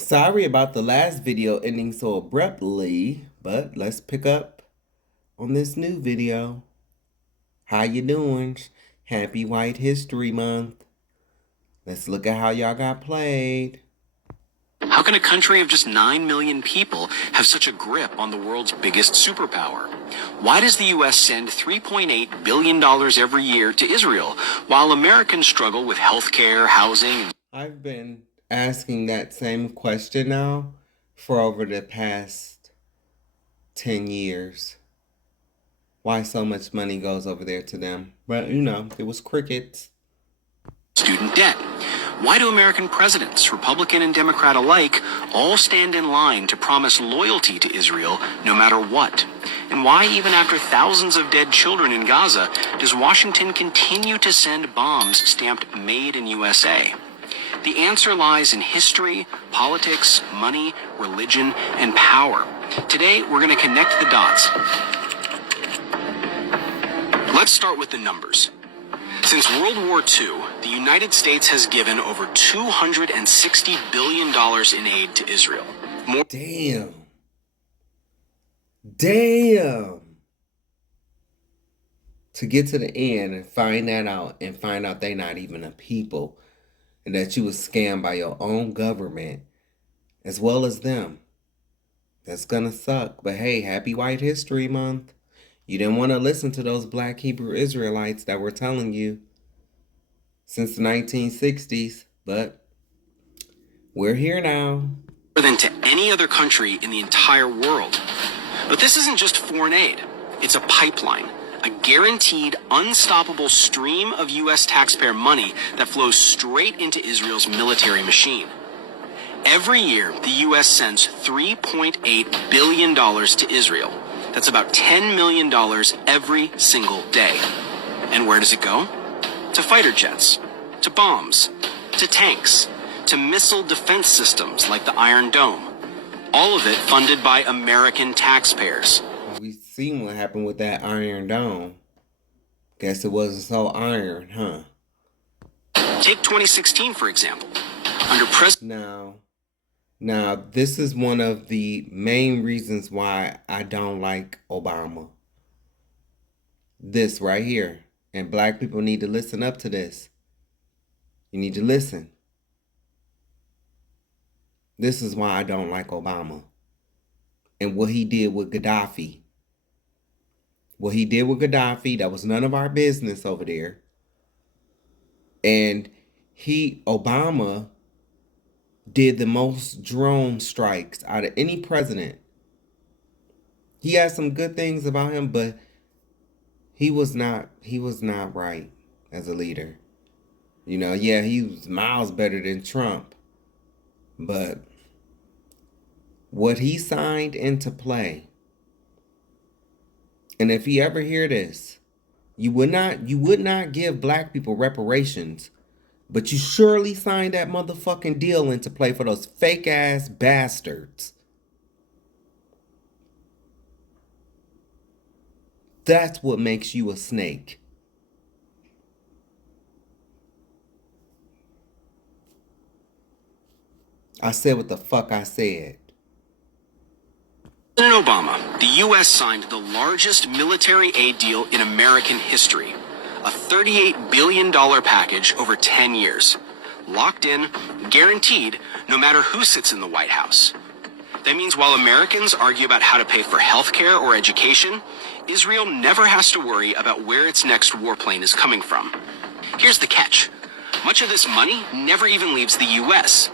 Sorry about the last video ending so abruptly, but let's pick up on this new video. How you doing? Happy White History Month. Let's look at how y'all got played. How can a country of just 9 million people have such a grip on the world's biggest superpower? Why does the U.S. send $3.8 billion every year to Israel, while Americans struggle with healthcare, housing? I've been asking that same question now for over the past 10 years. Why so much money goes over there to them? But, it was crickets. Student debt. Why do American presidents, Republican and Democrat alike, all stand in line to promise loyalty to Israel no matter what? And why, even after thousands of dead children in Gaza, does Washington continue to send bombs stamped Made in USA? The answer lies in history, politics, money, religion, and power. Today, we're going to connect the dots. Let's start with the numbers. Since World War II, the United States has given over $260 billion in aid to Israel. Damn. To get to the end and find out they not even a people, and that you was scammed by your own government as well as them. That's gonna suck. But hey, happy White History Month. You didn't want to listen to those black Hebrew Israelites that were telling you since the 1960s, but we're here now. Than to any other country in the entire world. But this isn't just foreign aid. It's a pipeline, a guaranteed, unstoppable stream of U.S. taxpayer money that flows straight into Israel's military machine. Every year, the U.S. sends $3.8 billion to Israel. That's about $10 million every single day. And where does it go? To fighter jets, to bombs, to tanks, to missile defense systems like the Iron Dome. All of it funded by American taxpayers. We've seen what happened with that Iron Dome. Guess it wasn't so iron, huh? Take 2016, for example. Under Now, this is one of the main reasons why I don't like Obama. This right here. And black people need to listen up to this. You need to listen. This is why I don't like Obama. And what he did with Gaddafi. What he did with Gaddafi, that was none of our business over there. And Obama did the most drone strikes out of any president. He had some good things about him, but he was not right as a leader. Yeah, he was miles better than Trump. But what he signed into play, and if you ever hear this, you would not give black people reparations, but you surely signed that motherfucking deal into play for those fake ass bastards. That's what makes you a snake. I said what the fuck I said. President Obama, the U.S. signed the largest military aid deal in American history. A $38 billion package over 10 years. Locked in, guaranteed, no matter who sits in the White House. That means while Americans argue about how to pay for healthcare or education, Israel never has to worry about where its next warplane is coming from. Here's the catch. Much of this money never even leaves the U.S.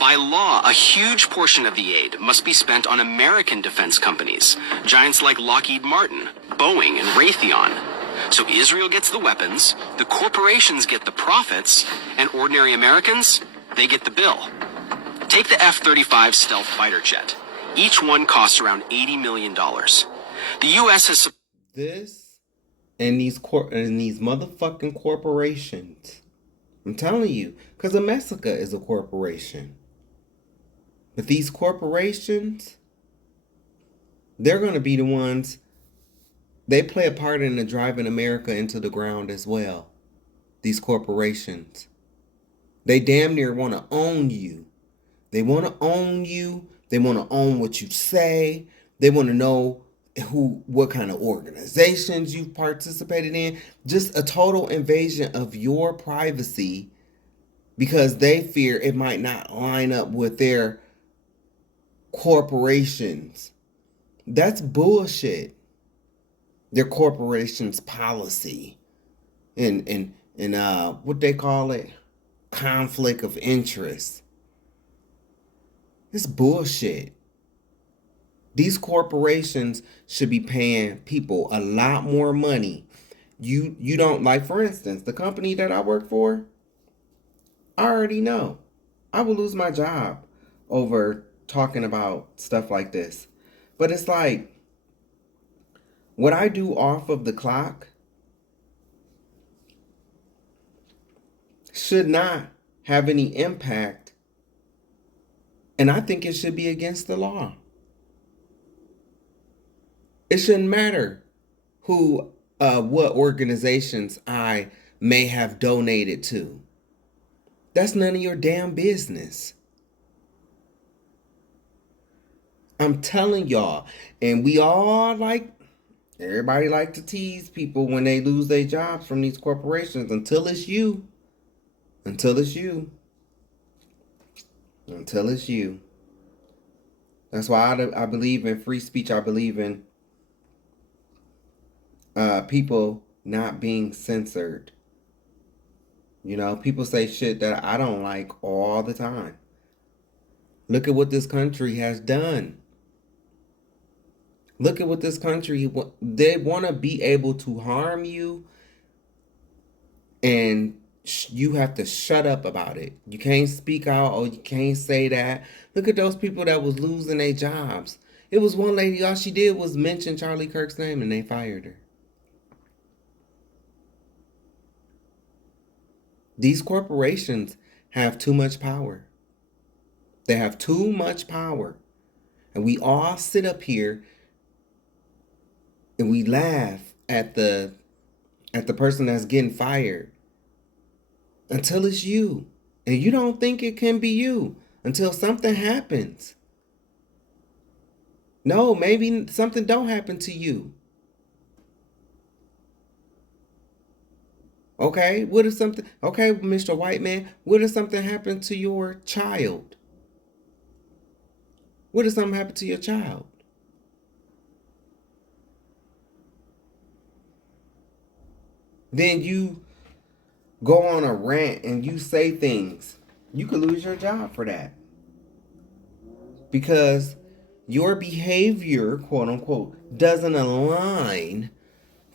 By law, a huge portion of the aid must be spent on American defense companies, giants like Lockheed Martin, Boeing, and Raytheon. So Israel gets the weapons, the corporations get the profits, and ordinary Americans, they get the bill. Take the F-35 stealth fighter jet. Each one costs around $80 million. The U.S. has... This and these motherfucking corporations. I'm telling you, because Amessica is a corporation. But these corporations, they're going to be the ones, they play a part in the driving America into the ground as well. These corporations. They damn near want to own you. They want to own you. They want to own what you say. They want to know what kind of organizations you've participated in. Just a total invasion of your privacy because they fear it might not line up with their corporations. That's bullshit. Their corporation's policy and what they call it, conflict of interest. It's bullshit. These corporations should be paying people a lot more money. You don't, like, for instance, the company that I work for, I already know I will lose my job over talking about stuff like this. But it's like what I do off of the clock should not have any impact, and I think it should be against the law. It shouldn't matter what organizations I may have donated to. That's none of your damn business. I'm telling y'all, and we all everybody like to tease people when they lose their jobs from these corporations until it's you. Until it's you. Until it's you. That's why I believe in free speech. I believe in people not being censored. You know, people say shit that I don't like all the time. Look at what this country has done. Look at what this country, they want to be able to harm you, and you have to shut up about it. You can't speak out, or you can't say that. Look at those people that was losing their jobs. It was one lady, all she did was mention Charlie Kirk's name and they fired her. These corporations have too much power. They have too much power. And we all sit up here and we laugh at the person that's getting fired until it's you. And you don't think it can be you until something happens. No, maybe something don't happen to you. Okay, what if something, okay, Mr. White Man, what if something happened to your child? What if something happened to your child? Then you go on a rant and you say things. You could lose your job for that. Because your behavior, quote unquote, doesn't align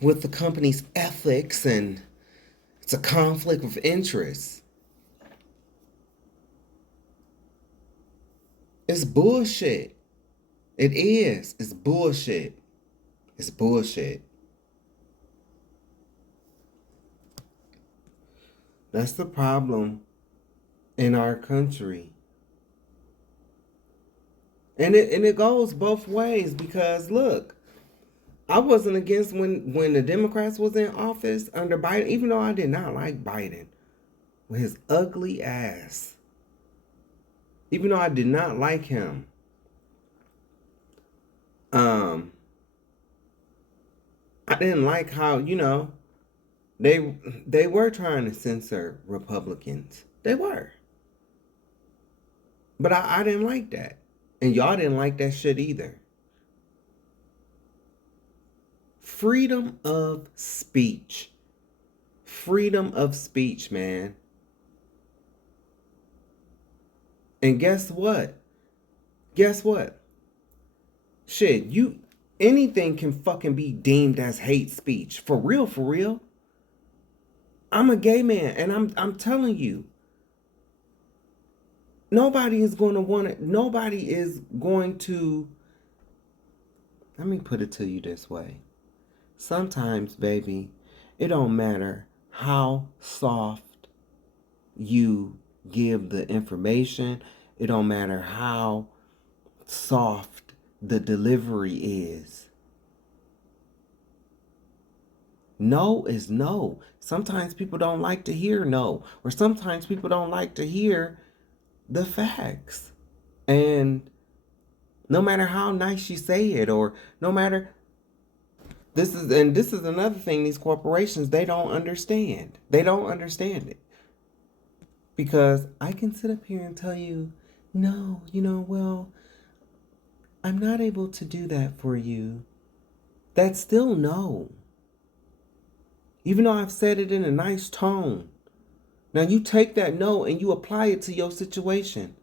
with the company's ethics, and it's a conflict of interest. It's bullshit. It is. It's bullshit. It's bullshit. That's the problem in our country. And it goes both ways, because look, I wasn't against when the Democrats was in office under Biden, even though I did not like Biden with his ugly ass. Even though I did not like him. I didn't like how, they were trying to censor Republicans. They were. But I didn't like that. And y'all didn't like that shit either. Freedom of speech. Freedom of speech, man. And guess what? Guess what? Shit, anything can fucking be deemed as hate speech. For real, for real. I'm a gay man, and I'm telling you, nobody is going to, let me put it to you this way. Sometimes, baby, it don't matter how soft you give the information. It don't matter how soft the delivery is. No is no. Sometimes people don't like to hear no, or sometimes people don't like to hear the facts. And no matter how nice you say it, or no matter, this is another thing, these corporations, they don't understand. They don't understand it. Because I can sit up here and tell you, no, well, I'm not able to do that for you. That's still no. Even though I've said it in a nice tone. Now you take that no and you apply it to your situation.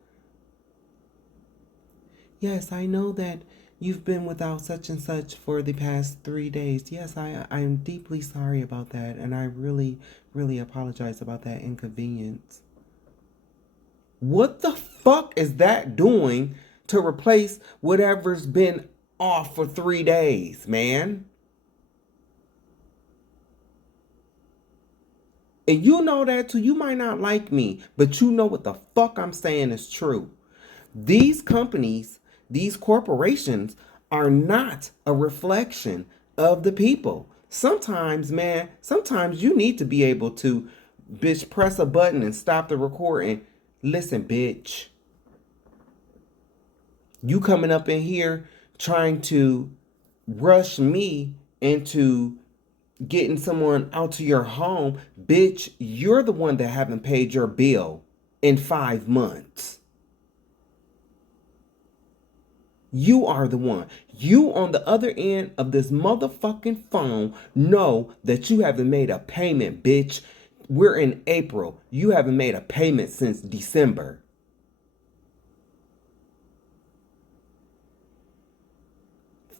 Yes, I know that you've been without such and such for the past 3 days. Yes, I'm deeply sorry about that, and I really, really apologize about that inconvenience. What the fuck is that doing to replace whatever's been off for 3 days, man? And you know that too. You might not like me, but you know what the fuck I'm saying is true. These companies, these corporations are not a reflection of the people. Sometimes, man, sometimes you need to be able to, bitch, press a button and stop the recording. Listen, bitch. You coming up in here trying to rush me into getting someone out to your home. Bitch, you're the one that haven't paid your bill in 5 months. You are the one. You on the other end of this motherfucking phone know that you haven't made a payment, bitch. We're in April. You haven't made a payment since December.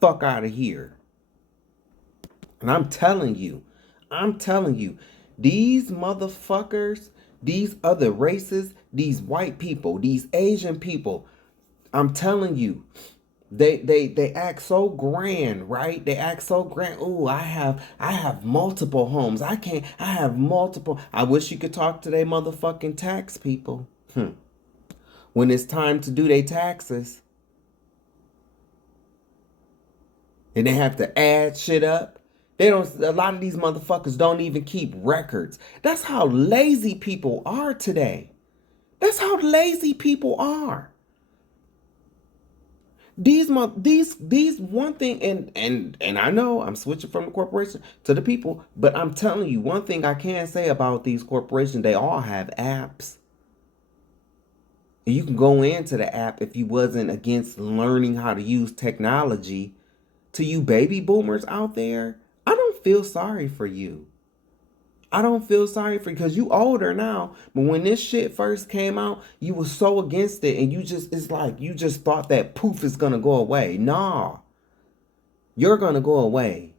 Fuck out of here. And I'm telling you, these motherfuckers, these other races, these white people, these Asian people, I'm telling you, they act so grand, right? They act so grand. Oh, I have multiple homes. I have multiple. I wish you could talk to they motherfucking tax people. When it's time to do their taxes, and they have to add shit up. They don't. A lot of these motherfuckers don't even keep records. That's how lazy people are today. That's how lazy people are. These one thing, and I know I'm switching from the corporation to the people, but I'm telling you one thing I can say about these corporations: they all have apps. And you can go into the app if you wasn't against learning how to use technology. To you baby boomers out there, I don't feel sorry for you. I don't feel sorry for you because you older now. But when this shit first came out, you were so against it, and it's like you just thought that poof is gonna go away. Nah, you're gonna go away.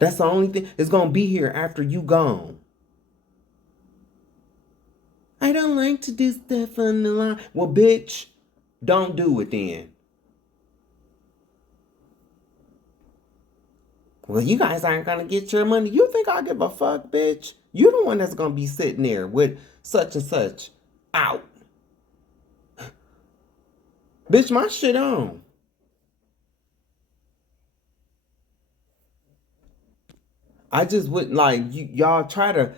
That's the only thing. It's gonna be here after you gone. I don't like to do stuff on the line. Well, bitch, don't do it then. Well, you guys aren't gonna get your money. You think I give a fuck, bitch? You the one that's gonna be sitting there with such and such out. Bitch, my shit on. I just wouldn't like y'all try to.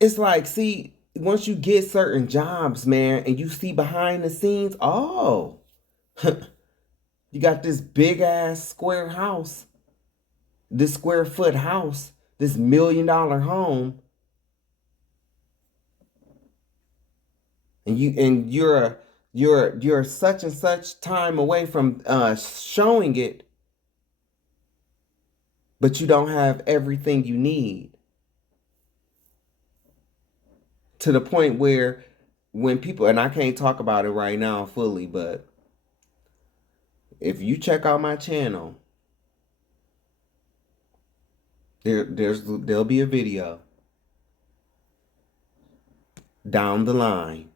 It's like, see, once you get certain jobs, man, and you see behind the scenes, oh, you got this big ass square house, this square foot house, this $1 million home, and you're such and such time away from showing it, but you don't have everything you need. To the point where when people, and I can't talk about it right now fully, but if you check out my channel, there'll be a video down the line.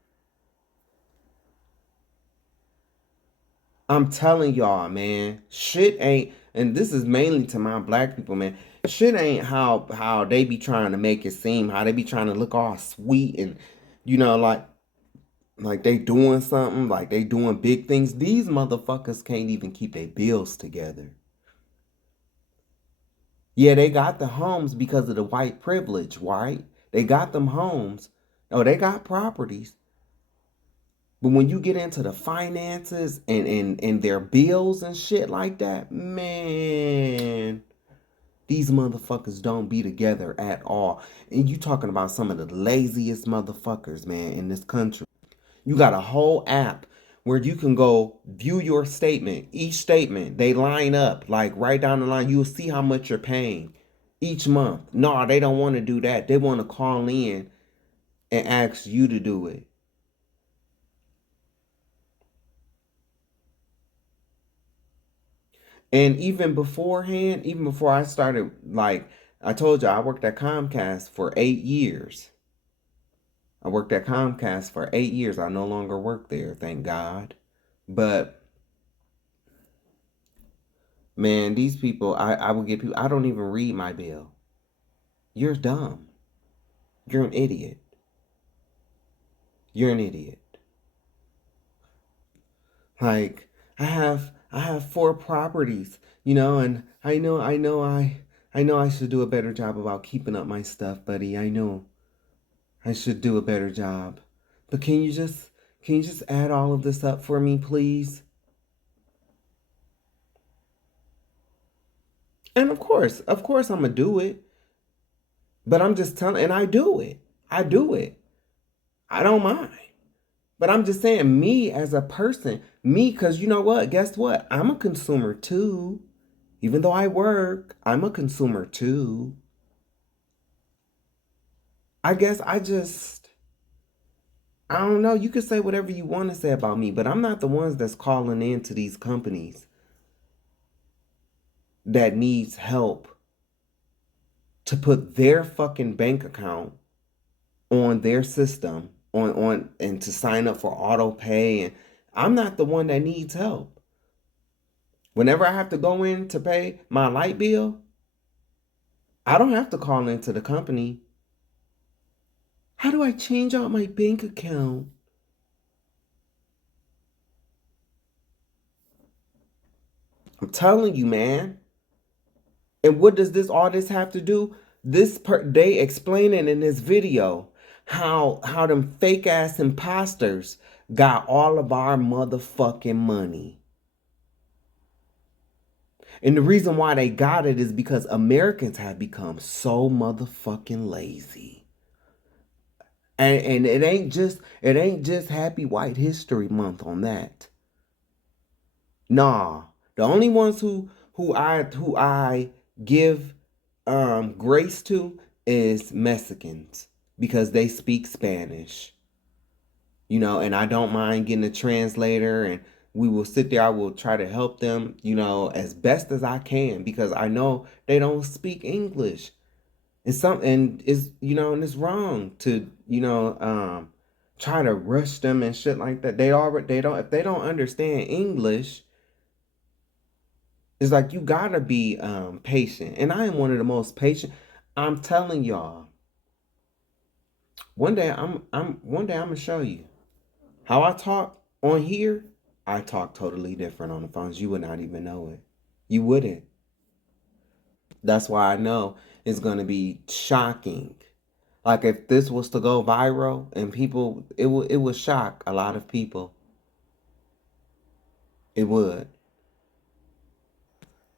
I'm telling y'all, man, shit ain't, and this is mainly to my black people, man. Shit ain't how they be trying to make it seem, how they be trying to look all sweet and like they doing something, like they doing big things. These motherfuckers can't even keep their bills together. Yeah, they got the homes because of the white privilege, right? They got them homes, Oh, they got properties. But when you get into the finances and their bills and shit like that, man, these motherfuckers don't be together at all. And you talking about some of the laziest motherfuckers, man, in this country. You got a whole app where you can go view your statement. Each statement, they line up like right down the line. You'll see how much you're paying each month. No, they don't want to do that. They want to call in and ask you to do it. And even beforehand, even before I started, like I told you, I worked at Comcast for 8 years. I worked at Comcast for 8 years. I no longer work there, thank God. But man, these people, I would get people, I don't even read my bill. You're dumb. You're an idiot. You're an idiot. Like, I have 4 properties, and I know I should do a better job about keeping up my stuff, buddy. I know I should do a better job. But can you just add all of this up for me, please? And of course I'm gonna do it. But I'm just telling, and I do it. I do it. I don't mind. But I'm just saying, me as a person, me, because you know what? Guess what? I'm a consumer too. Even though I work, I'm a consumer too. I guess I don't know. You can say whatever you want to say about me, but I'm not the ones that's calling in to these companies that needs help to put their fucking bank account on their system on and to sign up for auto pay, and I'm not the one that needs help. Whenever I have to go in to pay my light bill, I don't have to call into the company. How do I change out my bank account? I'm telling you, man. And what does all this have to do? They explain it in this video how them fake ass imposters got all of our motherfucking money. And the reason why they got it is because Americans have become so motherfucking lazy. And it ain't just Happy White History Month on that. Nah, the only ones who I give grace to is Mexicans because they speak Spanish. And I don't mind getting a translator, and we will sit there. I will try to help them, as best as I can because I know they don't speak English. And it's wrong to, try to rush them and shit like that. They don't if they don't understand English, it's like you gotta be patient. And I am one of the most patient. I'm telling y'all, one day I'm gonna show you. How I talk on here, I talk totally different on the phones. You would not even know it. You wouldn't. That's why I know it's going to be shocking. Like if this was to go viral and people, it would shock a lot of people. It would.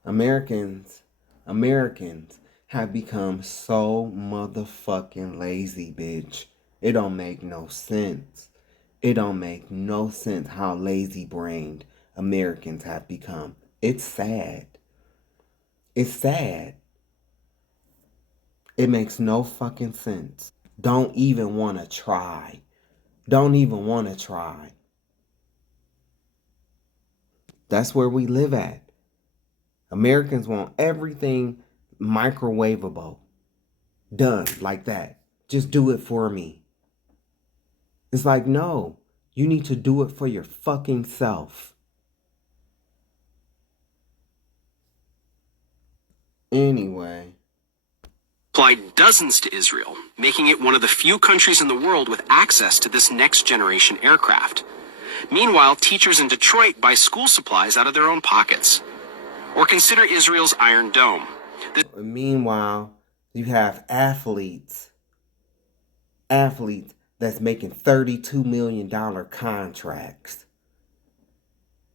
Americans, Americans have become so motherfucking lazy, bitch. It don't make no sense. It don't make no sense how lazy brained Americans have become. It's sad. It's sad. It makes no fucking sense. Don't even want to try. Don't even want to try. That's where we live at. Americans want everything microwavable. Done like that. Just do it for me. It's like, no, you need to do it for your fucking self. Anyway. Applied dozens to Israel, making it one of the few countries in the world with access to this next-generation aircraft. Meanwhile, teachers in Detroit buy school supplies out of their own pockets. Or consider Israel's Iron Dome. Meanwhile, you have athletes that's making $32 million contracts.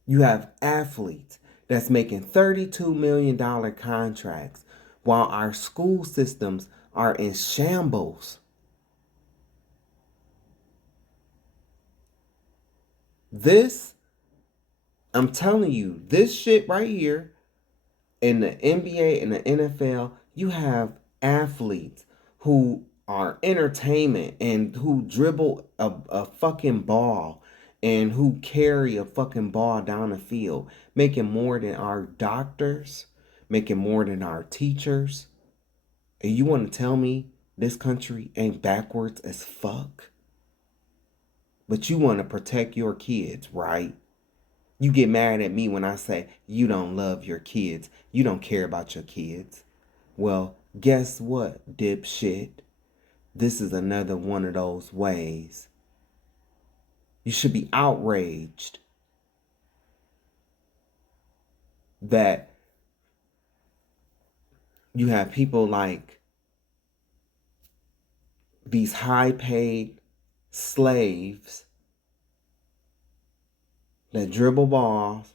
You have athletes that's making $32 million contracts while our school systems are in shambles. This, I'm telling you, this shit right here in the NBA and the NFL, you have athletes who are entertainment and who dribble a fucking ball and who carry a fucking ball down the field, making more than our doctors, making more than our teachers. And you want to tell me this country ain't backwards as fuck? But you want to protect your kids, right? You get mad at me when I say you don't love your kids. You don't care about your kids. Well, guess what, dipshit? This is another one of those ways. You should be outraged that you have people like these high-paid slaves that dribble balls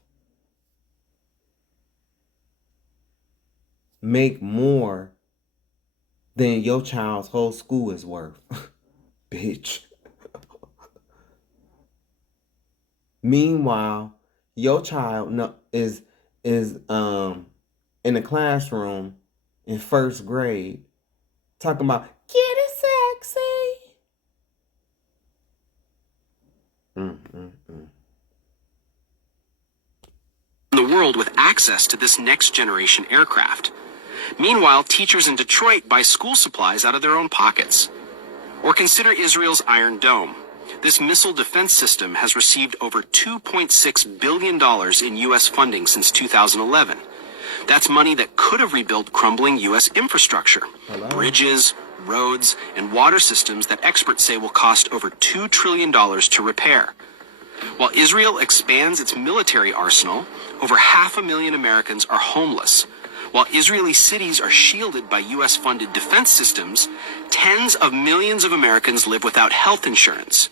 make more than your child's whole school is worth. Bitch. Meanwhile, your child is in the classroom in first grade talking about get it sexy. The world with access to this next generation aircraft. Meanwhile, teachers in Detroit buy school supplies out of their own pockets. Or consider Israel's Iron Dome. This missile defense system has received over $2.6 billion in U.S. funding since 2011. That's money that could have rebuilt crumbling U.S. infrastructure. Hello. Bridges, roads, and water systems that experts say will cost over $2 trillion to repair. While Israel expands its military arsenal, over 500,000 Americans are homeless. While Israeli cities are shielded by U.S.-funded defense systems, tens of millions of Americans live without health insurance.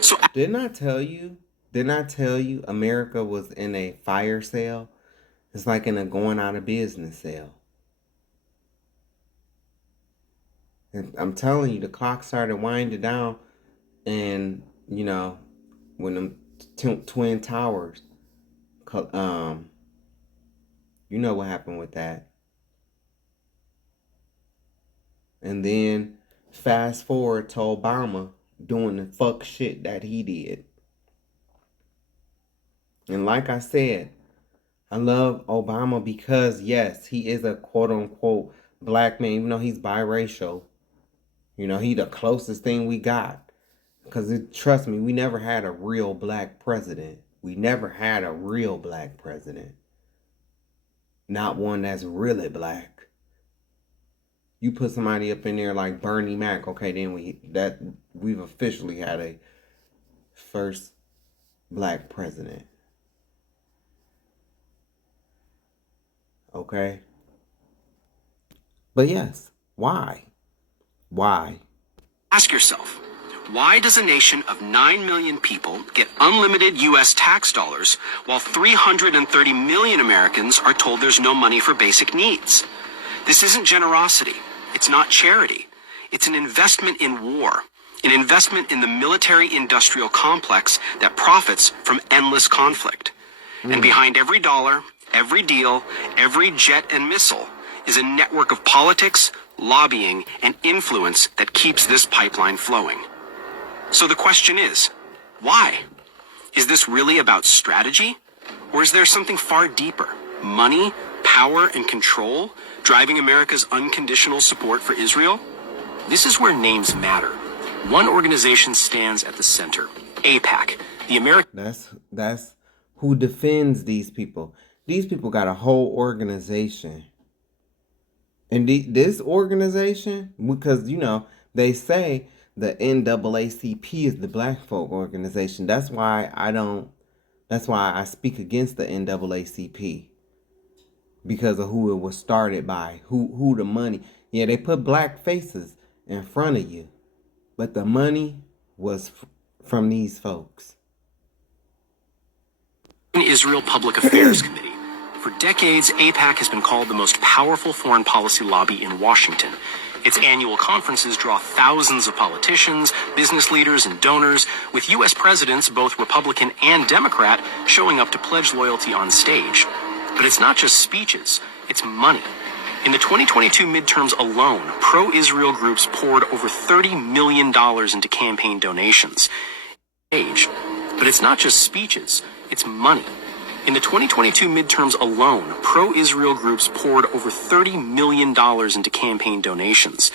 So, Didn't I tell you America was in a fire sale? It's like in a going out of business sale. And I'm telling you, the clock started winding down, and when them twin towers, you know what happened with that. And then fast forward to Obama doing the fuck shit that he did. And like I said, I love Obama because, yes, he is a quote-unquote black man, even though he's biracial. He the closest thing we got. Because, trust me, we never had a real black president. We never had a real black president. Not one that's really black. You put somebody up in there like Bernie Mac, okay, then we've officially had a first black president. Okay? But yes, why? Why? ask yourself, why does a nation of 9 million people get unlimited U.S. tax dollars while 330 million Americans are told there's no money for basic needs? This isn't generosity. It's not charity. It's an investment in war, an investment in the military-industrial complex that profits from endless conflict. And behind every dollar, every deal, every jet and missile is a network of politics, lobbying, and influence that keeps this pipeline flowing. So the question is, why? Is this really about strategy? Or is there something far deeper? Money, power, and control driving America's unconditional support for Israel? This is where names matter. One organization stands at the center, AIPAC, the American... That's who defends these people. These people got a whole organization. And this organization, because, they say the NAACP is the black folk organization. That's why I speak against the NAACP. Because of who it was started by, who the money. Yeah, they put black faces in front of you. But the money was from these folks. Israel Public Affairs Committee. For decades, AIPAC has been called the most powerful foreign policy lobby in Washington. Its annual conferences draw thousands of politicians, business leaders, and donors, with U.S. presidents, both Republican and Democrat, showing up to pledge loyalty on stage. But it's not just speeches, it's money. In the 2022 midterms alone, pro-Israel groups poured over $30 million into campaign donations. But it's not just speeches, it's money. In the 2022 midterms alone, pro-Israel groups poured over $30 million into campaign donations.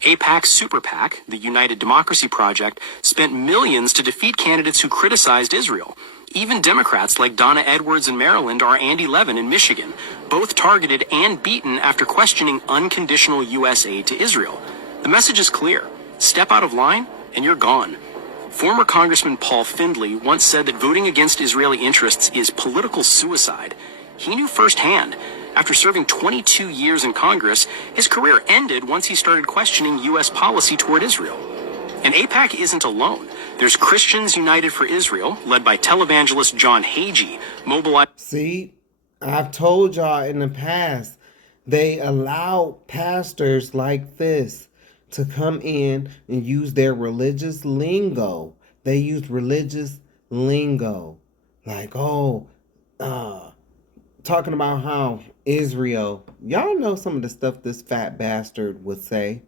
AIPAC's Super PAC, the United Democracy Project, spent millions to defeat candidates who criticized Israel. Even Democrats like Donna Edwards in Maryland or Andy Levin in Michigan, both targeted and beaten after questioning unconditional U.S. aid to Israel. The message is clear. Step out of line and you're gone. Former Congressman Paul Findley once said that voting against Israeli interests is political suicide. He knew firsthand. After serving 22 years in Congress, his career ended once he started questioning U.S. policy toward Israel. And AIPAC isn't alone. There's Christians United for Israel, led by televangelist John Hagee, mobilized. See, I've told y'all in the past, they allow pastors like this to come in and use their religious lingo. They use religious lingo. Like, talking about how Israel, y'all know some of the stuff this fat bastard would say.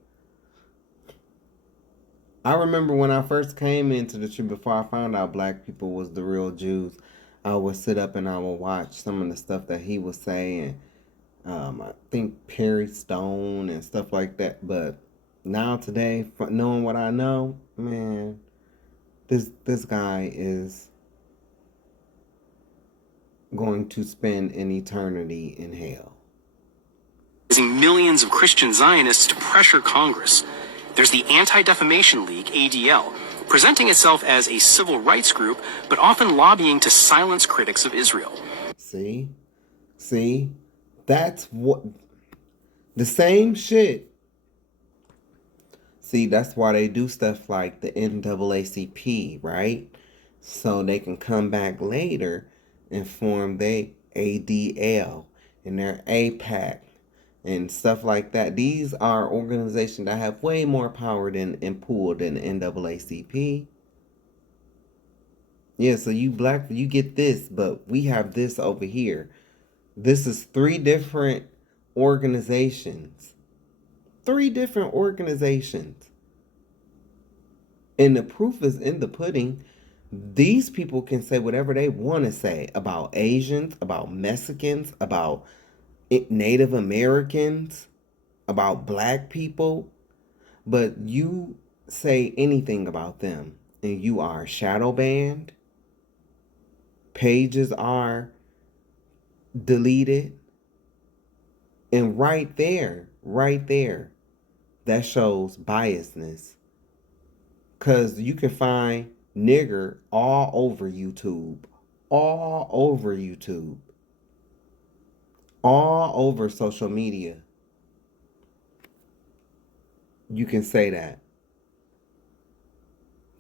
I remember when I first came into the church, before I found out black people was the real Jews, I would sit up and I would watch some of the stuff that he was saying. I think Perry Stone and stuff like that. But now today, knowing what I know, man, this guy is going to spend an eternity in hell. Millions of Christian Zionists to pressure Congress. There's the Anti-Defamation League, ADL, presenting itself as a civil rights group, but often lobbying to silence critics of Israel. See, that's what, the same shit. See, that's why they do stuff like the NAACP, right? So they can come back later and form their ADL and their AIPAC and stuff like that. These are organizations that have way more power and pull than the NAACP. Yeah, so you black, you get this, but we have this over here. This is 3 different organizations. 3 different organizations. And the proof is in the pudding. These people can say whatever they want to say about Asians, about Mexicans, about Native Americans, about black people. But you say anything about them and you are shadow banned. Pages are deleted. And right there, that shows biasness. Because you can find nigger all over YouTube. All over YouTube. All over social media. You can say that.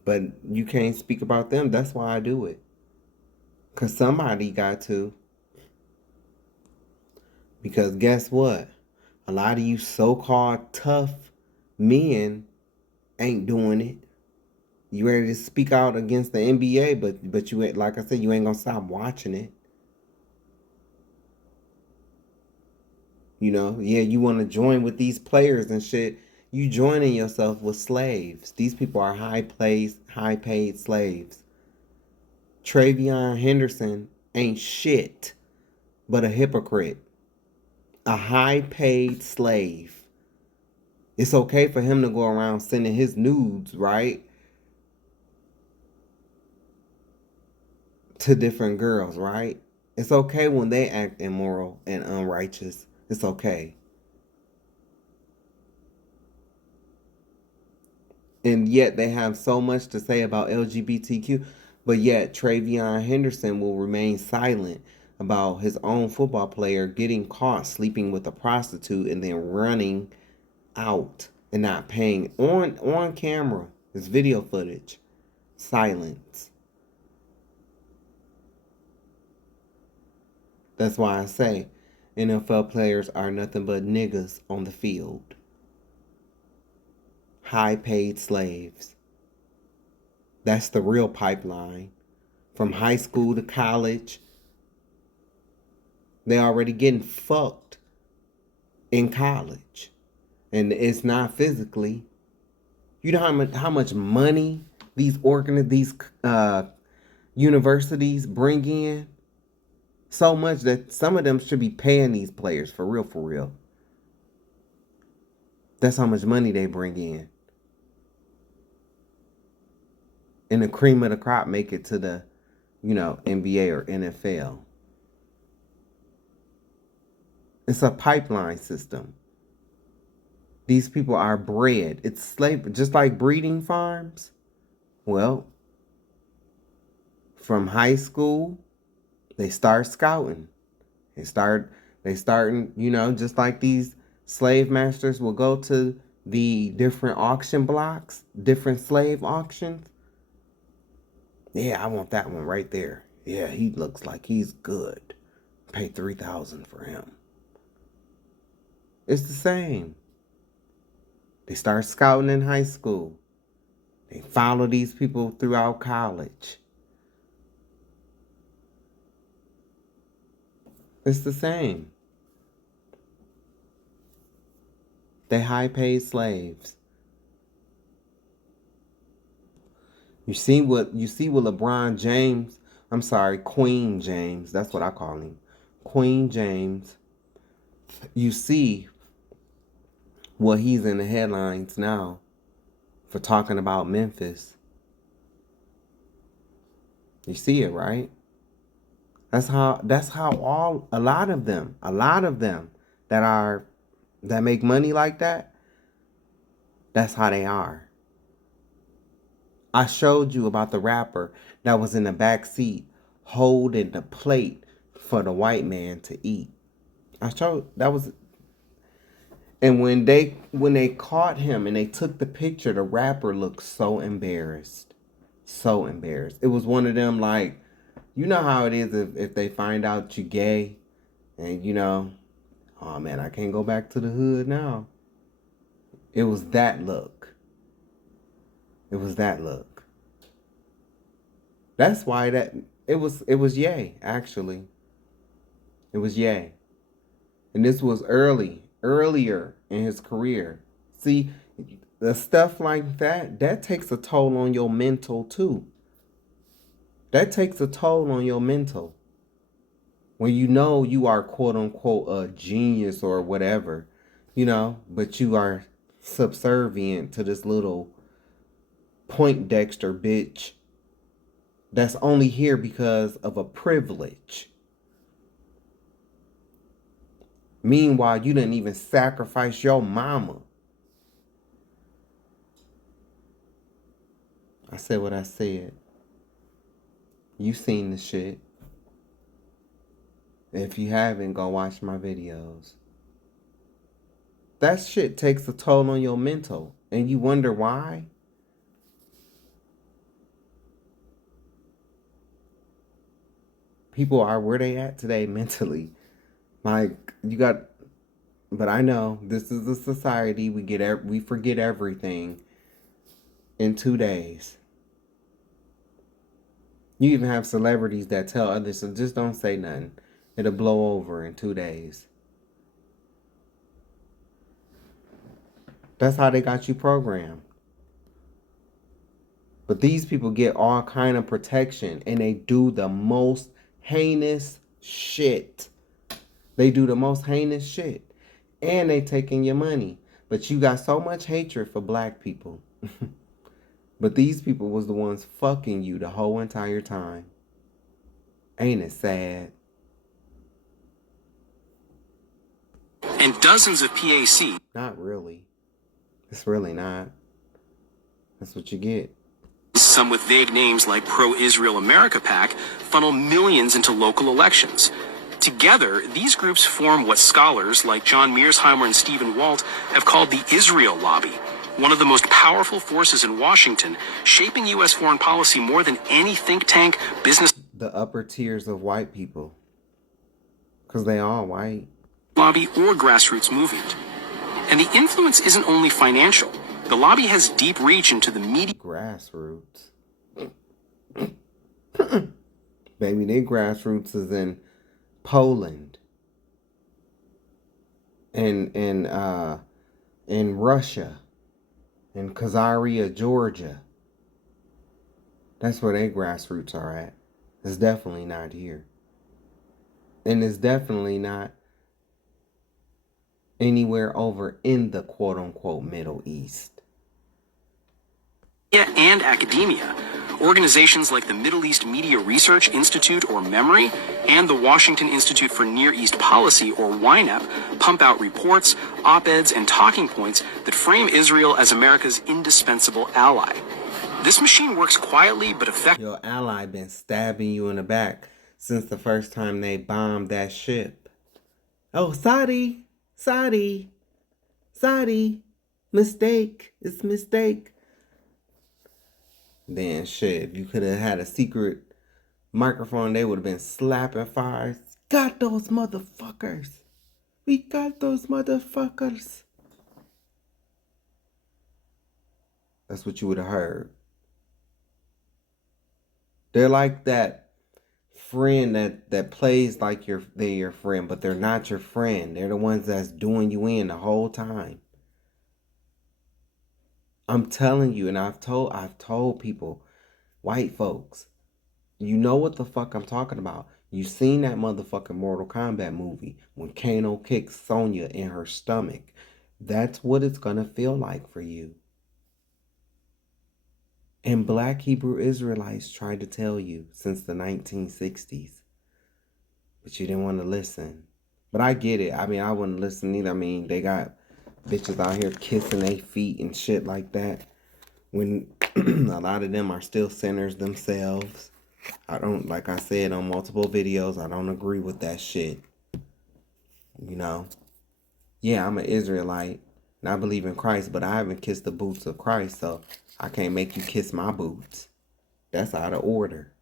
But you can't speak about them. That's why I do it. Because somebody got to. Because guess what? A lot of you so-called tough men ain't doing it. You ready to speak out against the NBA, but you ain't, like I said, you ain't gonna stop watching it. You know, yeah, you want to join with these players and shit. You joining yourself with slaves. These people are high-paid slaves. Travion Henderson ain't shit but a hypocrite. A high-paid slave. It's okay for him to go around sending his nudes, right? To different girls, right? It's okay when they act immoral and unrighteous. It's okay. And yet they have so much to say about LGBTQ, but yet Travion Henderson will remain silent about his own football player getting caught sleeping with a prostitute and then running out and not paying on camera. It's video footage. Silence. That's why I say NFL players are nothing but niggas on the field. High paid slaves. That's the real pipeline. From high school to college, they already getting fucked in college. And it's not physically. You know how much money these universities bring in? So much that some of them should be paying these players for real, for real. That's how much money they bring in. And the cream of the crop make it to the, NBA or NFL. It's a pipeline system. These people are bred. It's slavery, just like breeding farms. Well, from high school, they start scouting. They starting, just like these slave masters will go to the different auction blocks, different slave auctions. Yeah, I want that one right there. Yeah, he looks like he's good. Pay $3,000 for him. It's the same. They start scouting in high school. They follow these people throughout college. It's the same. They high-paid slaves. You see what LeBron James, Queen James, that's what I call him. Queen James. You see what he's in the headlines now for talking about Memphis. You see it, right? That's how a lot of them that make money like that, that's how they are. I showed you about the rapper that was in the back seat holding the plate for the white man to eat. And when they caught him and they took the picture, the rapper looked so embarrassed. So embarrassed. It was one of them, like, you know how it is if they find out you gay and oh man, I can't go back to the hood now. It was that look. That's why it was Ye, actually. It was Ye. And this was earlier in his career. See, the stuff like that takes a toll on your mental too. That takes a toll on your mental. When you are quote unquote a genius or whatever, but you are subservient to this little Poindexter bitch that's only here because of a privilege. Meanwhile, you didn't even sacrifice your mama. I said what I said. You seen the shit. If you haven't, go watch my videos. That shit takes a toll on your mental. And you wonder why? People are where they at today mentally. Like, but I know this is a society. We forget everything in 2 days. You even have celebrities that tell others, so just don't say nothing. It'll blow over in 2 days. That's how they got you programmed. But these people get all kind of protection and they do the most heinous shit. They do the most heinous shit. And they taking your money. But you got so much hatred for black people. But these people was the ones fucking you the whole entire time. Ain't it sad? And dozens of PAC. Not really. It's really not. That's what you get. Some with vague names like Pro-Israel America PAC funnel millions into local elections. Together, these groups form what scholars like John Mearsheimer and Stephen Walt have called the Israel Lobby. one of the most powerful forces in Washington, shaping U.S. foreign policy more than any think tank, business The upper tiers of white people. Because they all white. lobby, or grassroots movement. And the influence isn't only financial. The lobby has deep reach into the media. Grassroots. Baby, their grassroots is in Poland. And in Russia. In Khazaria, Georgia. That's where their grassroots are at. It's definitely not here. And it's definitely not anywhere over in the quote-unquote Middle East. And academia. Organizations like the Middle East Media Research Institute, or MEMORY, and the Washington Institute for Near East Policy, or YNEP, pump out reports, op-eds, and talking points that frame Israel as America's indispensable ally. This machine works quietly but effectively. Your ally been stabbing you in the back since the first time they bombed that ship. Oh, Saudi, mistake, it's mistake. Then shit, if you could have had a secret microphone, they would have been slapping fires. Got those motherfuckers. We got those motherfuckers. That's what you would have heard. They're like that friend that plays like they're your friend, but they're not your friend. They're the ones that's doing you in the whole time. I'm telling you, and I've told people, white folks, you know what the fuck I'm talking about. You seen that motherfucking Mortal Kombat movie when Kano kicks Sonya in her stomach. That's what it's gonna feel like for you. And black Hebrew Israelites tried to tell you since the 1960s. But you didn't want to listen. But I get it. I mean, I wouldn't listen either. I mean, they got bitches out here kissing their feet and shit like that. When a lot of them are still sinners themselves. I don't, like I said on multiple videos, I don't agree with that shit. You know? Yeah, I'm an Israelite. And I believe in Christ, but I haven't kissed the boots of Christ, so I can't make you kiss my boots. That's out of order.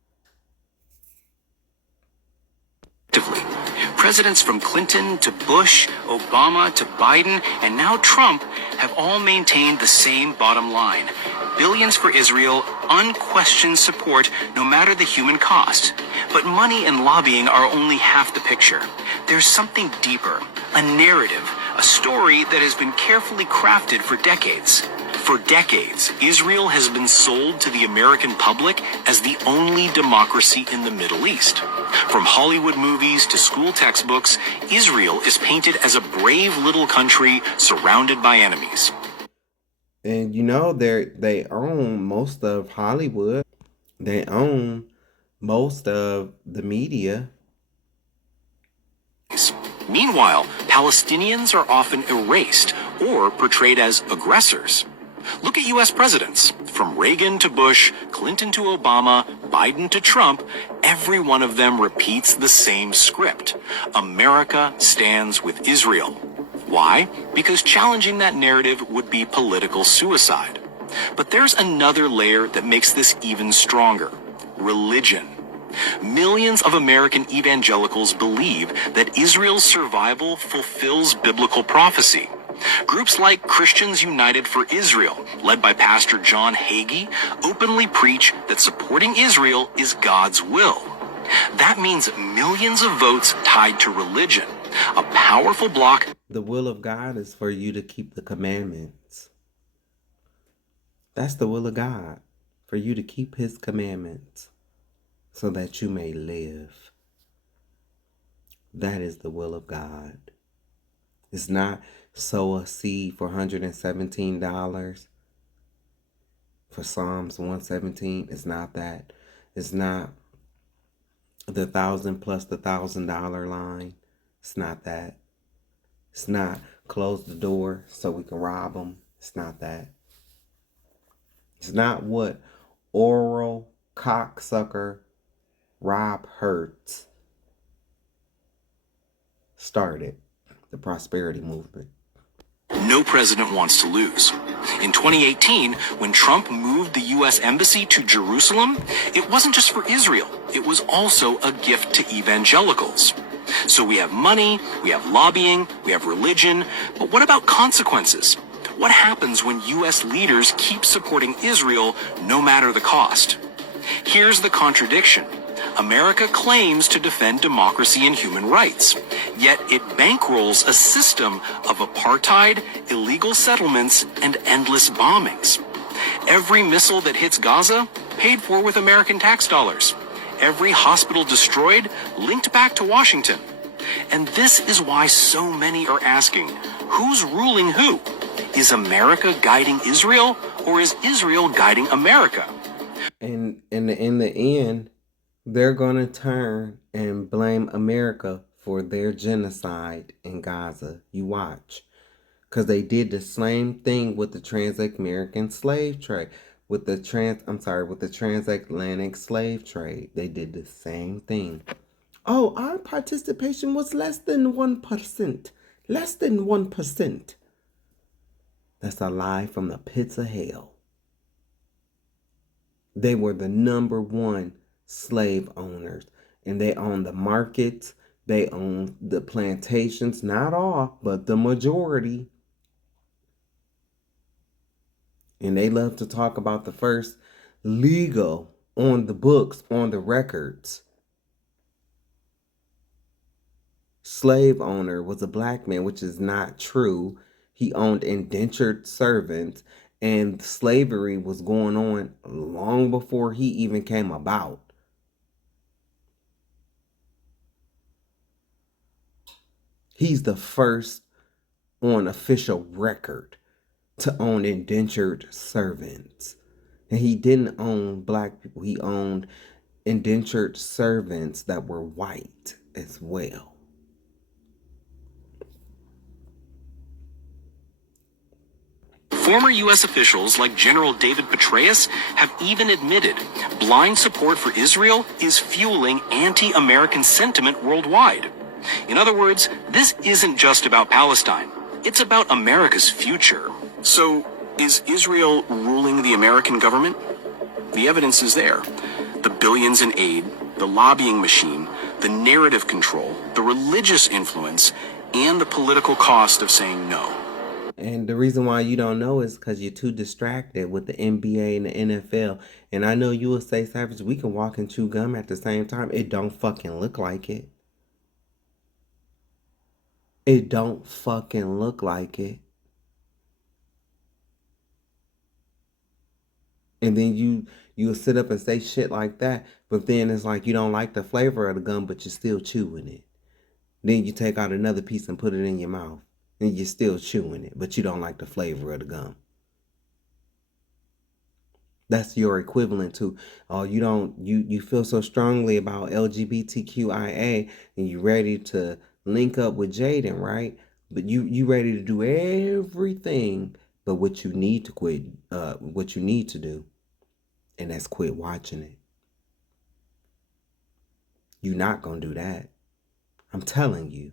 Presidents from Clinton to Bush, Obama to Biden, and now Trump have all maintained the same bottom line. Billions for Israel, unquestioned support, no matter the human cost. But money and lobbying are only half the picture. There's something deeper, a narrative, a story that has been carefully crafted for decades. For decades, Israel has been sold to the American public as the only democracy in the Middle East. From Hollywood movies to school textbooks, Israel is painted as a brave little country surrounded by enemies. And you know, they own most of Hollywood. They own most of the media. Meanwhile, Palestinians are often erased or portrayed as aggressors. Look at U.S. presidents. From Reagan to Bush, Clinton to Obama, Biden to Trump, every one of them repeats the same script. America stands with Israel. Why? Because challenging that narrative would be political suicide. But there's another layer that makes this even stronger. Religion. Millions of American evangelicals believe that Israel's survival fulfills biblical prophecy. Groups like Christians United for Israel, led by Pastor John Hagee, openly preach that supporting Israel is God's will. That means millions of votes tied to religion, a powerful block. The will of God is for you to keep the commandments. That's the will of God, for you to keep his commandments so that you may live. That is the will of God. It's not sow a seed for $117 for Psalms 117. It's not that. It's not the 1,000 plus the $1,000 line. It's not that. It's not close the door so we can rob them. It's not that. It's not what oral cocksucker Rob Hertz started, the prosperity movement. no president wants to lose. In 2018, when Trump moved the U.S. Embassy to Jerusalem, it wasn't just for Israel. It was also a gift to evangelicals. So we have money, we have lobbying, we have religion, but what about consequences? What happens when U.S. leaders keep supporting Israel no matter the cost? Here's the contradiction. America claims to defend democracy and human rights, yet it bankrolls a system of apartheid, illegal settlements, and endless bombings. Every missile that hits Gaza, paid for with American tax dollars. Every hospital destroyed, linked back to Washington. And this is why so many are asking, who's ruling who? Is America guiding Israel, or is Israel guiding America? And in the end, they're going to turn and blame America for their genocide in Gaza. You watch. Because they did the same thing with the transatlantic slave trade. With the transatlantic slave trade. They did the same thing. Oh, our participation was less than 1%. Less than 1%. That's a lie from the pits of hell. They were the number one slave owners, and they owned the markets, they owned the plantations, not all, but the majority. And they love to talk about the first legal on the books, on the records slave owner was a black man, which is not true. He owned indentured servants, and slavery was going on long before he even came about. He's the first on official record to own indentured servants. And he didn't own black people. He owned indentured servants that were white as well. Former U.S. officials like General David Petraeus have even admitted blind support for Israel is fueling anti-American sentiment worldwide. In other words, this isn't just about Palestine. It's about America's future. So, is Israel ruling the American government? The evidence is there. The billions in aid, the lobbying machine, the narrative control, the religious influence, and the political cost of saying no. And the reason why you don't know is because you're too distracted with the NBA and the NFL. And I know you will say, Savage, we can walk and chew gum at the same time. It don't fucking look like it. It don't fucking look like it. And then you'll sit up and say shit like that. But then it's like you don't like the flavor of the gum, but you're still chewing it. Then you take out another piece and put it in your mouth. And you're still chewing it, but you don't like the flavor of the gum. That's your equivalent to, oh, you feel so strongly about LGBTQIA and you're ready to link up with Jaden, right? But you ready to do everything but what you need to quit, what you need to do, and that's quit watching it. You're not gonna do that. I'm telling you.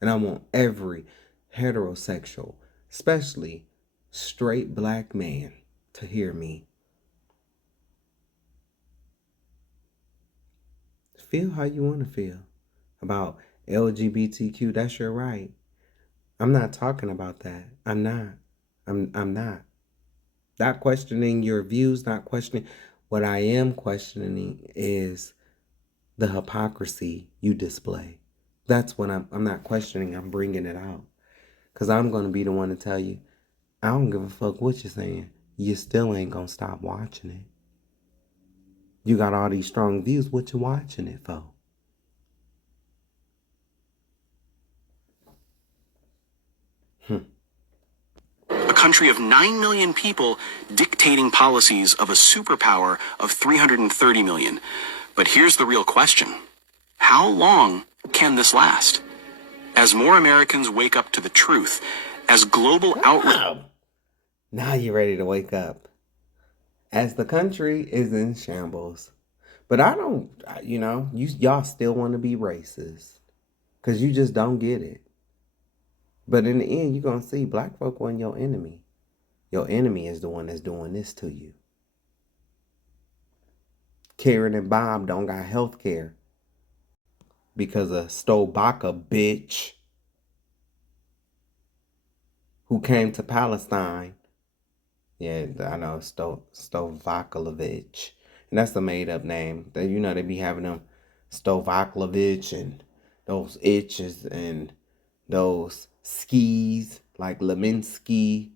And I want every heterosexual, especially straight black man, to hear me. Feel how you want to feel about LGBTQ. That's your right. I'm not talking about that. I'm not. I'm not. Not questioning your views, not questioning. What I am questioning is the hypocrisy you display. That's what I'm not questioning. I'm bringing it out. Because I'm going to be the one to tell you, I don't give a fuck what you're saying. You still ain't going to stop watching it. You got all these strong views. What you watching it for? A country of 9 million people dictating policies of a superpower of 330 million. But here's the real question. How long can this last? As more Americans wake up to the truth, as global outrage... Now you're ready to wake up. As the country is in shambles. But I don't, y'all still want to be racist. Because you just don't get it. But in the end, you're going to see black folk wasn't your enemy. Your enemy is the one that's doing this to you. Karen and Bob don't got health care because of Stolbaka bitch who came to Palestine. Yeah, I know, Stovakovic. And that's the made-up name. They, you know, they be having them Stovakovic and those itches and those skis like Leminski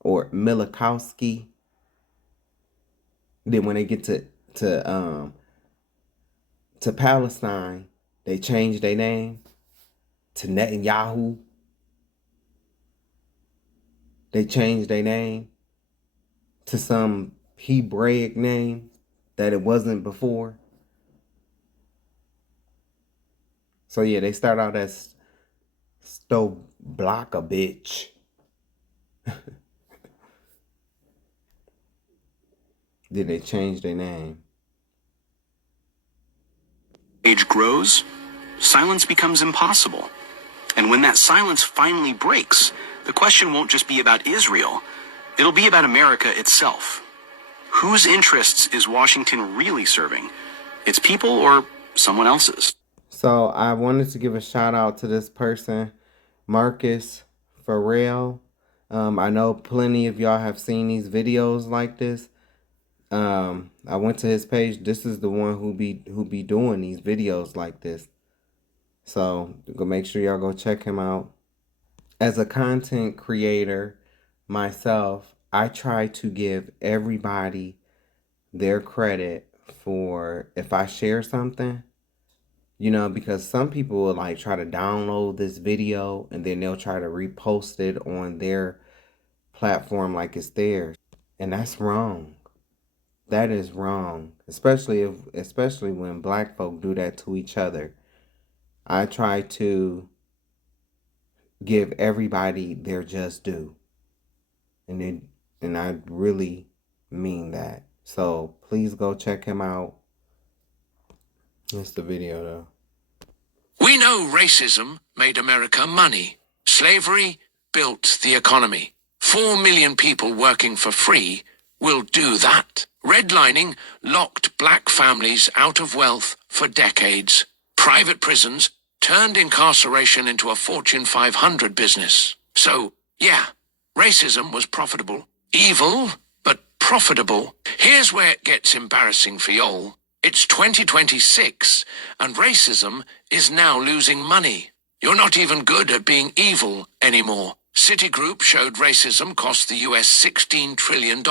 or Milikowski. Then when they get to Palestine, they change their name to Netanyahu. They changed their name to some Hebraic name that it wasn't before. So yeah, they start out as Stoblaka bitch. Then they change their name. Age grows, silence becomes impossible. And when that silence finally breaks, the question won't just be about Israel. It'll be about America itself. Whose interests is Washington really serving? Its people or someone else's? So I wanted to give a shout out to this person, Marcus Farrell. I know plenty of y'all have seen these videos like this. I went to his page. This is the one who be doing these videos like this. So go make sure y'all go check him out. As a content creator myself, I try to give everybody their credit for if I share something, you know, because some people will like try to download this video and then they'll try to repost it on their platform like it's theirs. And that's wrong. That is wrong. Especially when black folk do that to each other. I try to give everybody their just due. And I really mean that. So please go check him out. That's the video though. We know racism made America money. Slavery built the economy. 4 million people working for free will do that. Redlining locked black families out of wealth for decades. Private prisons turned incarceration into a Fortune 500 business. So, yeah, racism was profitable. Evil, but profitable. Here's where it gets embarrassing for y'all. It's 2026, and racism is now losing money. You're not even good at being evil anymore. Citigroup showed racism cost the US $16 trillion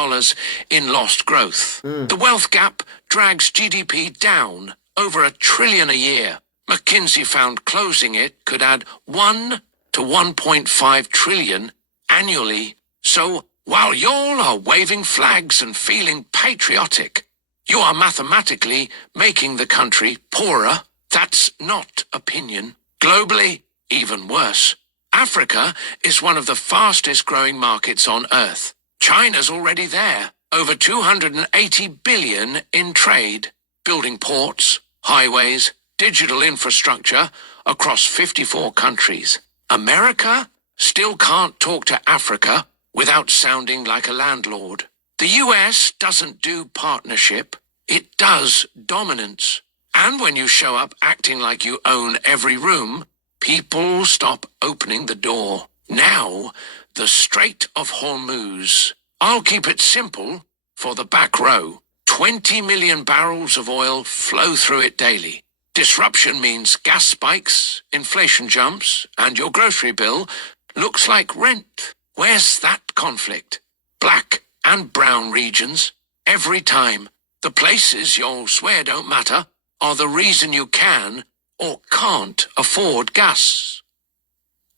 in lost growth. The wealth gap drags GDP down over $1 trillion a year. McKinsey found closing it could add 1 to 1.5 trillion annually. So while y'all are waving flags and feeling patriotic, you are mathematically making the country poorer. That's not opinion. Globally, even worse. Africa is one of the fastest growing markets on Earth. China's already there. Over 280 billion in trade. Building ports, highways, digital infrastructure across 54 countries. America still can't talk to Africa without sounding like a landlord. The US doesn't do partnership, it does dominance. And when you show up acting like you own every room, people stop opening the door. Now, the Strait of Hormuz. I'll keep it simple for the back row. 20 million barrels of oil flow through it daily. Disruption means gas spikes, inflation jumps, and your grocery bill looks like rent. Where's that conflict? Black and brown regions. Every time. The places you'll swear don't matter are the reason you can or can't afford gas.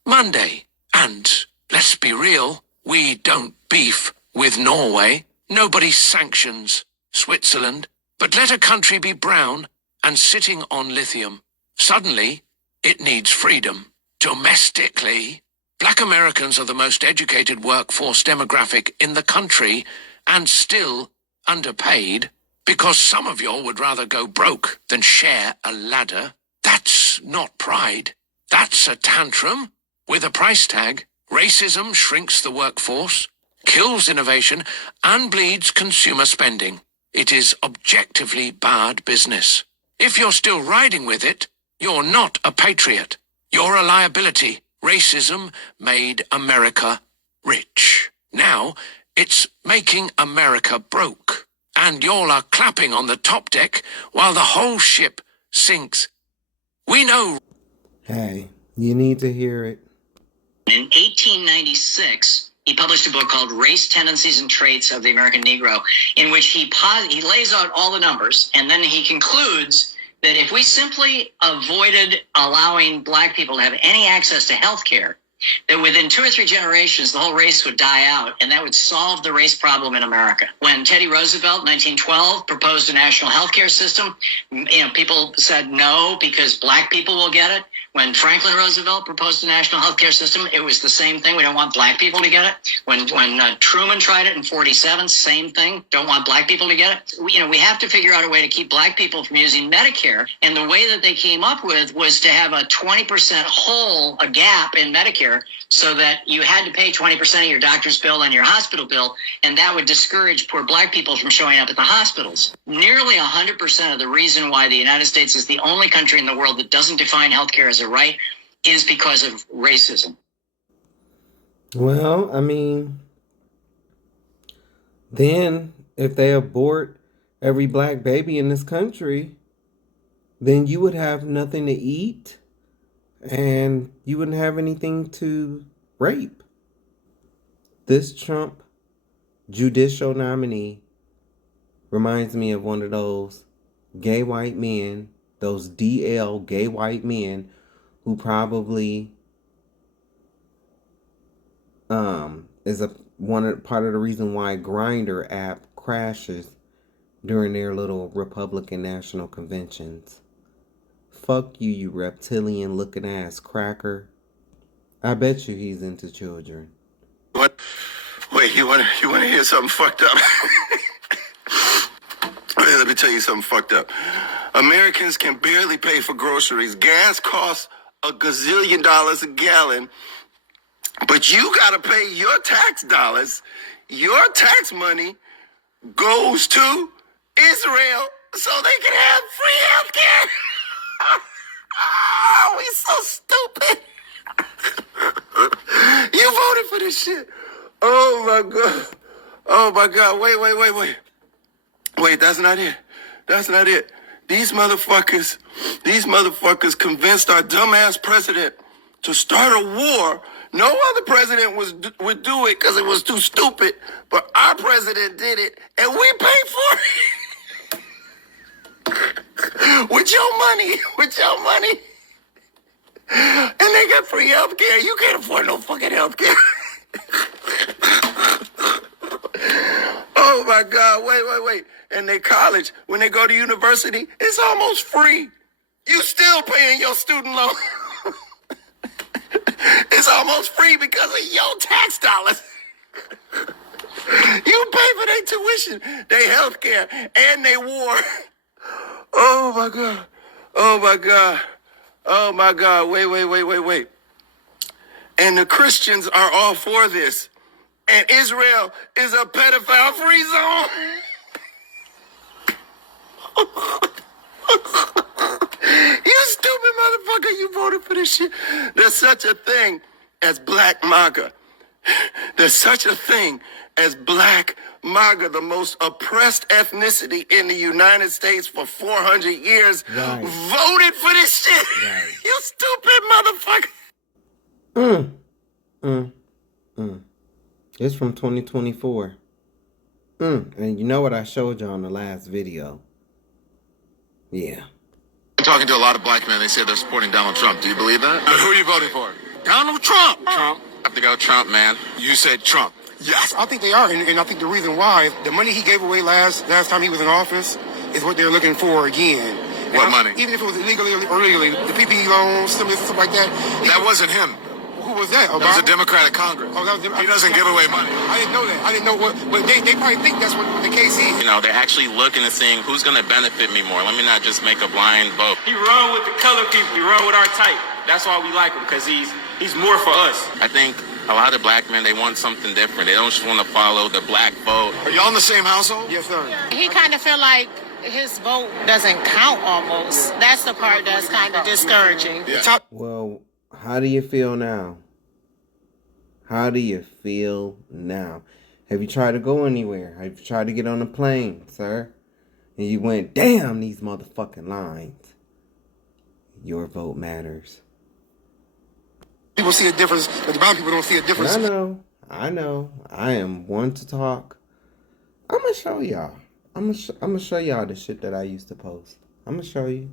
Monday. And let's be real, we don't beef with Norway. Nobody sanctions Switzerland. But let a country be brown and sitting on lithium. Suddenly, it needs freedom. Domestically, Black Americans are the most educated workforce demographic in the country and still underpaid because some of y'all would rather go broke than share a ladder. That's not pride. That's a tantrum with a price tag. Racism shrinks the workforce, kills innovation, and bleeds consumer spending. It is objectively bad business. If you're still riding with it, you're not a patriot. You're a liability. Racism made America rich. Now, it's making America broke. And y'all are clapping on the top deck while the whole ship sinks. We know. Hey, you need to hear it. In 1896, he published a book called Race Tendencies and Traits of the American Negro, in which he lays out all the numbers, and then he concludes that if we simply avoided allowing black people to have any access to health care, that within 2 or 3 generations, the whole race would die out, and that would solve the race problem in America. When Teddy Roosevelt, 1912, proposed a national health care system, people said no because black people will get it. When Franklin Roosevelt proposed a national health care system, it was the same thing. We don't want black people to get it. When Truman tried it in 47, same thing. Don't want black people to get it. We have to figure out a way to keep black people from using Medicare. And the way that they came up with was to have a 20% hole, a gap in Medicare, so that you had to pay 20% of your doctor's bill and your hospital bill, and that would discourage poor black people from showing up at the hospitals. Nearly 100% of the reason why the United States is the only country in the world that doesn't define healthcare as a right is because of racism. Well, I mean, then if they abort every black baby in this country, then you would have nothing to eat and you wouldn't have anything to rape. This Trump judicial nominee reminds me of one of those gay white men, those DL gay white men who probably is part of the reason why Grindr app crashes during their little Republican national conventions. Fuck you, you reptilian looking ass cracker. I bet you he's into children. What? Wait, you wanna hear something fucked up? Wait, let me tell you something fucked up. Americans can barely pay for groceries. Gas costs a gazillion dollars a gallon, but you gotta pay your tax dollars. Your tax money goes to Israel so they can have free health care. Oh, we so stupid. You voted for this shit. Oh my God. Oh my God. Wait. Wait, that's not it. That's not it. These motherfuckers convinced our dumbass president to start a war. No other president would do it because it was too stupid, but our president did it, and we paid for it. With your money. And they got free health care. You can't afford no fucking health care. Oh my God, wait. And they college, when they go to university, it's almost free. You still paying your student loan. It's almost free because of your tax dollars. You pay for their tuition, their health care, and their war. Oh my God. Wait. And the Christians are all for this. And Israel is a pedophile-free zone. You stupid motherfucker, you voted for this shit. There's such a thing as Black MAGA. There's such a thing as Black MAGA, the most oppressed ethnicity in the United States for 400 years, voted for this shit. Right. You stupid motherfucker. It's from 2024. And you know what I showed you on the last video? Yeah. I'm talking to a lot of black men. They say they're supporting Donald Trump. Do you believe that? Who are you voting for? Donald Trump. Trump. I have to go Trump, man. You said Trump. Yes, I think they are, and I think the reason why the money he gave away last time he was in office is what they're looking for again. What money? Even if it was illegally or illegally, the PPE loans, stimulus, stuff like that. That wasn't him. Who was that? That was a Democratic Congress. Oh, that was he doesn't give away money. I didn't know that. I didn't know what. But they probably think that's what the case is. You know, they're actually looking and seeing who's going to benefit me more. Let me not just make a blind vote. You run with the color people. You run with our type. That's why we like him, because he's more for us. I think a lot of black men, they want something different. They don't just want to follow the black vote. Are y'all in the same household? Yes, sir. He kind of feel like his vote doesn't count almost. That's the part that's kind of discouraging. Yeah. Well, how do you feel now? How do you feel now? Have you tried to go anywhere? Have you tried to get on a plane, sir? And you went, damn these motherfucking lines. Your vote matters. People see a difference, but the brown people don't see a difference. I know. I am one to talk. I'm gonna show y'all. I'm gonna show y'all the shit that I used to post. I'm gonna show you.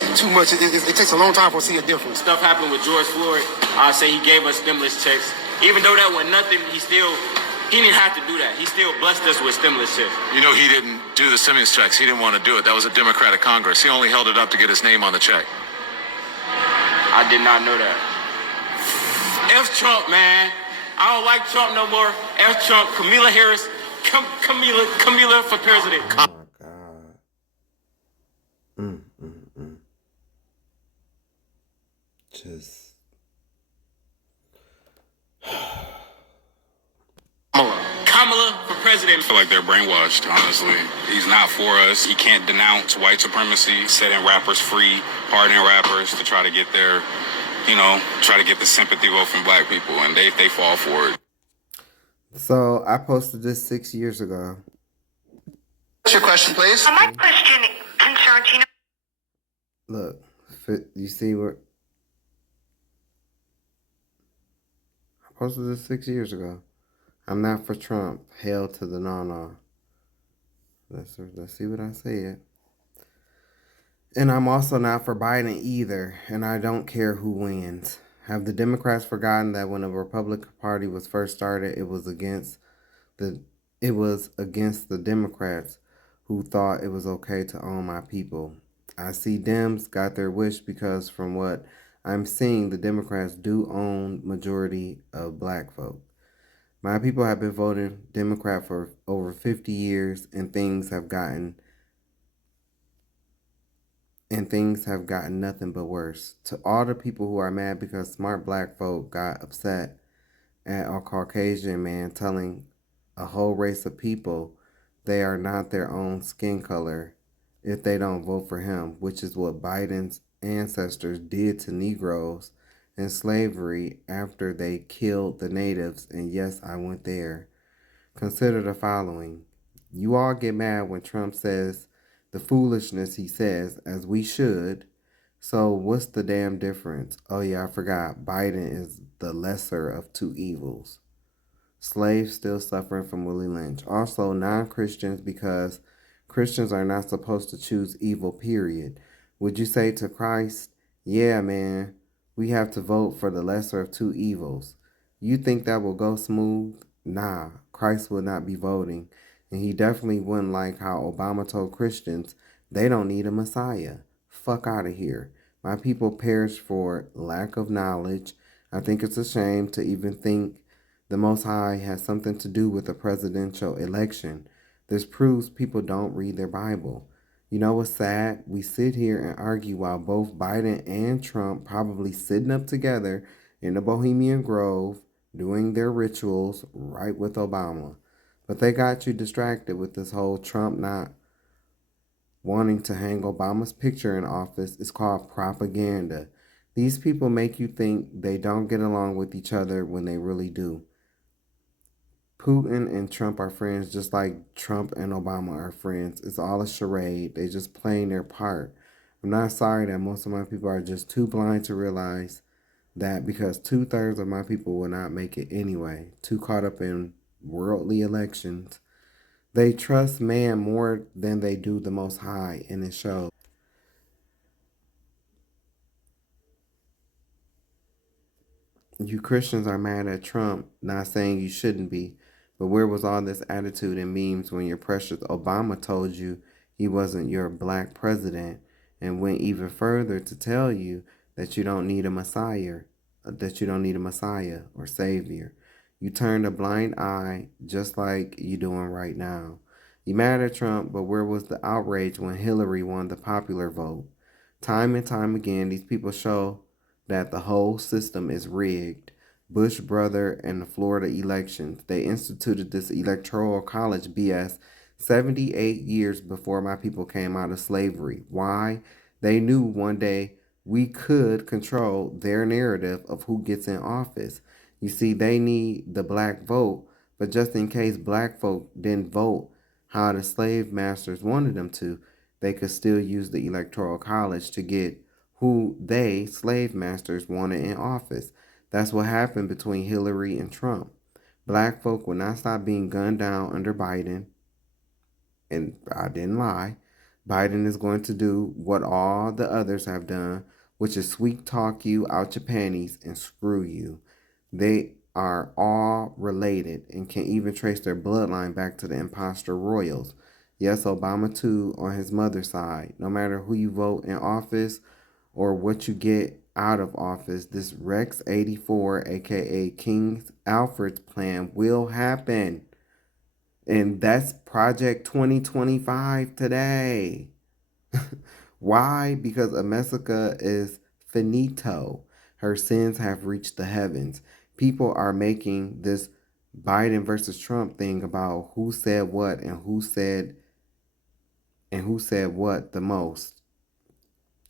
Too much. It takes a long time for us to see a difference. Stuff happened with George Floyd. I say he gave us stimulus checks. Even though that was nothing, he didn't have to do that. He still blessed us with stimulus checks. You know, he didn't do the stimulus checks. He didn't want to do it. That was a Democratic Congress. He only held it up to get his name on the check. I did not know that. F Trump, man. I don't like Trump no more. F Trump, Kamala Harris, Kamala for president. Oh my God. Just. Kamala for president. I feel like they're brainwashed, honestly. He's not for us. He can't denounce white supremacy, setting rappers free, pardoning rappers to try to get their, try to get the sympathy vote from black people, and they fall for it. So I posted this 6 years ago. What's your question, please? My question concerns, Look, you see where I posted this 6 years ago. I'm not for Trump. Hell to the no. Let's see what I said. And I'm also not for Biden either. And I don't care who wins. Have the Democrats forgotten that when the Republican Party was first started, it was against the Democrats who thought it was okay to own my people? I see Dems got their wish because from what I'm seeing, the Democrats do own majority of black folk. My people have been voting Democrat for over 50 years, and things have gotten nothing but worse. To all the people who are mad because smart black folk got upset at a Caucasian man telling a whole race of people they are not their own skin color if they don't vote for him, which is what Biden's ancestors did to Negroes in slavery after they killed the natives. And yes, I went there. Consider the following. You all get mad when Trump says the foolishness he says, as we should. So what's the damn difference? Oh yeah, I forgot. Biden is the lesser of two evils. Slaves still suffering from Willie Lynch. Also, non-Christians, because Christians are not supposed to choose evil, period. Would you say to Christ, yeah, man, we have to vote for the lesser of two evils? You think that will go smooth? Nah, Christ will not be voting. And he definitely wouldn't like how Obama told Christians they don't need a Messiah. Fuck out of here. My people perish for lack of knowledge. I think it's a shame to even think the Most High has something to do with the presidential election. This proves people don't read their Bible. You know what's sad? We sit here and argue while both Biden and Trump probably sitting up together in the Bohemian Grove doing their rituals right with Obama. But they got you distracted with this whole Trump not wanting to hang Obama's picture in office. It's called propaganda. These people make you think they don't get along with each other when they really do. Putin and Trump are friends just like Trump and Obama are friends. It's all a charade. They just playing their part. I'm not sorry that most of my people are just too blind to realize that, because 2/3 of my people will not make it anyway. Too caught up in worldly elections. They trust man more than they do the Most High, and it shows. You Christians are mad at Trump, not saying you shouldn't be, but where was all this attitude and memes when your precious Obama told you he wasn't your black president and went even further to tell you that you don't need a Messiah, or Savior? You turned a blind eye just like you doing right now. You mad at Trump, but where was the outrage when Hillary won the popular vote? Time and time again, these people show that the whole system is rigged. Bush brother and the Florida elections, they instituted this electoral college BS 78 years before my people came out of slavery. Why? They knew one day we could control their narrative of who gets in office. You see, they need the black vote, but just in case black folk didn't vote how the slave masters wanted them to, they could still use the electoral college to get who they, slave masters, wanted in office. That's what happened between Hillary and Trump. Black folk will not stop being gunned down under Biden. And I didn't lie. Biden is going to do what all the others have done, which is sweet talk you out your panties and screw you. They are all related and can even trace their bloodline back to the imposter royals. Yes, Obama too on his mother's side. No matter who you vote in office or what you get out of office, this Rex 84, aka King Alfred's plan, will happen. And that's Project 2025 today. Why? Because Amessica is finito. Her sins have reached the heavens. People are making this Biden versus Trump thing about who said what and who said what the most.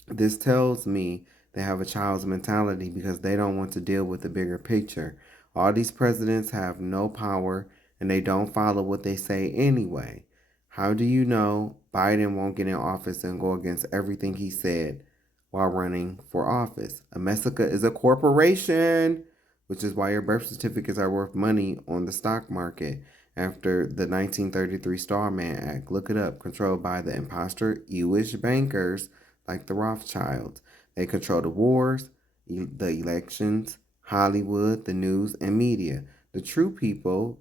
This tells me they have a child's mentality because they don't want to deal with the bigger picture. All these presidents have no power and they don't follow what they say anyway. How do you know Biden won't get in office and go against everything he said while running for office? Amessica is a corporation, which is why your birth certificates are worth money on the stock market after the 1933 Starman Act. Look it up. Controlled by the imposter Jewish bankers like the Rothschilds. They control the wars, the elections, Hollywood, the news, and media. The true people,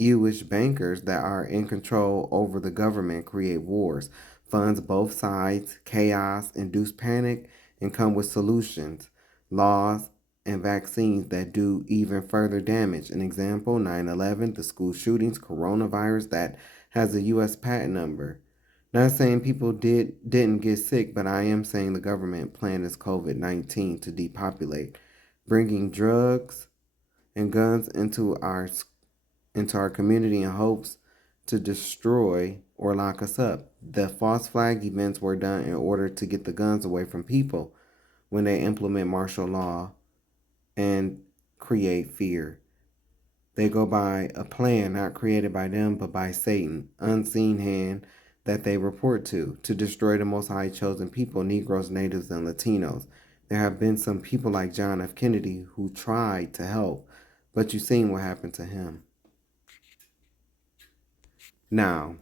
Jewish bankers that are in control over the government, create wars, funds both sides, chaos, induce panic, and come with solutions, laws, and vaccines that do even further damage. An example, 9/11, the school shootings, coronavirus that has a U.S. patent number. Not saying people didn't get sick, but I am saying the government planned this COVID-19 to depopulate, bringing drugs and guns into our community in hopes to destroy or lock us up. The false flag events were done in order to get the guns away from people when they implement martial law and create fear. They go by a plan not created by them but by Satan, unseen hand that they report to destroy the Most High chosen people, Negroes, Natives, and Latinos. There have been some people like John F. Kennedy who tried to help, but you've seen what happened to him. Now,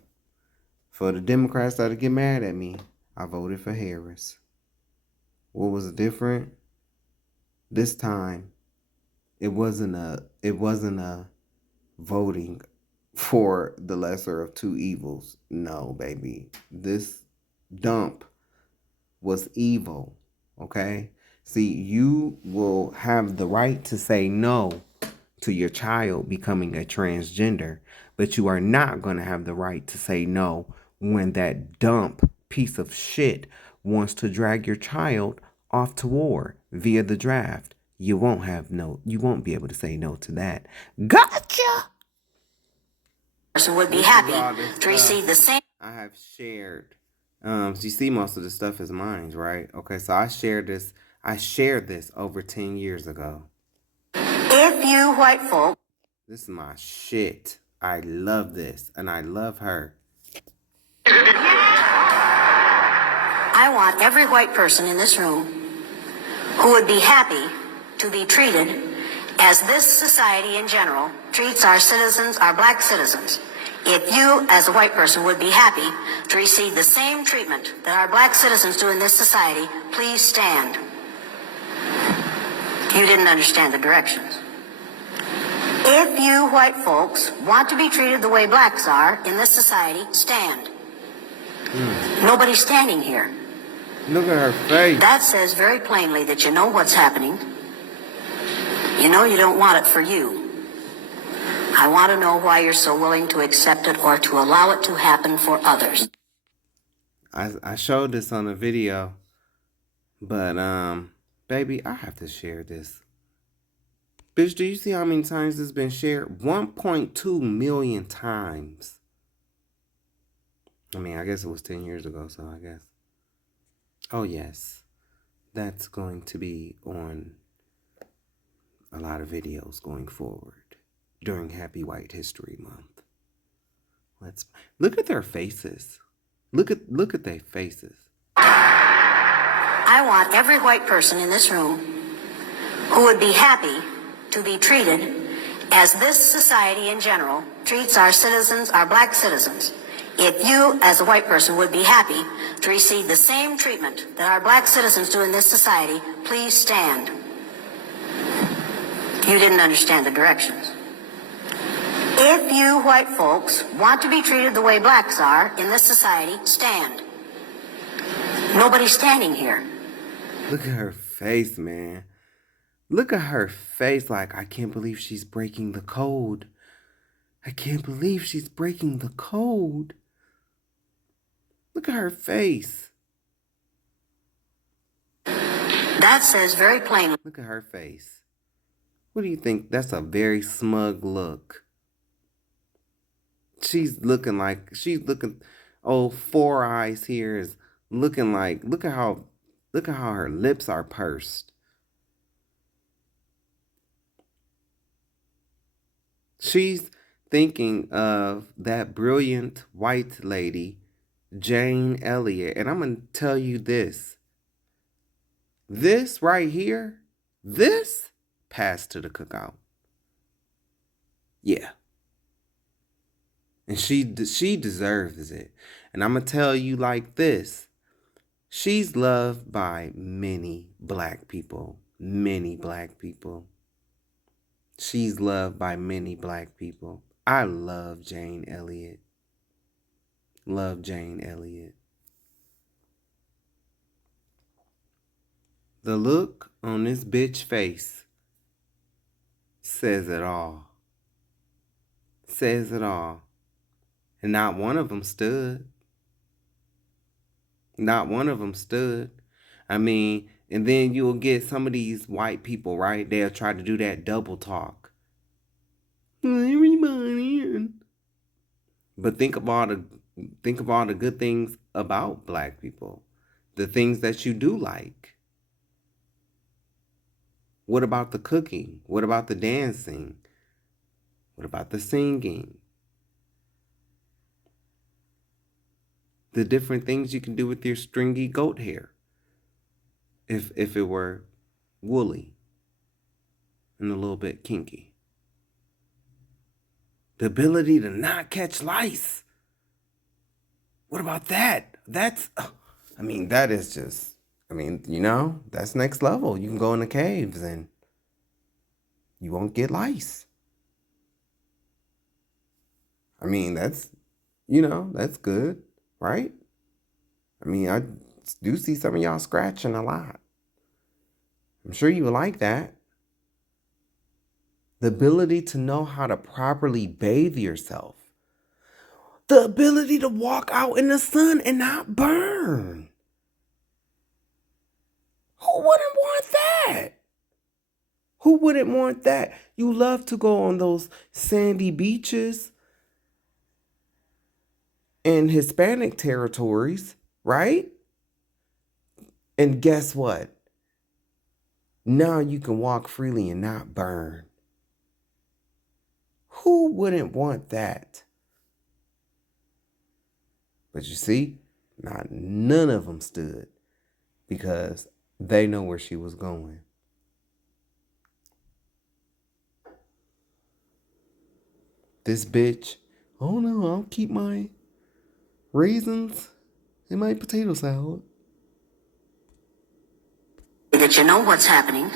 for the Democrats that get mad at me, I voted for Harris. What was different? This time, it wasn't a voting for the lesser of two evils. No, baby. This dump was evil, okay? See, you will have the right to say no to your child becoming a transgender, but you are not going to have the right to say no when that dump piece of shit wants to drag your child off to war via the draft. You won't be able to say no to that. Gotcha! Person would be happy to receive the same. I have shared. You see, most of the stuff is mine, right? Okay, so I shared this over 10 years ago. If you white folk. This is my shit. I love this, and I love her. I want every white person in this room who would be happy to be treated as this society in general treats our citizens, our black citizens. If you, as a white person, would be happy to receive the same treatment that our black citizens do in this society, please stand. You didn't understand the directions. If you white folks want to be treated the way blacks are in this society, stand. Nobody's standing here. Look at her face. That says very plainly that you know what's happening. You know you don't want it for you. I want to know why you're so willing to accept it or to allow it to happen for others. I showed this on a video, but baby, I have to share this. Bitch, do you see how many times this been shared? 1.2 million times. I mean, I guess it was 10 years ago, so I guess. Oh, yes. That's going to be on a lot of videos going forward during Happy White History Month. Let's look at their faces. Look at their faces. I want every white person in this room who would be happy to be treated as this society in general treats our citizens, our black citizens. If you, as a white person, would be happy to receive the same treatment that our black citizens do in this society, please stand. You didn't understand the directions. If you white folks want to be treated the way blacks are in this society, stand. Nobody's standing here. Look at her face, man. Look at her face like, I can't believe she's breaking the code. I can't believe she's breaking the code. Look at her face. That says very plainly. Look at her face. What do you think? That's a very smug look. She's looking, oh, Four Eyes here is looking like, look at how her lips are pursed. She's thinking of that brilliant white lady, Jane Elliott. And I'm going to tell you this. This right here, this passed to the cookout. Yeah. And she deserves it. And I'm going to tell you like this. She's loved by many black people. Many black people. She's loved by many black people. I love Jane Elliott. Love Jane Elliott. The look on this bitch face says it all. Says it all. And not one of them stood. Not one of them stood. I mean, and then you'll get some of these white people, right? They'll try to do that double talk. Everybody. But think of all the good things about black people. The things that you do like. What about the cooking? What about the dancing? What about the singing? The different things you can do with your stringy goat hair. If it were woolly and a little bit kinky. The ability to not catch lice. What about that? That is just, that's next level. You can go in the caves and you won't get lice. That's good, right? I do see some of y'all scratching a lot. I'm sure you would like that. The ability to know how to properly bathe yourself. The ability to walk out in the sun and not burn. Who wouldn't want that? Who wouldn't want that? You love to go on those sandy beaches in Hispanic territories, right? And guess what? Now you can walk freely and not burn. Who wouldn't want that? But you see, none of them stood because they know where she was going. This bitch, oh no, I'll keep my raisins in my potato salad. That you know what's happening.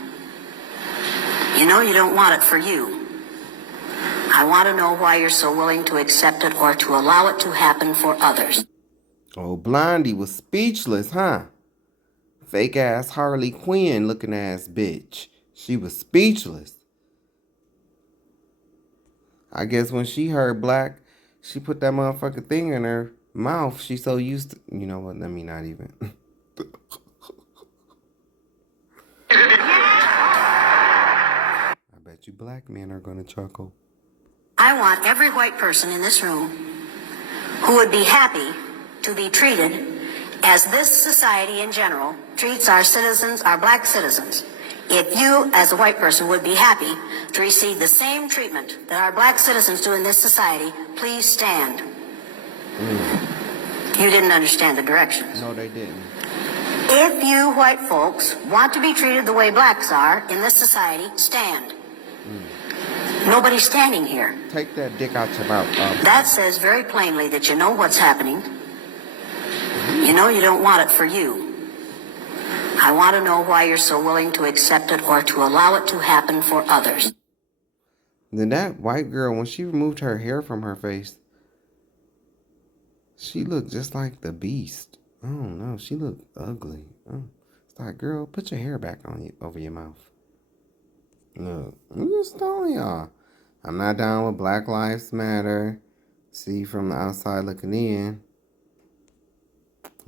You know you don't want it for you. I want to know why you're so willing to accept it or to allow it to happen for others. Oh, Blondie was speechless, huh? Fake ass Harley Quinn looking ass bitch. She was speechless. I guess when she heard black, she put that motherfucking thing in her mouth. She's so used to, you know what? Let me not even. I bet you black men are gonna chuckle. I want every white person in this room who would be happy to be treated as this society in general treats our citizens, our black citizens. If you, as a white person, would be happy to receive the same treatment that our black citizens do in this society, please stand. You didn't understand the directions. No, they didn't. If you white folks want to be treated the way blacks are in this society, stand. Nobody's standing here. Take that dick out your mouth. That says very plainly that you know what's happening. You know you don't want it for you. I want to know why you're so willing to accept it or to allow it to happen for others. Then that white girl, when she removed her hair from her face, she looked just like the Beast. I don't know. She looked ugly. Oh, it's like, girl, put your hair back on you over your mouth. Look, I'm just telling y'all. I'm not down with Black Lives Matter. See, from the outside looking in.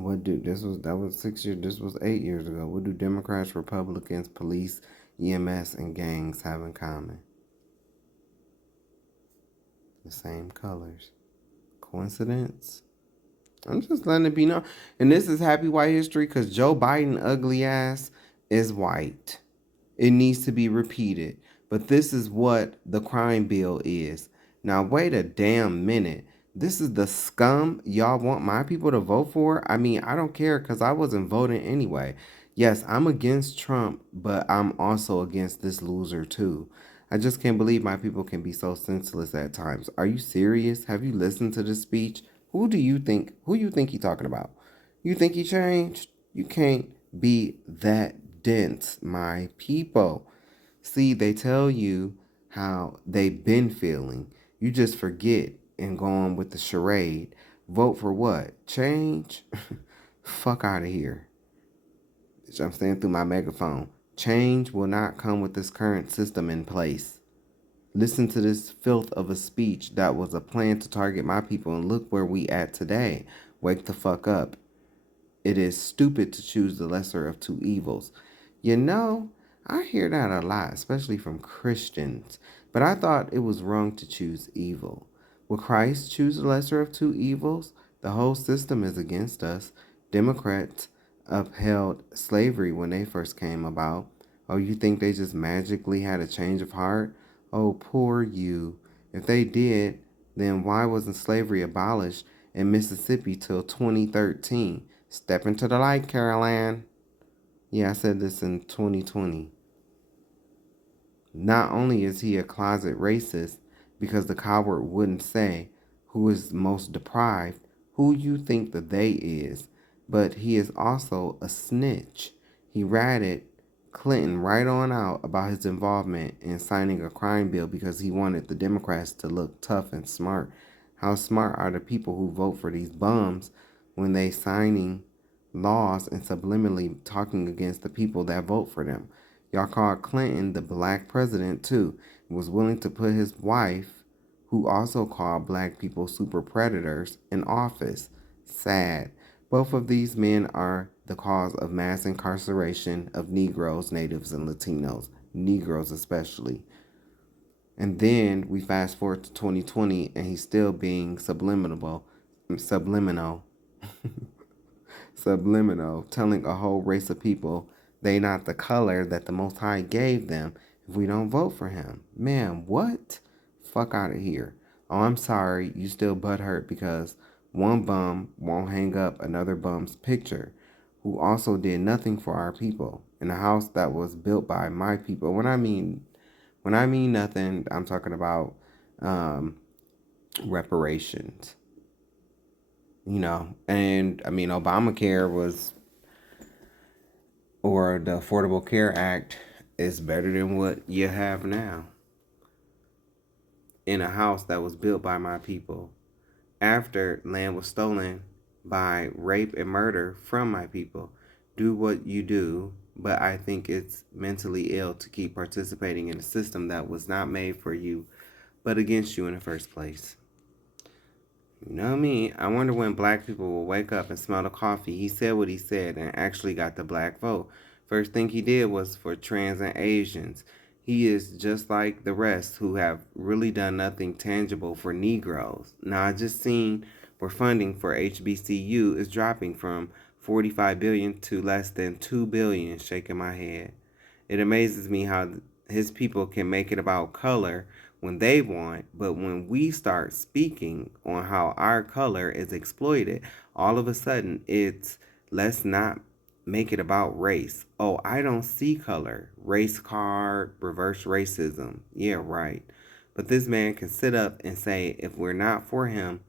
That was 6 years, this was 8 years ago. What do Democrats, Republicans, police, EMS, and gangs have in common? The same colors. Coincidence? I'm just letting it be known. And this is Happy White History because Joe Biden, ugly ass, is white. It needs to be repeated. But this is what the crime bill is. Now, wait a damn minute. This is the scum y'all want my people to vote for? I mean, I don't care because I wasn't voting anyway. Yes, I'm against Trump, but I'm also against this loser too. I just can't believe my people can be so senseless at times. Are you serious? Have you listened to this speech? Who you think he talking about? You think he changed? You can't be that dense, my people. See, they tell you how they've been feeling. You just forget and go on with the charade. Vote for what? Change? Fuck out of here. I'm saying through my megaphone. Change will not come with this current system in place. Listen to this filth of a speech that was a plan to target my people, and look where we at today. Wake the fuck up. It is stupid to choose the lesser of two evils. You know, I hear that a lot, especially from Christians, but I thought it was wrong to choose evil. Will Christ choose the lesser of two evils? The whole system is against us. Democrats upheld slavery when they first came about. Oh, you think they just magically had a change of heart? Oh, poor you. If they did, then why wasn't slavery abolished in Mississippi till 2013? Step into the light, Caroline. Yeah, I said this in 2020. Not only is he a closet racist, because the coward wouldn't say who is most deprived, who you think the they is, but he is also a snitch. He ratted Clinton right on out about his involvement in signing a crime bill because he wanted the Democrats to look tough and smart. How smart are the people who vote for these bums when they signing laws and subliminally talking against the people that vote for them? Y'all called Clinton the black president too. Was willing to put his wife, who also called black people super predators, in office. Sad. Both of these men are the cause of mass incarceration of Negroes, Natives, and Latinos. Negroes especially. And then we fast forward to 2020 and he's still being subliminal, telling a whole race of people they not the color that the Most High gave them if we don't vote for him. Man, what? Fuck out of here. Oh, I'm sorry, you still butthurt because one bum won't hang up another bum's picture who also did nothing for our people in a house that was built by my people. When I mean nothing, I'm talking about reparations. You know, and I mean Obamacare was, or the Affordable Care Act is better than what you have now. In a house that was built by my people after land was stolen by rape and murder from my people. Do what you do, but I think it's mentally ill to keep participating in a system that was not made for you, but against you in the first place. You know me. I wonder when black people will wake up and smell the coffee. He said what he said and actually got the black vote. First thing he did was for trans and Asians. He is just like the rest who have really done nothing tangible for Negroes. Now I just seen where funding for HBCU is dropping from 45 billion to less than 2 billion, shaking my head. It amazes me how his people can make it about color when they want, but when we start speaking on how our color is exploited, all of a sudden it's let's not make it about race. Oh, I don't see color. Race card, reverse racism. Yeah, right. But this man can sit up and say, if we're not for him,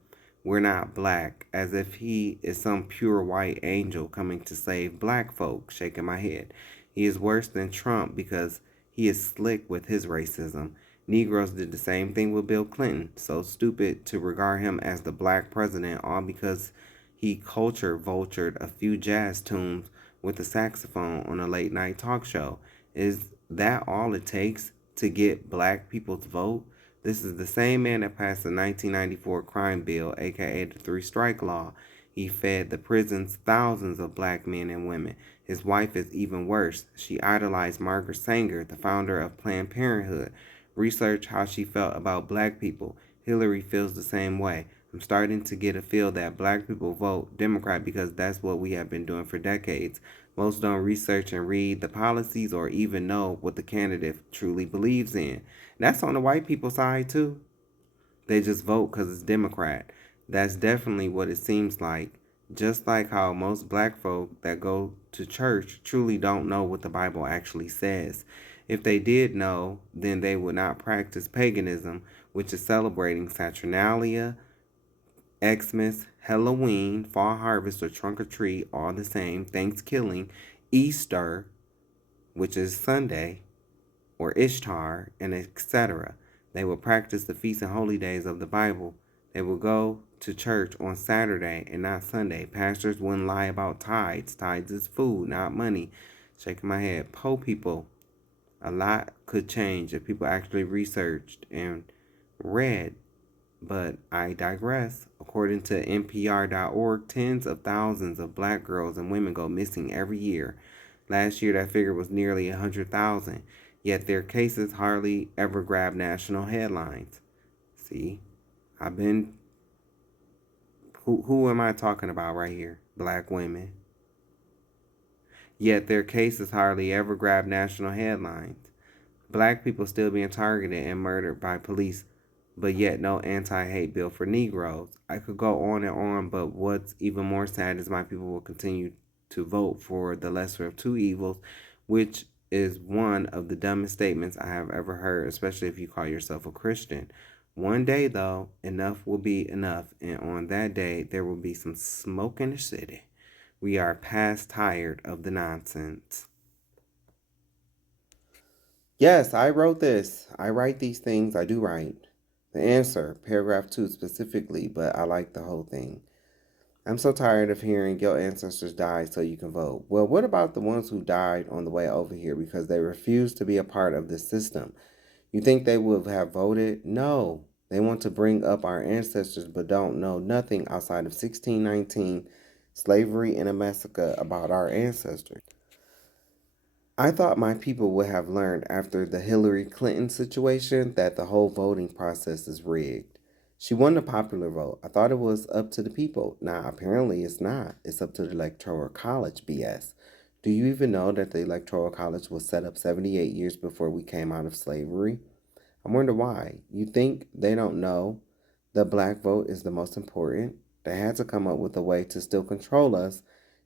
we're not black, as if he is some pure white angel coming to save black folk, shaking my head. He is worse than Trump because he is slick with his racism. Negroes did the same thing with Bill Clinton, so stupid to regard him as the black president, all because he culture vultured a few jazz tunes with a saxophone on a late night talk show. Is that all it takes to get black people's vote? This is the same man that passed the 1994 crime bill, aka the Three Strike Law. He fed the prisons thousands of black men and women. His wife is even worse. She idolized Margaret Sanger, the founder of Planned Parenthood. Research how she felt about black people. Hillary feels the same way. I'm starting to get a feel that black people vote Democrat because that's what we have been doing for decades. Most don't research and read the policies or even know what the candidate truly believes in. That's on the white people side too. They just vote because it's Democrat. That's definitely what it seems like. Just like how most black folk that go to church truly don't know what the Bible actually says. If they did know, then they would not practice paganism, which is celebrating Saturnalia, Xmas, Halloween, Fall Harvest, or Trunk or Treat, all the same, Thanksgiving, Easter, which is Sunday, or Ishtar, and etc. They will practice the feasts and holy days of the Bible. They will go to church on Saturday and not Sunday. Pastors wouldn't lie about tithes. Tithes is food, not money. Shaking my head. Poor people. A lot could change if people actually researched and read. But I digress. According to NPR.org, tens of thousands of black girls and women go missing every year. Last year, that figure was nearly 100,000. Yet their cases hardly ever grab national headlines. See, I've been. Who am I talking about right here? Black women. Yet their cases hardly ever grab national headlines. Black people still being targeted and murdered by police, but yet no anti-hate bill for Negroes. I could go on and on, but what's even more sad is my people will continue to vote for the lesser of two evils, which is one of the dumbest statements I have ever heard, especially if you call yourself a Christian. One day, though, enough will be enough, and on that day, there will be some smoke in the city. We are past tired of the nonsense. Yes, I wrote this. I write these things. I do write. The answer, paragraph 2 specifically, but I like the whole thing. I'm so tired of hearing your ancestors died so you can vote. Well, what about the ones who died on the way over here because they refused to be a part of this system? You think they would have voted? No. They want to bring up our ancestors but don't know nothing outside of 1619 slavery in Amessica about our ancestors. I thought my people would have learned after the Hillary Clinton situation that the whole voting process is rigged. She won the popular vote. I thought it was up to the people. Now, apparently it's not. It's up to the Electoral College BS. Do you even know that the Electoral College was set up 78 years before we came out of slavery? I wonder why. You think they don't know the black vote is the most important? They had to come up with a way to still control us,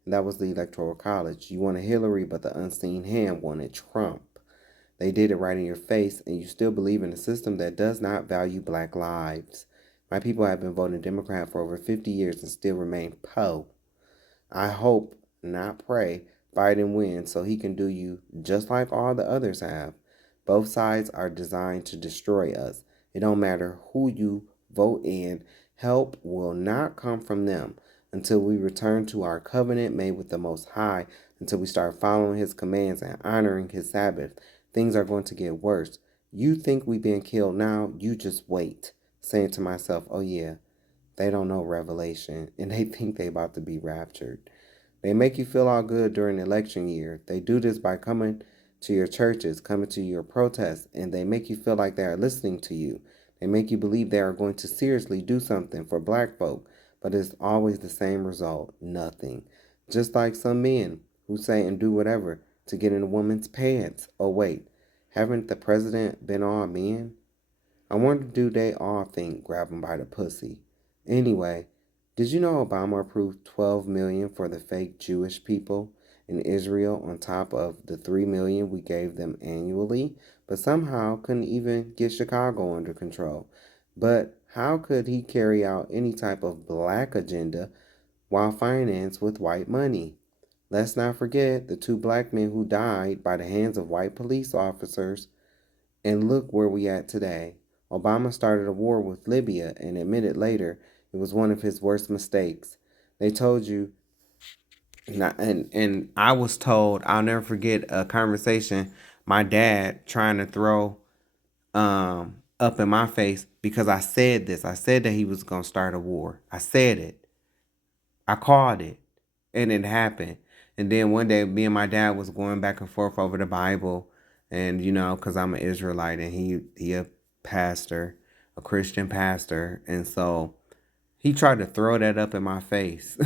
and that was the Electoral College. You wanted Hillary, but the unseen hand wanted Trump. They did it right in your face, and you still believe in a system that does not value black lives. My people have been voting Democrat for over 50 years and still remain po. I hope, not pray, Biden wins so he can do you just like all the others have. Both sides are designed to destroy us. It don't matter who you vote in. Help will not come from them until we return to our covenant made with the Most High, until we start following His commands and honoring His Sabbath. Things are going to get worse. You think we being killed now? You just wait. Saying to myself, oh yeah, They don't know revelation, and they think they about to be raptured. They make you feel all good during election year. They do this by coming to your churches, coming to your protests, and they make you feel like they are listening to you. They make you believe they are going to seriously do something for black folk, but it's always the same result, nothing. Just like some men who say and do whatever to get in a woman's pants. Oh wait, haven't the president been all men? I wonder, do they all think grab him by the pussy? Anyway, did you know Obama approved $12 million for the fake Jewish people in Israel on top of the $3 million we gave them annually, but somehow couldn't even get Chicago under control? But how could he carry out any type of black agenda while financed with white money? Let's not forget the 2 black men who died by the hands of white police officers. And look where we at today. Obama started a war with Libya and admitted later it was one of his worst mistakes. They told you, and I was told, I'll never forget a conversation my dad trying to throw up in my face because I said this. I said that he was going to start a war. I said it. I called it, and it happened. And then one day, me and my dad was going back and forth over the Bible, and because I'm an Israelite and he a pastor, a Christian pastor, and so he tried to throw that up in my face,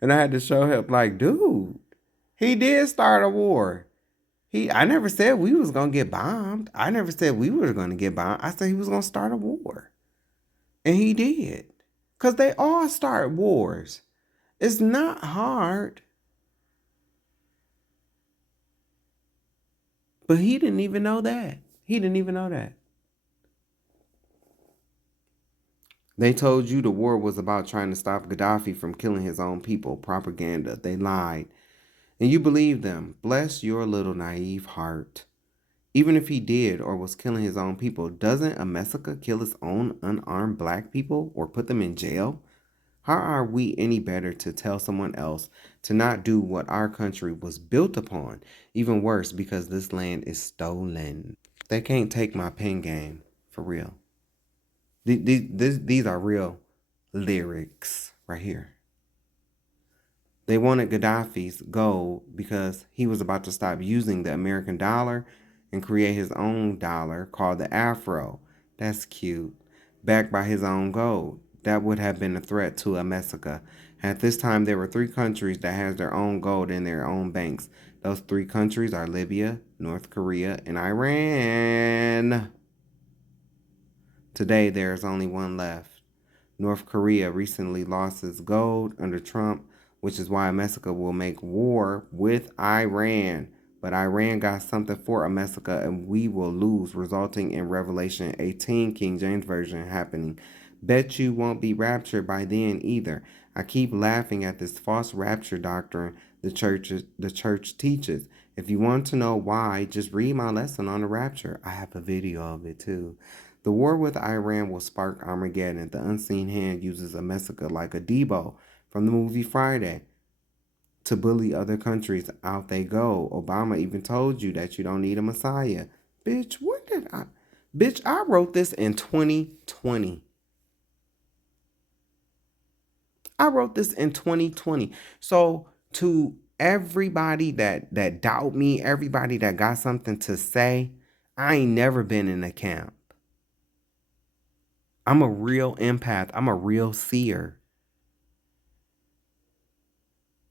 and I had to show him like, dude, he did start a war. I never said we was gonna get bombed. I never said we were gonna get bombed. I said he was gonna start a war, and he did, cause they all start wars. It's not hard. But he didn't even know that. He didn't even know that. They told you the war was about trying to stop Gaddafi from killing his own people. Propaganda. They lied. And you believed them. Bless your little naive heart. Even if he did or was killing his own people, doesn't Amessica kill his own unarmed black people or put them in jail? How are we any better to tell someone else to not do what our country was built upon? Even worse, because this land is stolen. They can't take my pen game, for real. These are real lyrics right here. They wanted Gaddafi's gold because he was about to stop using the American dollar and create his own dollar called the Afro. That's cute. Backed by his own gold. That would have been a threat to Amessica. At this time, there were 3 countries that has their own gold in their own banks. Those 3 countries are Libya, North Korea, and Iran. Today, there is only one left. North Korea recently lost its gold under Trump, which is why Amessica will make war with Iran. But Iran got something for Amessica, and we will lose, resulting in Revelation 18, King James Version, happening. Bet you won't be raptured by then either. I keep laughing at this false rapture doctrine the church teaches. If you want to know why, just read my lesson on the rapture. I have a video of it too. The war with Iran will spark Armageddon. The unseen hand uses Amessica like a Debo from the movie Friday to bully other countries. Out they go. Obama even told you that you don't need a messiah. Bitch, I wrote this in 2020. I wrote this in 2020. So to everybody that doubt me, everybody that got something to say, I ain't never been in a camp. I'm a real empath. I'm a real seer.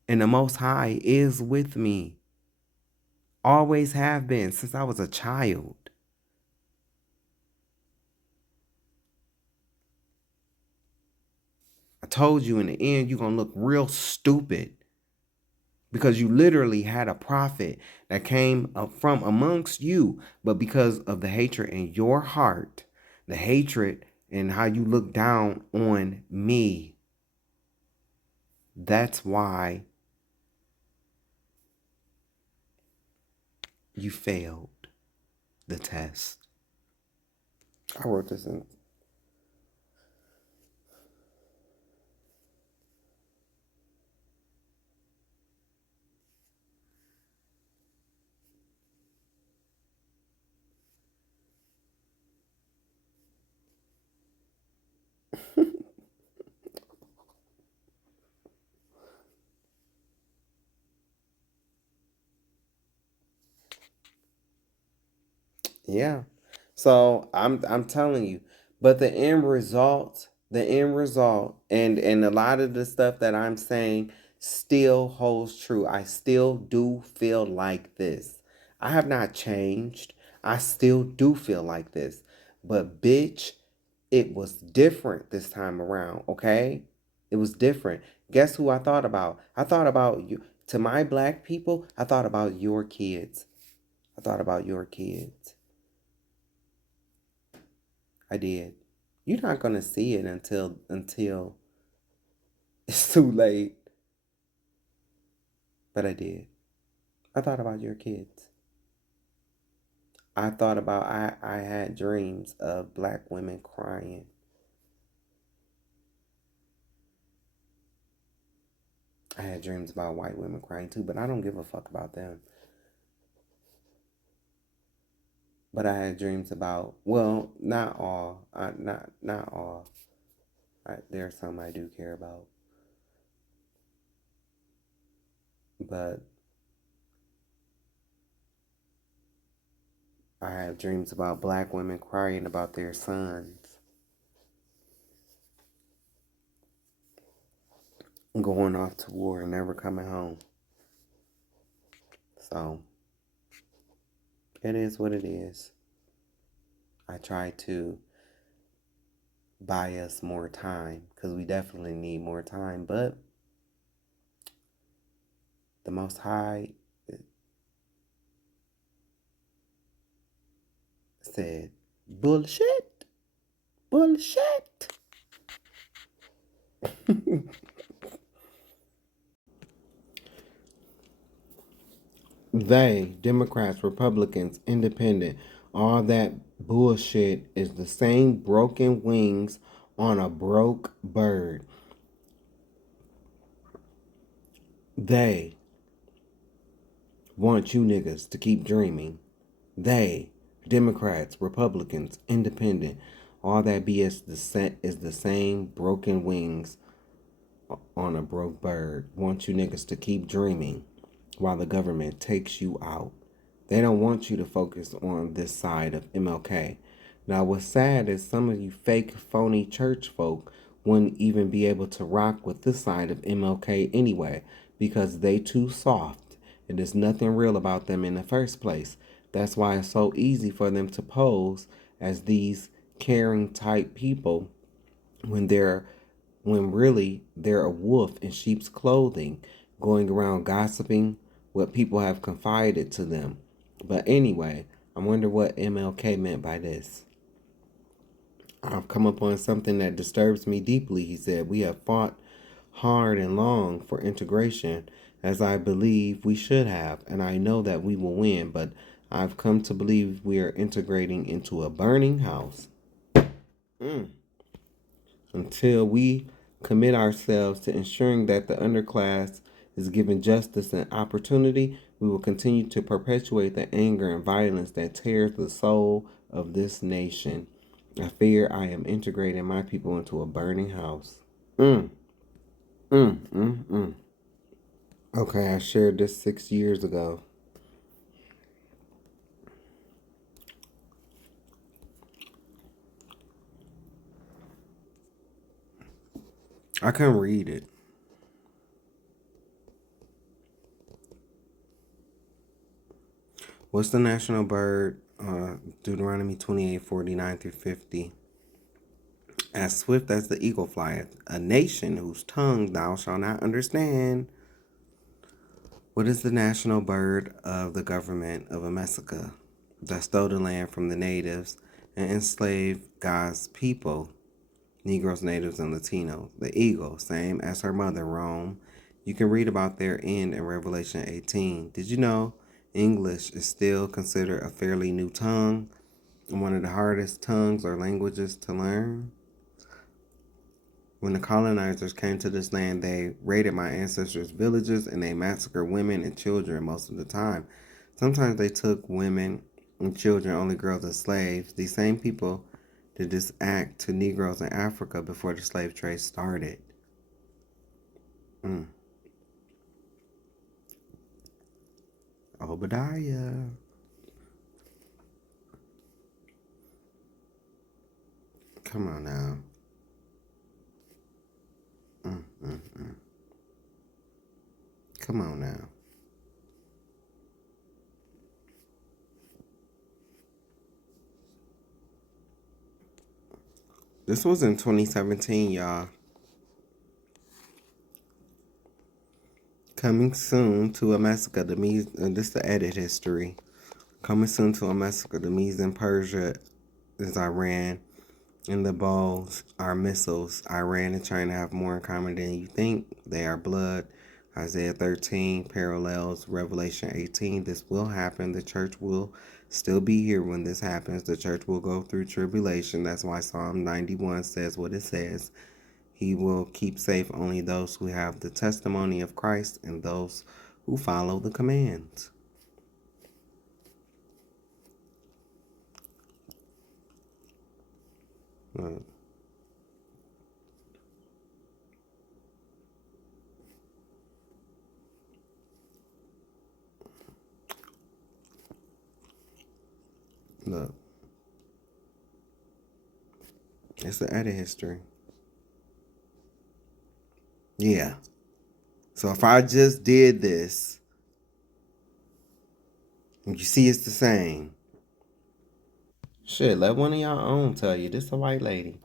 And the Most High is with me. Always have been since I was a child. I told you in the end, you're going to look real stupid. Because you literally had a prophet that came from amongst you. But because of the hatred in your heart, the hatred and how you look down on me, that's why you failed the test. I wrote this in. Yeah. So I'm telling you, but the end result, and a lot of the stuff that I'm saying still holds true. I still do feel like this. I have not changed. I still do feel like this. But bitch, it was different this time around, okay? It was different. Guess who I thought about? I thought about you. To my black people, I thought about your kids. I thought about your kids. I did. You're not gonna see it until it's too late. But I did. I thought about your kids. I thought about I had dreams of black women crying. I had dreams about white women crying too, but I don't give a fuck about them. But I had dreams about, well, not all. Not all. There are some I do care about. But I have dreams about black women crying about their sons going off to war and never coming home. So it is what it is. I try to buy us more time because we definitely need more time. But the Most High said, bullshit, bullshit. They, Democrats, Republicans, Independent, all that bullshit is the same broken wings on a broke bird. They want you niggas to keep dreaming. They, Democrats, Republicans, Independent, all that BS is the same broken wings on a broke bird. Want you niggas to keep dreaming while the government takes you out. They don't want you to focus on this side of MLK. Now, what's sad is some of you fake, phony church folk wouldn't even be able to rock with this side of MLK anyway because they too soft and there's nothing real about them in the first place. That's why it's so easy for them to pose as these caring type people when really they're a wolf in sheep's clothing going around gossiping what people have confided to them. But anyway, I wonder what MLK meant by this. I've come upon something that disturbs me deeply, he said. We have fought hard and long for integration, as I believe we should have, and I know that we will win, but I've come to believe we are integrating into a burning house. Until we commit ourselves to ensuring that the underclass is given justice and opportunity, we will continue to perpetuate the anger and violence that tears the soul of this nation. I fear I am integrating my people into a burning house. Mm, mm, mm, mm. Okay, I shared this 6 years ago. I couldn't read it. What's the national bird? Deuteronomy 28:49-50. As swift as the eagle flieth, a nation whose tongue thou shalt not understand. What is the national bird of the government of Amessica that stole the land from the natives and enslaved God's people, Negroes, natives, and Latinos? The eagle, same as her mother, Rome. You can read about their end in Revelation 18. Did you know English is still considered a fairly new tongue and one of the hardest tongues or languages to learn? When the colonizers came to this land, they raided my ancestors' villages and they massacred women and children most of the time. Sometimes they took women and children, only girls, as slaves. These same people did this act to Negroes in Africa before the slave trade started. Obadiah. Come on now. Come on now. This was in 2017, y'all. Coming soon to Amessica, the Medes, this is the edit history. Coming soon to Amessica, the Medes in Persia is Iran, and the bowls are missiles. Iran and China have more in common than you think. They are blood. Isaiah 13 parallels Revelation 18. This will happen. The church will still be here when this happens. The church will go through tribulation. That's why Psalm 91 says what it says. He will keep safe only those who have the testimony of Christ and those who follow the commands. Look. Look. It's the edit history. Yeah. So if I just did this, and you see it's the same. Shit, let one of y'all own tell you. This a white lady.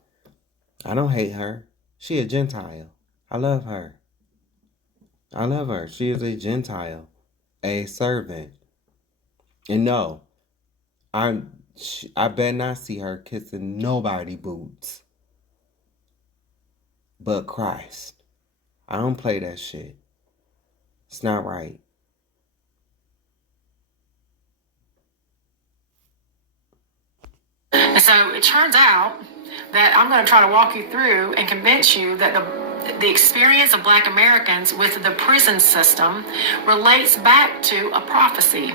I don't hate her. She a Gentile. I love her. I love her. She is a Gentile. A servant. And no, I better not see her kissing nobody boots but Christ. I don't play that shit. It's not right. And so it turns out that I'm going to try to walk you through and convince you that the experience of Black Americans with the prison system relates back to a prophecy.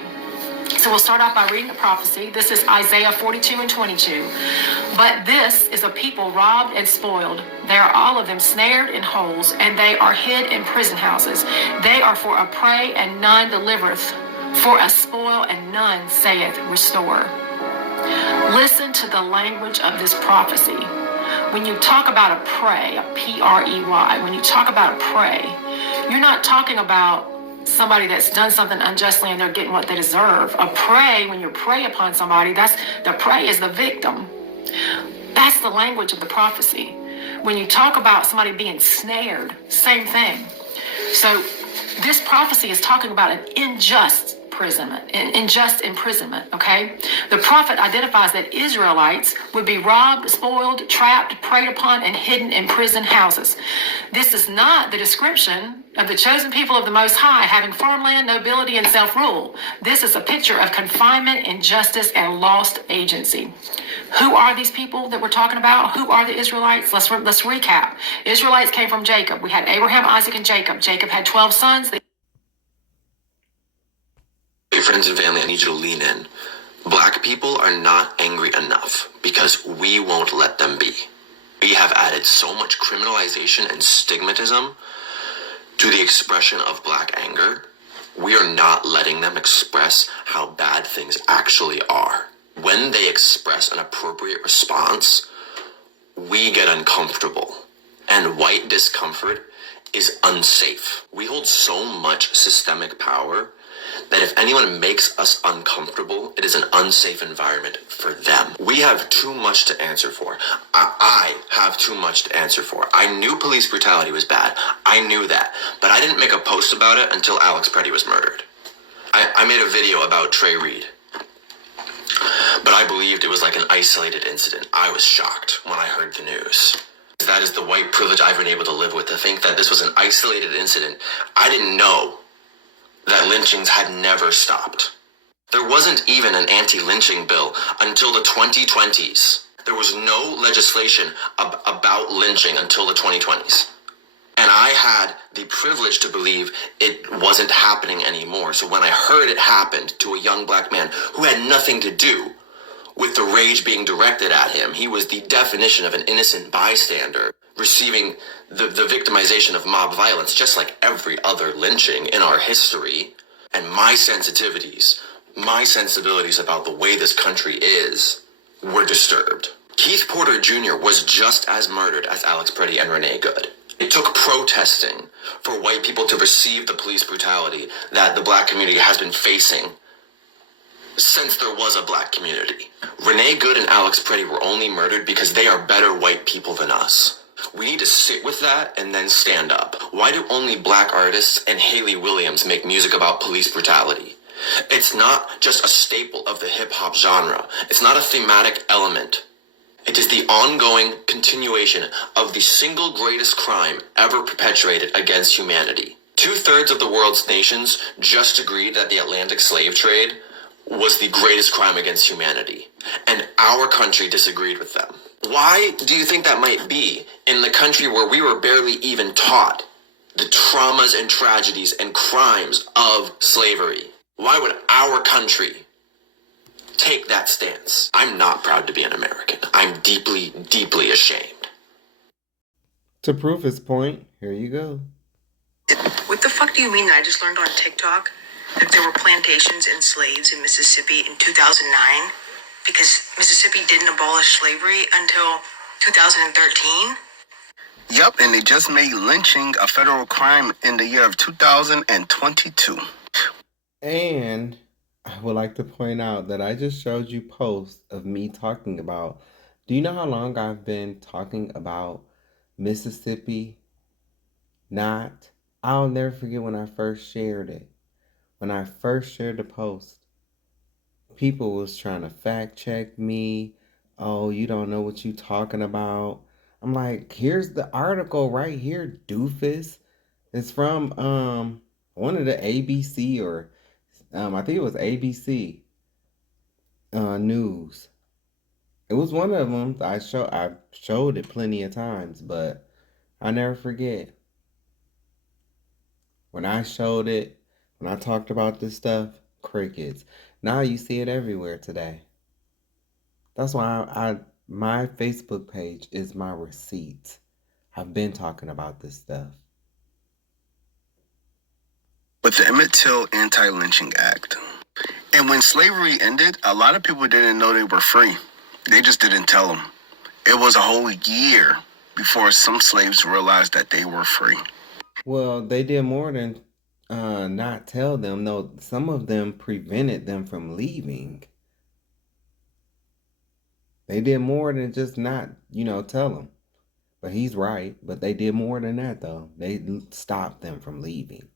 So we'll start off by reading the prophecy. This is Isaiah 42 and 22. But this is a people robbed and spoiled. They are all of them snared in holes, and they are hid in prison houses. They are for a prey, and none delivereth, for a spoil, and none saith, restore. Listen to the language of this prophecy. When you talk about a prey, a P-R-E-Y, when you talk about a prey, you're not talking about somebody that's done something unjustly and they're getting what they deserve. A prey, when you prey upon somebody, the prey is the victim. That's the language of the prophecy. When you talk about somebody being snared, same thing. So this prophecy is talking about an unjust imprisonment, okay? The prophet identifies that Israelites would be robbed, spoiled, trapped, preyed upon, and hidden in prison houses. This is not the description of the chosen people of the Most High having farmland, nobility, and self-rule. This is a picture of confinement, injustice, and lost agency. Who are these people that we're talking about? Who are the Israelites? Let's recap. Israelites came from Jacob. We had Abraham, Isaac, and Jacob. Jacob had 12 sons. Hey, friends and family, I need you to lean in. Black people are not angry enough because we won't let them be. We have added so much criminalization and stigmatism to the expression of black anger. We are not letting them express how bad things actually are. When they express an appropriate response, we get uncomfortable, and white discomfort is unsafe. We hold so much systemic power that if anyone makes us uncomfortable, it is an unsafe environment for them. We have too much to answer for. I have too much to answer for. I knew police brutality was bad. I knew that. But I didn't make a post about it until Alex Preddy was murdered. I made a video about Trey Reed. But I believed it was like an isolated incident. I was shocked when I heard the news. That is the white privilege I've been able to live with, to think that this was an isolated incident. I didn't know that lynchings had never stopped. There wasn't even an anti-lynching bill until the 2020s. There was no legislation about lynching until the 2020s. And I had the privilege to believe it wasn't happening anymore. So when I heard it happened to a young black man who had nothing to do with the rage being directed at him, he was the definition of an innocent bystander, receiving the victimization of mob violence, just like every other lynching in our history. And my sensibilities about the way this country is, were disturbed. Keith Porter Jr. was just as murdered as Alex Preddy and Renee Good. It took protesting for white people to receive the police brutality that the black community has been facing since there was a black community. Renee Good and Alex Preddy were only murdered because they are better white people than us. We need to sit with that and then stand up. Why do only black artists and Haley Williams make music about police brutality? It's not just a staple of the hip-hop genre. It's not a thematic element. It is the ongoing continuation of the single greatest crime ever perpetrated against humanity. 2/3 of the world's nations just agreed that the Atlantic slave trade was the greatest crime against humanity, and our country disagreed with them. Why do you think that might be in the country where we were barely even taught the traumas and tragedies and crimes of slavery? Why would our country take that stance? I'm not proud to be an American. I'm deeply, deeply ashamed. To prove his point, here you go. What the fuck do you mean that I just learned on TikTok that there were plantations and slaves in Mississippi in 2009? Because Mississippi didn't abolish slavery until 2013? Yep, and they just made lynching a federal crime in the year of 2022. And I would like to point out that I just showed you posts of me talking about, do you know how long I've been talking about Mississippi? I'll never forget when I first shared it. When I first shared the post, people was trying to fact check me. Oh, you don't know what you talking about. I'm like, here's the article right here, doofus. It's from one of the ABC or I think it was ABC News. It was one of them. I showed it plenty of times, but I never forget. When I showed it, when I talked about this stuff, crickets. Now you see it everywhere today. That's why my Facebook page is my receipts. I've been talking about this stuff. With the Emmett Till Anti-Lynching Act. And when slavery ended, a lot of people didn't know they were free. They just didn't tell them. It was a whole year before some slaves realized that they were free. Well, they did more than not tell them. No, some of them prevented them from leaving. They did more than just not, tell them. But he's right. But they did more than that, though. They stopped them from leaving.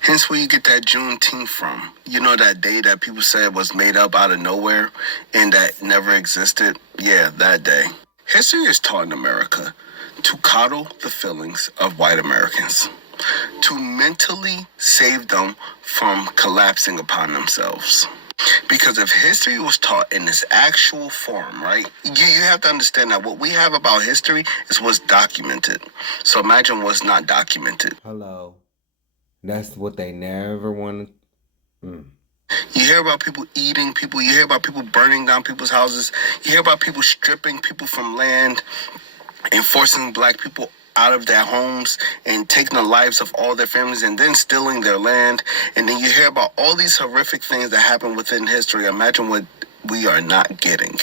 Hence where you get that Juneteenth from. You know, that day that people said was made up out of nowhere and that never existed? Yeah, that day. History is taught in America to coddle the feelings of white Americans, to mentally save them from collapsing upon themselves. Because if history was taught in this actual form, right, you have to understand that what we have about history is what's documented. So imagine what's not documented. Hello. That's what they never want to... You hear about people eating people. You hear about people burning down people's houses. You hear about people stripping people from land and forcing black people out of their homes and taking the lives of all their families and then stealing their land. And then you hear about all these horrific things that happen within history. Imagine what we are not getting.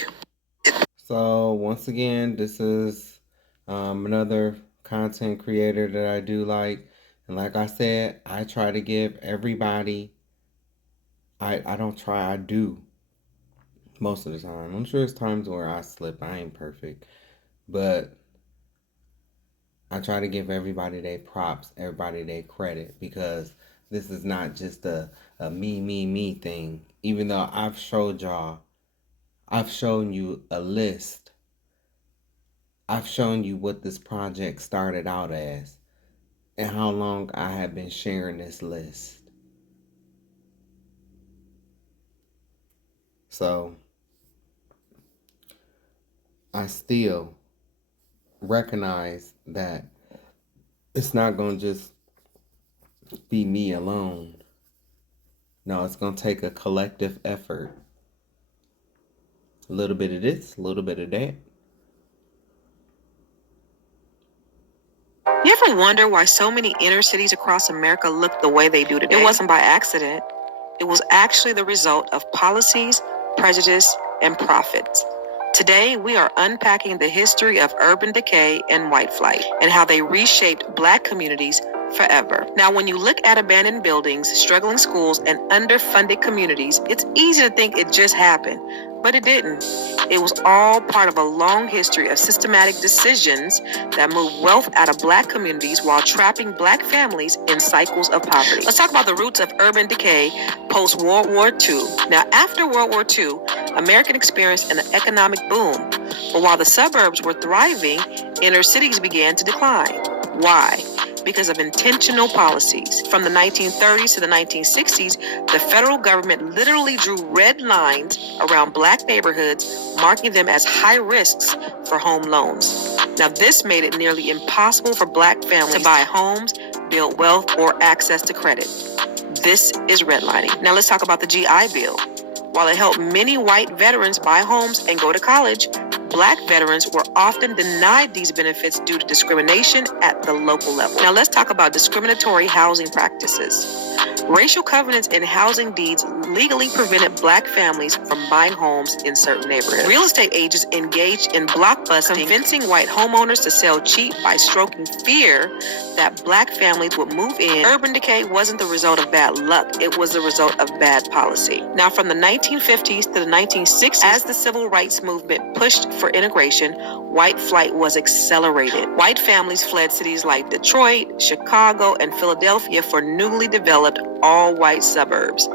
So once again, this is another content creator that I do like. And like I said, I try to give everybody, I do most of the time. I'm sure there's times where I slip. I ain't perfect. But I try to give everybody their props, everybody their credit, because this is not just a me thing. Even though I've shown you a list. I've shown you what this project started out as and how long I have been sharing this list. So I still recognize that it's not going to just be me alone. No, it's going to take a collective effort. A little bit of this, a little bit of that. You ever wonder why so many inner cities across America look the way they do today? It wasn't by accident. It was actually the result of policies, prejudice, and profits. Today, we are unpacking the history of urban decay and white flight and how they reshaped Black communities forever. Now, when you look at abandoned buildings, struggling schools, and underfunded communities, it's easy to think it just happened, but it didn't. It was all part of a long history of systematic decisions that moved wealth out of Black communities while trapping Black families in cycles of poverty. Let's talk about the roots of urban decay post-World War II. Now, after World War II, America experienced an economic boom, but while the suburbs were thriving, inner cities began to decline. Why? Because of intentional policies. From the 1930s to the 1960s, the federal government literally drew red lines around Black neighborhoods, marking them as high risks for home loans. Now, this made it nearly impossible for Black families to buy homes, build wealth, or access to credit. This is redlining. Now, let's talk about the GI Bill. While it helped many white veterans buy homes and go to college, Black veterans were often denied these benefits due to discrimination at the local level. Now let's talk about discriminatory housing practices. Racial covenants in housing deeds legally prevented Black families from buying homes in certain neighborhoods. Real estate agents engaged in blockbusting, convincing white homeowners to sell cheap by stroking fear that Black families would move in. Urban decay wasn't the result of bad luck, it was the result of bad policy. Now, from the 1950s to the 1960s, as the civil rights movement pushed for integration, white flight was accelerated. White families fled cities like Detroit, Chicago, and Philadelphia for newly developed all-white suburbs.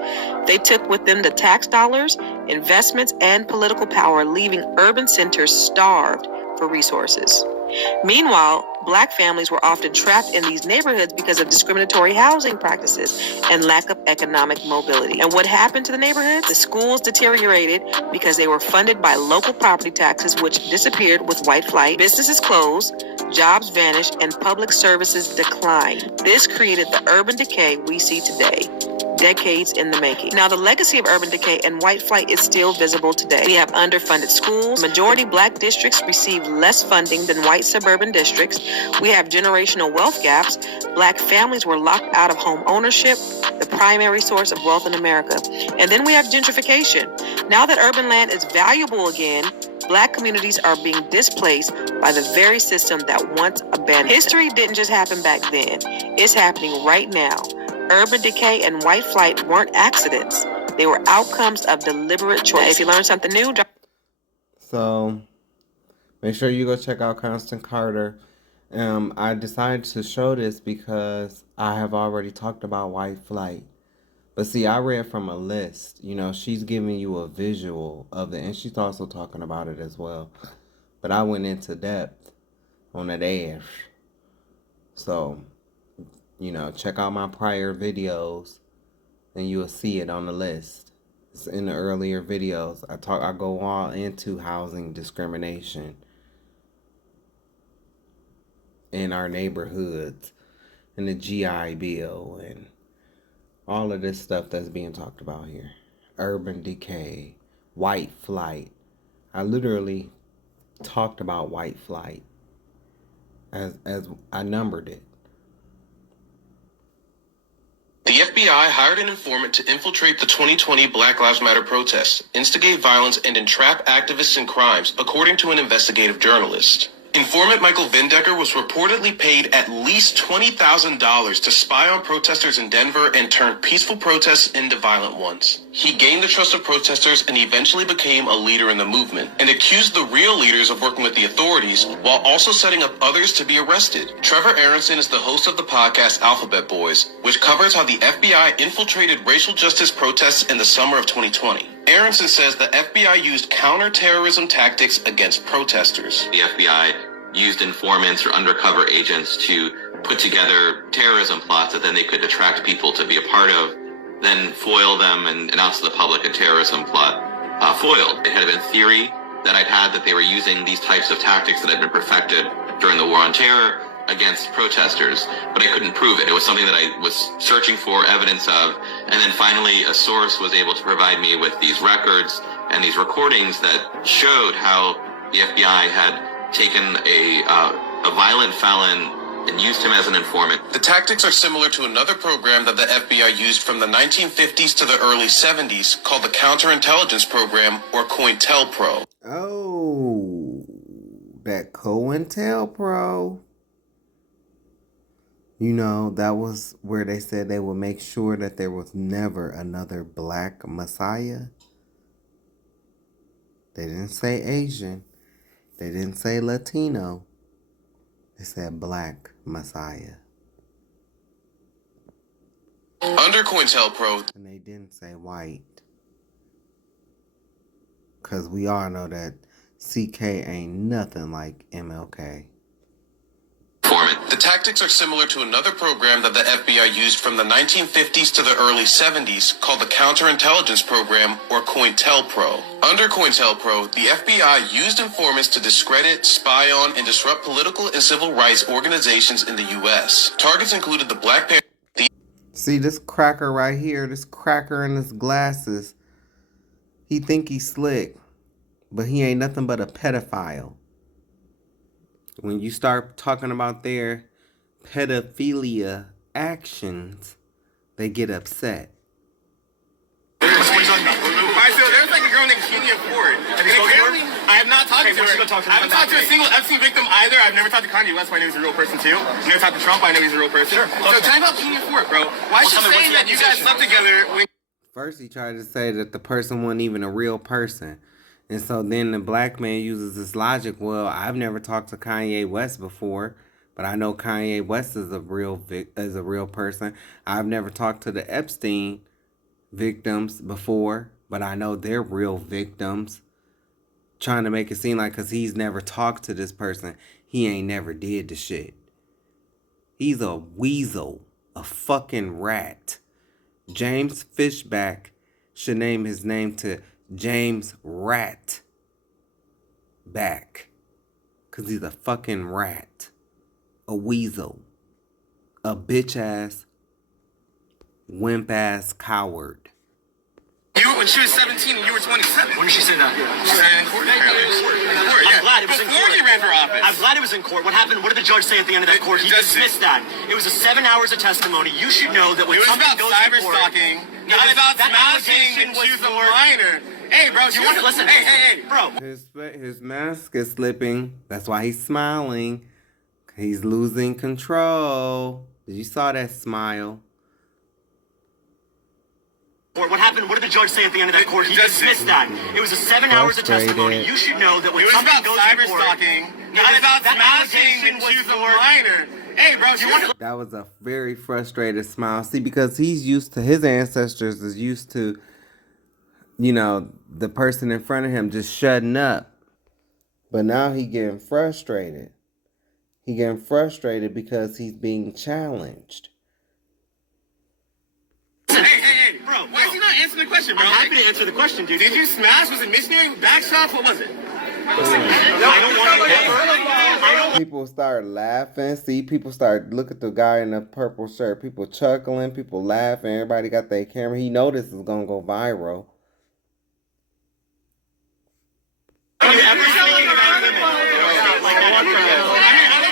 They took with them the tax dollars, investments, and political power, leaving urban centers starved for resources. Meanwhile, Black families were often trapped in these neighborhoods because of discriminatory housing practices and lack of economic mobility. And what happened to the neighborhoods? The schools deteriorated because they were funded by local property taxes, which disappeared with white flight. Businesses closed, jobs vanished, and public services declined. This created the urban decay we see today, decades in the making. Now, the legacy of urban decay and white flight is still visible today. We have underfunded schools. Majority Black districts receive less funding than white suburban districts. We have generational wealth gaps. Black families were locked out of home ownership, the primary source of wealth in America. And then we have gentrification. Now that urban land is valuable again, Black communities are being displaced by the very system that once abandoned. History didn't just happen back then. It's happening right now. Urban decay and white flight weren't accidents. They were outcomes of deliberate choice. Now, if you learned something new... So, make sure you go check out Constant Carter. I decided to show this because I have already talked about white flight. But see, I read from a list. You know, she's giving you a visual of it, and she's also talking about it as well. But I went into depth on that ash. So, you know, check out my prior videos, and you will see it on the list. It's in the earlier videos. I go all into housing discrimination in our neighborhoods, and the GI Bill, and all of this stuff that's being talked about here. Urban decay, white flight. I literally talked about white flight as I numbered it. The FBI hired an informant to infiltrate the 2020 Black Lives Matter protests, instigate violence, and entrap activists in crimes, according to an investigative journalist. Informant Michael Vindecker was reportedly paid at least $20,000 to spy on protesters in Denver and turn peaceful protests into violent ones. He gained the trust of protesters and eventually became a leader in the movement, and accused the real leaders of working with the authorities while also setting up others to be arrested. Trevor Aronson is the host of the podcast Alphabet Boys, which covers how the FBI infiltrated racial justice protests in the summer of 2020. Aronson says the FBI used counterterrorism tactics against protesters. The FBI used informants or undercover agents to put together terrorism plots that then they could attract people to be a part of, then foil them and announce to the public a terrorism plot foiled. It had been theory that I'd had that they were using these types of tactics that had been perfected during the War on Terror against protesters, but I couldn't prove it. It was something that I was searching for evidence of, and then finally a source was able to provide me with these records and these recordings that showed how the FBI had taken a violent felon and used him as an informant. The tactics are similar to another program that the FBI used from the 1950s to the early 70s called the Counterintelligence Program, or COINTELPRO. Oh, that COINTELPRO. You know, that was where they said they would make sure that there was never another black messiah. They didn't say Asian. They didn't say Latino. They said black messiah. Under COINTELPRO, and they didn't say white. Because we all know that CK ain't nothing like MLK. The tactics are similar to another program that the FBI used from the 1950s to the early 70s called the Counterintelligence Program, or COINTELPRO. Under COINTELPRO, the FBI used informants to discredit, spy on, and disrupt political and civil rights organizations in the U.S. Targets included the Black Panther. See this cracker right here, this cracker in his glasses. He think he's slick, but he ain't nothing but a pedophile. When you start talking about their pedophilia actions, they get upset. Alright, so there's like a girl named Kenya Ford. Have you spoken to her? I have not talked to her. I haven't talked to a single Epstein victim either. I've never talked to Kanye West, but I know he's a real person too. I've never talked to Trump, I know he's a real person. Sure. So tell me about Kenya Ford, bro. Why is she saying that you guys slept together when... First he tried to say that the person wasn't even a real person. And so then the black man uses this logic, well, I've never talked to Kanye West before, but I know Kanye West is a real person. I've never talked to the Epstein victims before, but I know they're real victims. Trying to make it seem like because he's never talked to this person, he ain't never did the shit. He's a weasel, a fucking rat. James Fishback should name his name to James Rat Back. Because he's a fucking rat. A weasel. A bitch ass, wimp ass coward. When she was 17 and you were 27. When did she say that? She said in court. I'm glad it was in court. Before you ran for office. I'm glad it was in court. What happened? What did the judge say at the end of that court? He dismissed that. It was a 7 hours of testimony. You should know that when something goes to court... It was about cyber stalking, not about smashing when she was a minor. Hey, bro, you want to listen? Hey, bro. His mask is slipping. That's why he's smiling. He's losing control. You saw that smile. What happened? What did the judge say at the end of that court? He dismissed that. It was a 7 hours of testimony. You should know that when something goes to court... It was about cyber stalking, not about smashing when she was a minor. Hey, bro, you want to... That was a very frustrated smile. See, because he's used to, his ancestors is used to, you know, the person in front of him just shutting up. But now he getting frustrated. He getting frustrated because he's being challenged. Hey, bro, why is he not answering the question, bro? I'm happy to answer the question, dude. Did you smash? Was it missionary? Back shots? What was it? People start laughing. See, people start look at the guy in the purple shirt. People chuckling. People laughing. Everybody got their camera. He know this is gonna go viral. I don't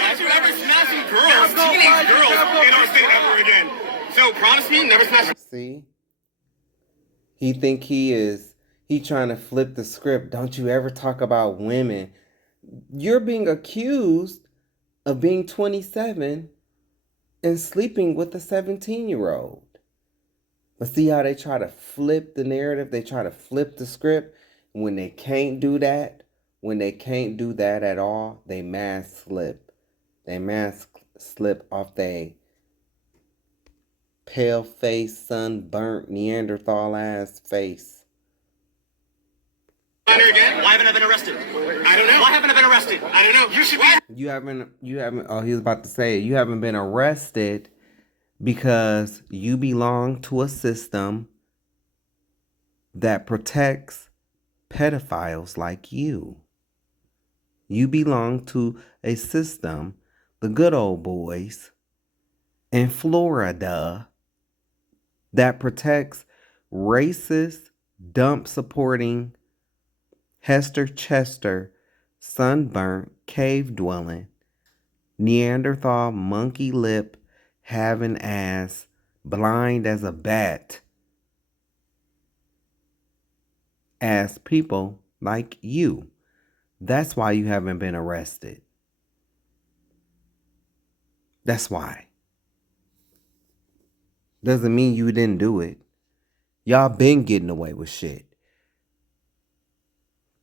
want you ever smashing girls, teenage girls, in our state ever again. So promise me, never smash. See, he think he trying to flip the script. Don't you ever talk about women. You're being accused of being 27 and sleeping with a 17-year-old. But see how they try to flip the narrative? They try to flip the script. When they can't do that, at all, they mask slip. They mask slip off their pale face, sunburnt, Neanderthal ass face. Why haven't I been arrested? I don't know. Why haven't I been arrested? I don't know. You should be. You haven't, oh, he was about to say it. You haven't been arrested because you belong to a system that protects pedophiles like you. You belong to a system, the good old boys in Florida, that protects racist, dump-supporting, Hester Chester, sunburnt, cave-dwelling, Neanderthal, monkey lip, having ass, blind as a bat. As people like you. That's why you haven't been arrested. That's why. Doesn't mean you didn't do it. Y'all been getting away with shit.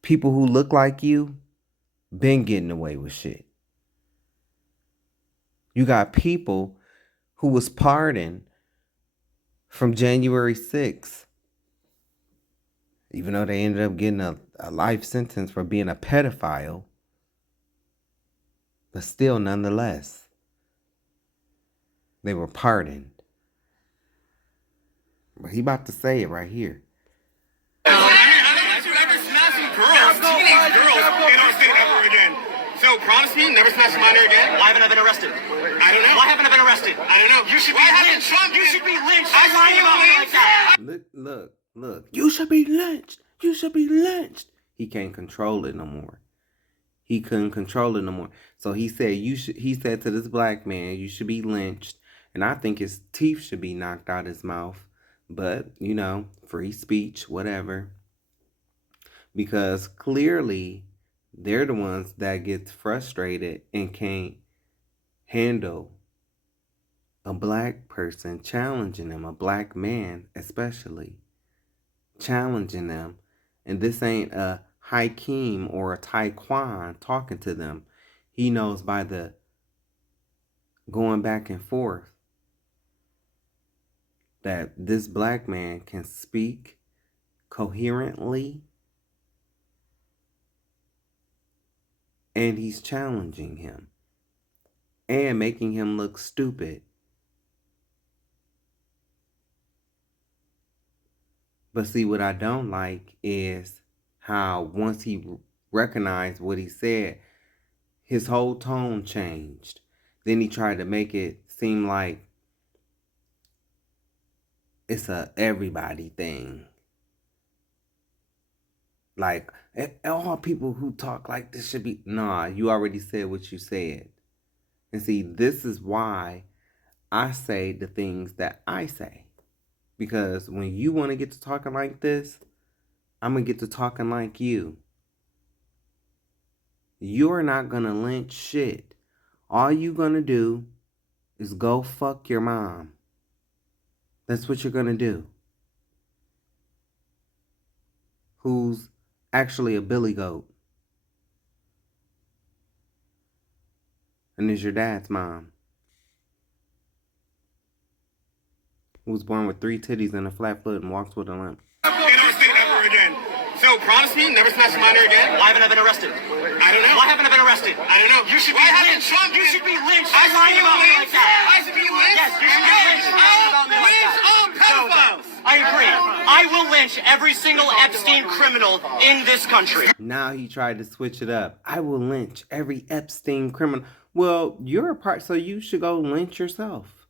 People who look like you been getting away with shit. You got people who was pardoned from January 6th, even though they ended up getting a life sentence for being a pedophile, but still nonetheless, they were pardoned. But he about to say it right here. I don't want you ever smashing girls, teenage girls, in our state ever again. So promise me, never smash a minor again. Why haven't I been arrested? I don't know. Why haven't I been arrested? I don't know. You should be lynched. You should be lynched. I'm lying about me like that. Look. You should be lynched. You should be lynched. He can't control it no more. He couldn't control it no more. So he said he said to this black man, you should be lynched. And I think his teeth should be knocked out his mouth. But, you know, free speech, whatever. Because clearly they're the ones that get frustrated and can't handle a black person challenging them, a black man especially, challenging them. And this ain't a Hakeem or a Taekwon talking to them. He knows by the going back and forth that this black man can speak coherently, and he's challenging him and making him look stupid. But see, what I don't like is how once he recognized what he said, his whole tone changed. Then he tried to make it seem like it's a everybody thing. Like, all people who talk like this should be... Nah, you already said what you said. And see, this is why I say the things that I say. Because when you want to get to talking like this, I'm going to get to talking like you. You're not going to lynch shit. All you going to do is go fuck your mom. That's what you're going to do. Who's actually a billy goat. And is your dad's mom. Who was born with 3 titties and a flat foot and walks with a limp. In our state ever again. So promise me, never smash a minor again. Why haven't I been arrested? I don't know. Why haven't I been arrested? I don't know. You should be lynched. You should be lynched. I'm lying about me like that. I should be lynched. Yes, you should be lynched. All pedophiles. I agree. I will lynch every single Epstein criminal in this country. Now he tried to switch it up. I will lynch every Epstein criminal. Well, you're a part, so you should go lynch yourself.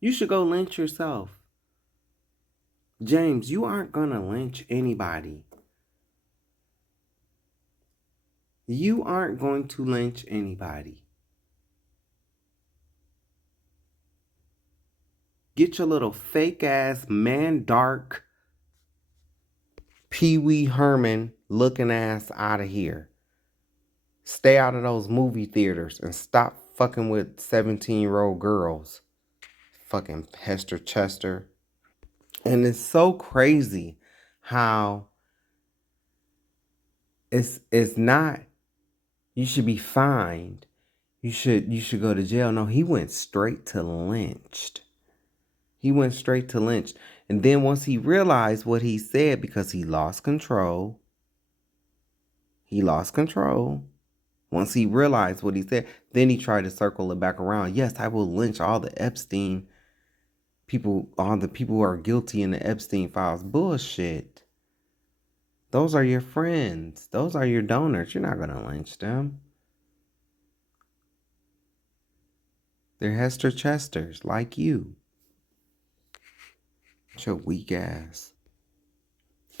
You should go lynch yourself. James, you aren't gonna lynch anybody. You aren't going to lynch anybody. Get your little fake ass man dark Pee Wee Herman looking ass out of here. Stay out of those movie theaters and stop fucking with 17-year-old girls. Fucking Hester Chester. And it's so crazy how it's not you should be fined. You should go to jail. No, he went straight to lynched. He went straight to lynched. And then once he realized what he said, because he lost control. Once he realized what he said, then he tried to circle it back around. Yes, I will lynch all the Epstein people, all the people who are guilty in the Epstein files. Bullshit. Those are your friends. Those are your donors. You're not going to lynch them. They're Hester Chesters, like you. Your weak ass.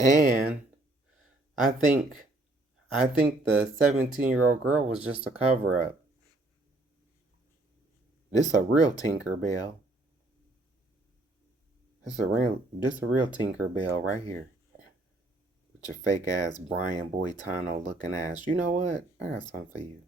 And I think the 17-year-old girl was just a cover-up. This a real Tinkerbell. This a real Tinkerbell right here. With your fake ass Brian Boitano looking ass. You know what? I got something for you.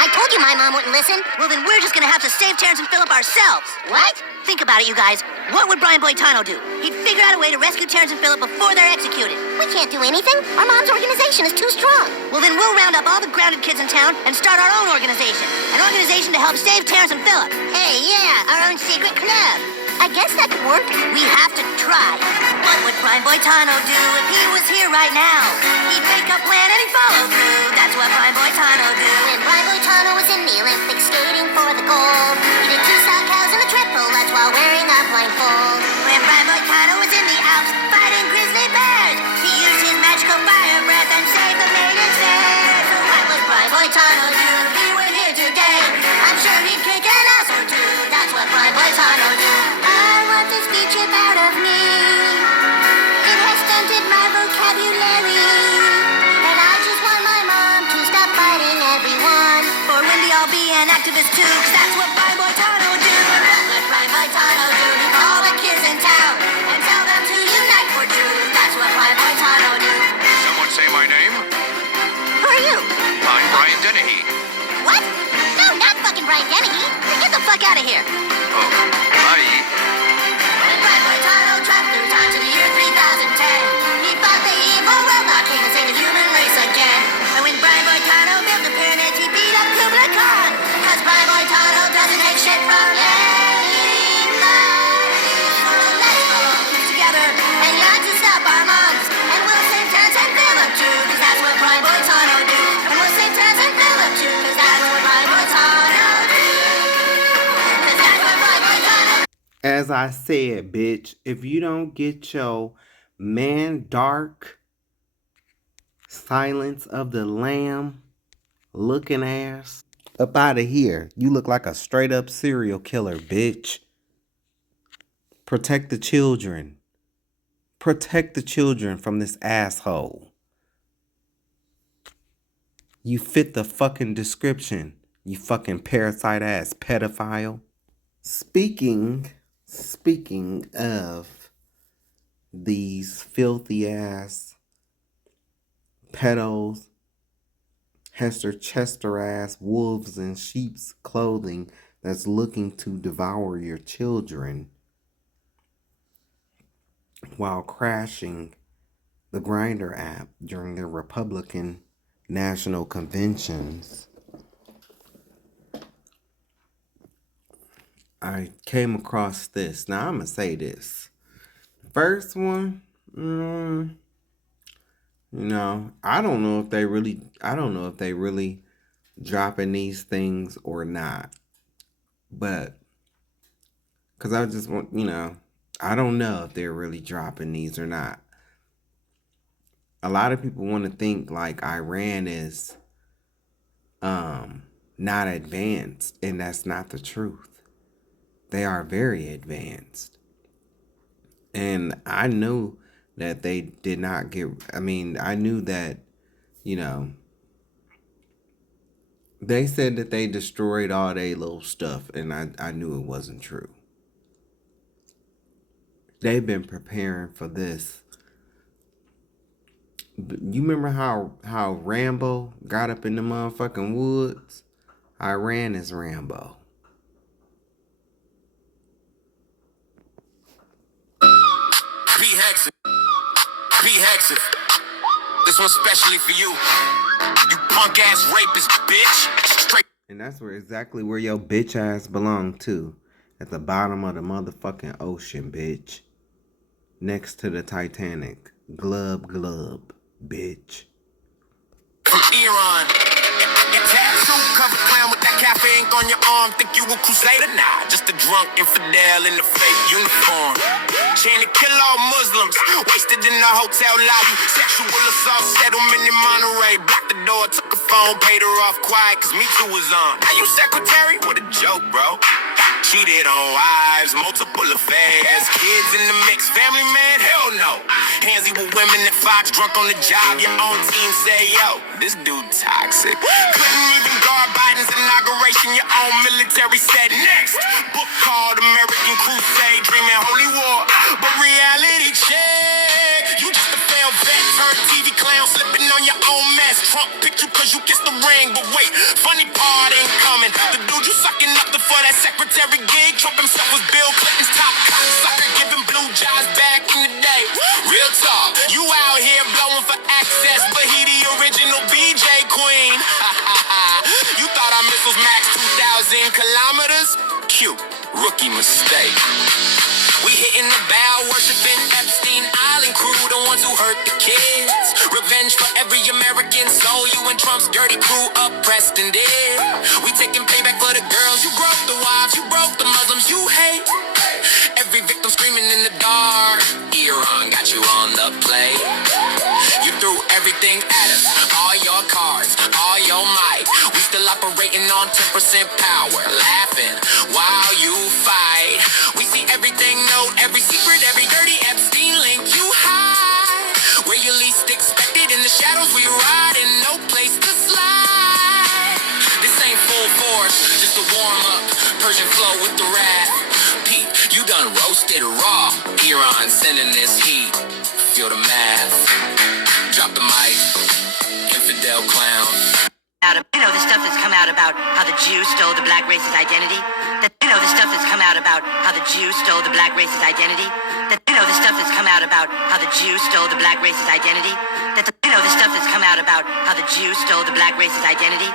I told you my mom wouldn't listen. Well, then we're just gonna have to save Terrence and Philip ourselves. What? Think about it, you guys. What would Brian Boitano do? He'd figure out a way to rescue Terrence and Philip before they're executed. We can't do anything. Our mom's organization is too strong. Well, then we'll round up all the grounded kids in town and start our own organization. An organization to help save Terrence and Philip. Hey, yeah, our own secret club. I guess that could work. We have to try. What would Brian Boitano do if he was here right now? He'd make a plan and he'd follow through. That's what Brian Boitano do. When Brian Boitano was in the Olympics skating for the gold, he did 2 stock cows and a triple. That's while wearing a blindfold. When Brian Boitano was in the Alps fighting grizzly bears, he used his magical fire breath and saved the maidens there. So what would Brian Boitano do if he were here today? I'm sure he'd kick an ass or two. That's what Brian Boitano do. This speech out of me. It has stunted my vocabulary. And I just want my mom to stop fighting everyone. For Wendy, I'll be an activist too, 'cause that's what Brian Boitano do. What would Brian Boitano do? He'd call the kids in town and tell them to unite for truth. That's what Brian Boitano do. Someone say my name? Who are you? I'm Brian Dennehy. What? No, not fucking Brian Dennehy. Get the fuck out of here. Oh, hi. Brian Boitano traveled through time to the year 3010. He fought the evil robot king and saved the human race again. And when Brian Boitano built the pyramids, he beat up Kublai Khan. 'Cause Brian Boitano doesn't take shit from anybody. So let's all keep together and unite to stop our moms. And we'll save Terrence and Philip too, 'cause that's what Brian Boitano do. And we'll save Terrence and Philip too, 'cause that's what Brian Boitano do. 'Cause that's what Brian Boitano do. As I said, bitch, if you don't get your man dark Silence of the Lamb looking ass up out of here, you look like a straight up serial killer, bitch. Protect the children. Protect the children from this asshole. You fit the fucking description, you fucking parasite ass pedophile. Speaking of these filthy ass pedos, Hester Chester ass wolves in sheep's clothing that's looking to devour your children while crashing the Grindr app during their Republican national conventions, I came across this. Now I'm gonna say this. First one, I don't know if they really dropping these things or not. But because I just want, I don't know if they're really dropping these or not. A lot of people want to think like Iran is not advanced, and that's not the truth. They are very advanced. And I knew that they did not I knew that, they said that they destroyed all their little stuff, and I knew it wasn't true. They've been preparing for this. You remember how Rambo got up in the motherfucking woods? Iran is Rambo. P. Hexen. This one's specially for you. You punk ass rapist, bitch. Straight. And that's exactly where your bitch ass belong to. At the bottom of the motherfucking ocean, bitch. Next to the Titanic. Glub, bitch. From Iran. Your tattoo covered clown with that cafe ink on your arm. Think you a crusader? Nah, just a drunk infidel in the fake uniform. Chain to kill all Muslims. Wasted in the hotel lobby. Sexual assault settlement in Monterey. Blocked the door, took a phone, paid her off quiet, cause Me Too was on. Now you secretary? What a joke, bro. Cheated on wives, multiple affairs. Kids in the mix, family man? Hell no. Handsy with women at Fox, drunk on the job. Your own team say, yo, this dude toxic. Couldn't even guard Biden's inauguration. in your own military set. Next, book called American Crusade, dreaming holy war, but reality check. You just a failed vet, turned TV clown, slipping on your own mess. Trump picked you cause you kissed the ring, but wait, funny part ain't coming. The dude you sucking up for that secretary gig, Trump himself was Bill Clinton's top cocksucker, giving blue jobs back in the day. Real talk, you out here blowing for access, but he the original BJ Queen. You thought our missiles max 2,000 kilometers? Cute, rookie mistake. We hitting the bow, worshiping Epstein Island crew, the ones who hurt the kids. Revenge for every American soul you and Trump's dirty crew oppressed and did. We taking payback for the girls, you broke the wives, you broke the Muslims you hate. Every victim screaming in the dark. Iran got you on the play. You threw everything at us, all your cards, all your might. We still operating on 10% power, laughing while you fight. We see everything, know every secret, every dirty Epstein link you hide. Where you least expected, in the shadows we ride, and no place to slide. This ain't full force, just a warm up. Persian flow with the wrath. Pete, you done roasted raw. Iran sending this heat. Feel the math. Drop the mic. Infidel clown. You know the stuff that's come out about how the Jews stole the black race's identity? You know the stuff that's come out about how the Jews stole the black race's identity? You know the stuff that's come out about how the Jews stole the black race's identity? You know the stuff that's come out about how the Jews stole the black race's identity?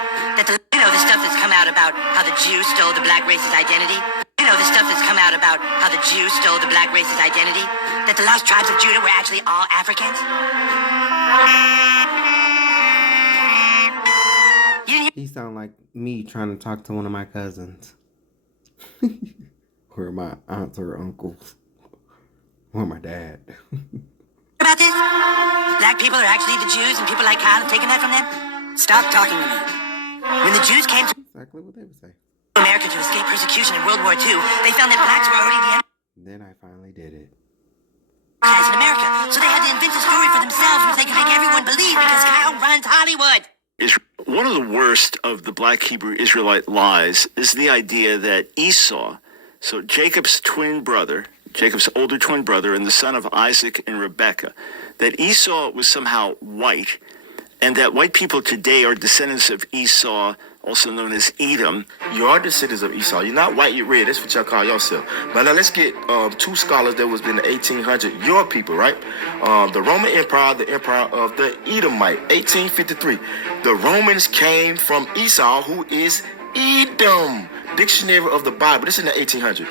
You know the stuff that's come out about how the Jews stole the black race's identity? You know the stuff that's come out about how the Jews stole the black race's identity? That the lost tribes of Judah were actually all Africans? He sound like me trying to talk to one of my cousins. Or my aunts or uncles. Or my dad. About this? Black people are actually the Jews and people like Kyle have taken that from them? Stop talking to me. When the Jews came to Exactly what they would say. America to escape persecution in World War II, they found that blacks were already the enemy Then I finally did it. in America. So they had to invent a story for themselves which they could make everyone believe because Kyle runs Hollywood. One of the worst of the black Hebrew Israelite lies is the idea that Esau, so Jacob's twin brother, Jacob's older twin brother and the son of Isaac and Rebekah, that Esau was somehow white, and that white people today are descendants of Esau, also known as Edom. You are descendants of Esau. You're not white, you're red. That's what y'all call yourself. But now let's get two scholars that was in the 1800s. Your people, right? The Roman Empire, the empire of the Edomite, 1853. The Romans came from Esau, who is Edom. Dictionary of the Bible. This is in the 1800s.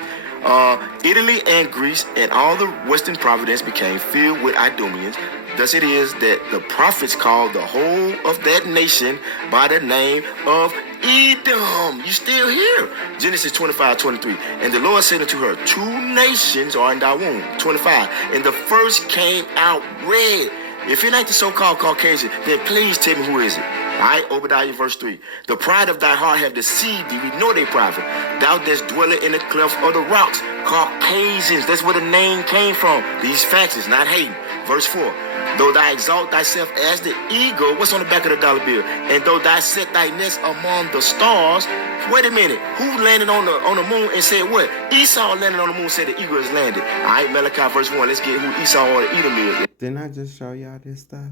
Italy and Greece and all the Western province became filled with Idumeans. Thus it is that the prophets called the whole of that nation by the name of Edom. You still here. Genesis 25:23. And the Lord said unto her, 2 nations are in thy womb. 25. And the first came out red. If it ain't the so-called Caucasian, then please tell me who is it. Alright, Obadiah verse 3. The pride of thy heart have deceived thee. We know they private. Thou that's dwelling in the cleft of the rocks. Caucasians. That's where the name came from. These facts is not hating. Verse 4. Though thou exalt thyself as the eagle, what's on the back of the dollar bill? And though thou set thy nest among the stars, wait a minute, who landed on the moon and said what? Esau landed on the moon and said the eagle has landed. All right, Malachi verse 1, let's get who Esau or Edom is. Didn't I just show y'all this stuff?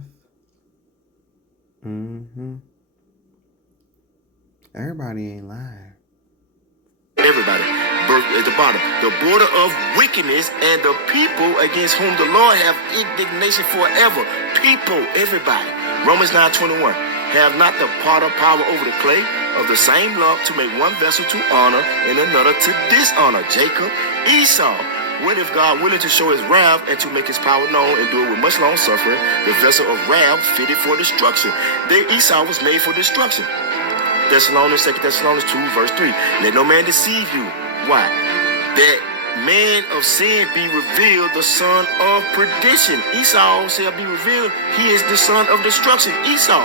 Everybody ain't lying. Everybody. At the bottom, the border of wickedness and the people against whom the Lord have indignation forever. People, everybody. Romans 9:21. Have not the potter power over the clay of the same lump to make one vessel to honor and another to dishonor? Jacob, Esau. What if God willing to show his wrath and to make his power known and do it with much long suffering, the vessel of wrath fitted for destruction? Esau was made for destruction. 2 Thessalonians 2 verse 3. Let no man deceive you. Why? That man of sin be revealed, the son of perdition. Esau shall be revealed. He is the son of destruction. Esau.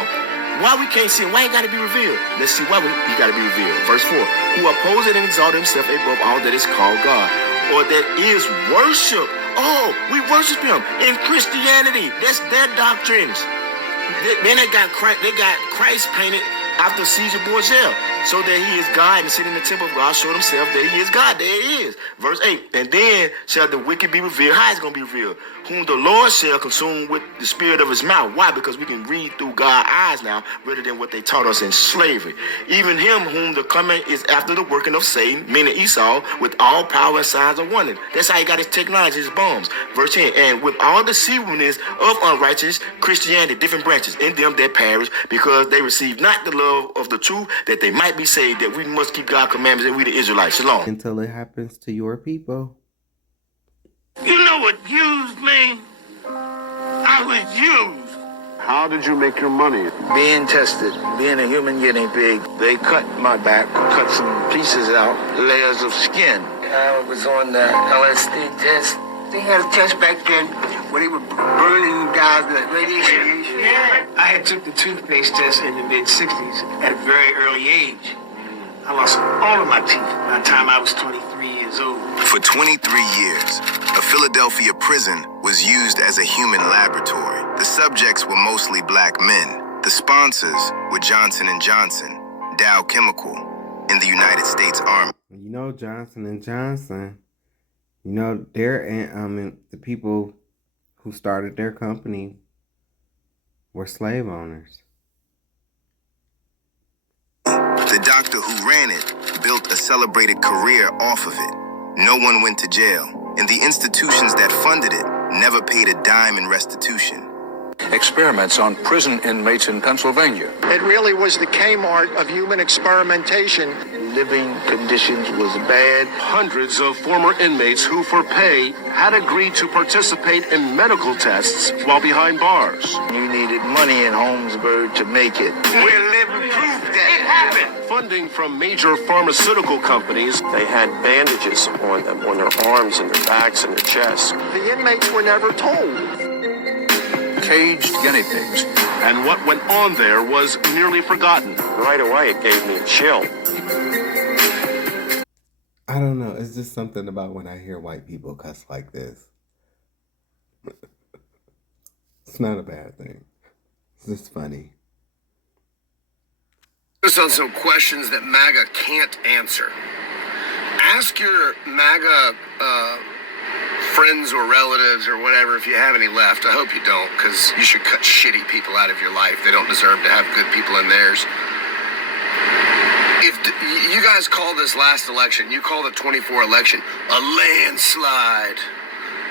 Why we can't see him? Why he got to be revealed? Let's see why he got to be revealed. Verse 4. Who opposed and exalted himself above all that is called God, or that is worship. Oh, we worship him in Christianity. That's their doctrines. Then they got Christ painted after Caesar Borgia, so that he is God and sitting in the temple of God, showed himself that he is God. There he is. Verse 8. And then shall the wicked be revealed. How is it going to be revealed? Whom the Lord shall consume with the spirit of his mouth. Why? Because we can read through God's eyes now rather than what they taught us in slavery. Even him whom the coming is after the working of Satan, meaning Esau, with all power and signs of wonder. That's how he got his technology, his bombs. Verse 10. And with all deceivableness of unrighteous Christianity, different branches in them that perish, because they receive not the love of the truth, that they might be saved, that we must keep God's commandments, and we the Israelites. Shalom. Until it happens to your people. You know what used me? I was used. How did you make your money? Being tested, being a human guinea pig. They cut my back, cut some pieces out, layers of skin. I was on the LSD test. They had a test back then where they were burning guys with radiation. I had took the toothpaste test in the mid-60s at a very early age. I lost all of my teeth by the time I was 23 years old. For 23 years, a Philadelphia prison was used as a human laboratory. The subjects were mostly black men. The sponsors were Johnson & Johnson, Dow Chemical, and the United States Army. You know, Johnson & Johnson, you know, they're the people who started their company were slave owners. The doctor who ran it built a celebrated career off of it. No one went to jail, and the institutions that funded it never paid a dime in restitution. Experiments on prison inmates in Pennsylvania. It really was the Kmart of human experimentation. Living conditions was bad. Hundreds of former inmates who, for pay, had agreed to participate in medical tests while behind bars. You needed money in Holmesburg to make it. We're living proof that it happened. Funding from major pharmaceutical companies. They had bandages on them, on their arms and their backs and their chests. The inmates were never told. Caged guinea pigs. And what went on there was nearly forgotten. Right away, it gave me a chill. I don't know. It's just something about when I hear white people cuss like this. It's not a bad thing. It's just funny. Just on some questions that MAGA can't answer. Ask your MAGA friends or relatives or whatever, if you have any left. I hope you don't, because you should cut shitty people out of your life. They don't deserve to have good people in theirs. If you guys call this last election, you call the 24 election a landslide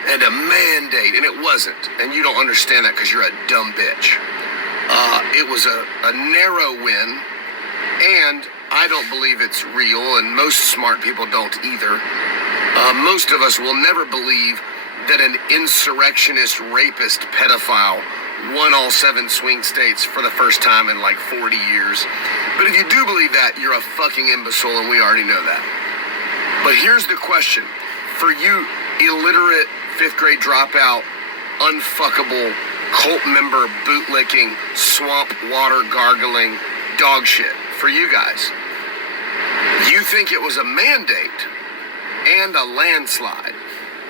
and a mandate, and it wasn't. And you don't understand that because you're a dumb bitch. It was a narrow win, and I don't believe it's real, and most smart people don't either. Most of us will never believe that an insurrectionist, rapist, pedophile won all 7 swing states for the first time in like 40 years. But if you do believe that, you're a fucking imbecile, and we already know that. But here's the question. For you illiterate, 5th grade dropout, unfuckable, cult member, bootlicking, swamp water gargling, dog shit, for you guys, you think it was a mandate and a landslide.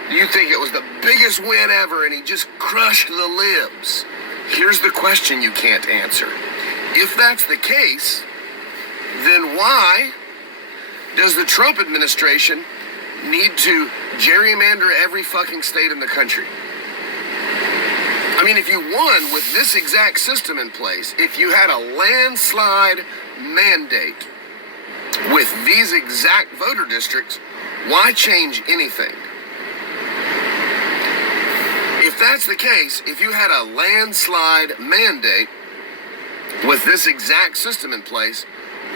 You think it was the biggest win ever and he just crushed the libs. Here's the question you can't answer. If that's the case, then why does the Trump administration need to gerrymander every fucking state in the country? I mean, if you won with this exact system in place, if you had a landslide mandate with these exact voter districts, why change anything? If that's the case, if you had a landslide mandate with this exact system in place,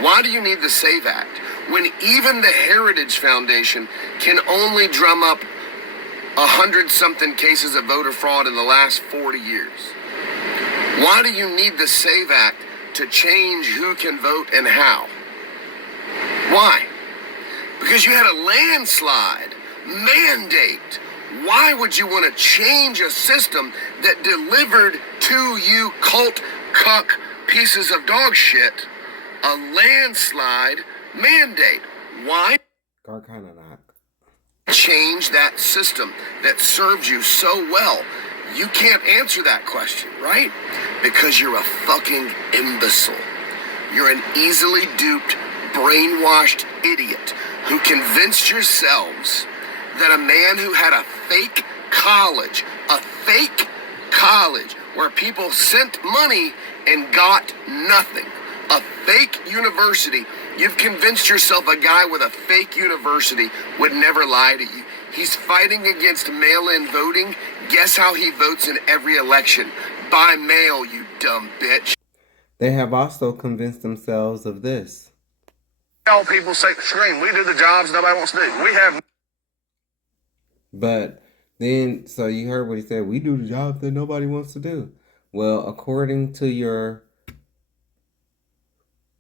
why do you need the SAVE Act? When even the Heritage Foundation can only drum up 100-something cases of voter fraud in the last 40 years. Why do you need the SAVE Act to change who can vote and how? Why? Because you had a landslide mandate. Why would you want to change a system that delivered to you cult cuck pieces of dog shit a landslide mandate? Why change that system that served you so well? You can't answer that question, right? Because you're a fucking imbecile. You're an easily duped, brainwashed idiot who convinced yourselves that a man who had a fake college where people sent money and got nothing, a fake university, you've convinced yourself a guy with a fake university would never lie to you. He's fighting against mail-in voting. Guess how he votes in every election? By mail, you dumb bitch. They have also convinced themselves of this. All people say, scream, we do the jobs nobody wants to do. We have. But then, so you heard what he said, we do the job that nobody wants to do. Well, according to your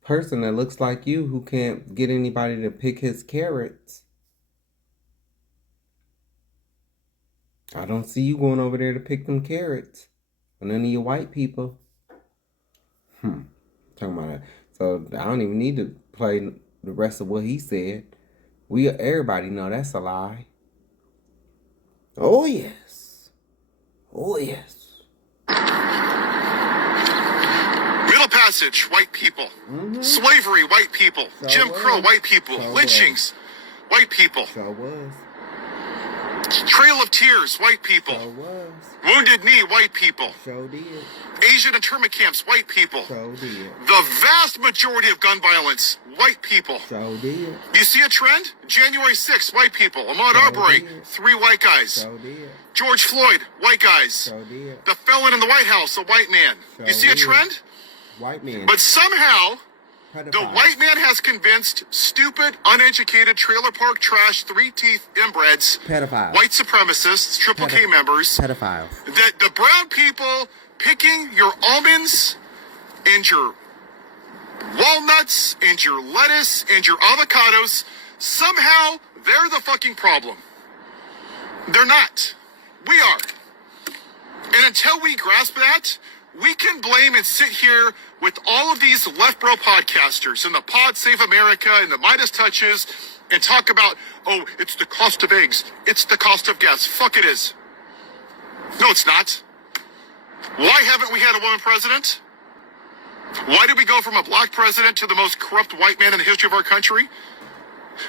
person that looks like you who can't get anybody to pick his carrots, I don't see you going over there to pick them carrots. Or none of your white people. Talking about that. So I don't even need to play the rest of what he said. Everybody know that's a lie. Oh yes. Oh yes. Middle Passage, white people. Slavery, white people. Jim Crow, white people. Lynchings, white people. Trail of Tears, white people. Wounded Knee, white people. Asian internment camps, white people. The vast majority of gun violence, white people. You see a trend? January 6th, white people. Ahmaud Arbery, 3 white guys. George Floyd, white guys. The felon in the White House, a white man. You see a trend? White man. But somehow, the white man has convinced stupid, uneducated, trailer park trash, 3-teeth inbreds, pedophiles, white supremacists, Triple K members, pedophiles, that the brown people picking your almonds and your walnuts and your lettuce and your avocados, somehow they're the fucking problem. They're not. We are. And until we grasp that, we can blame and sit here with all of these left bro podcasters and the Pod Save America and the Midas Touches and talk about, oh, it's the cost of eggs. It's the cost of gas. Fuck it is. No, it's not. Why haven't we had a woman president? Why did we go from a black president to the most corrupt white man in the history of our country?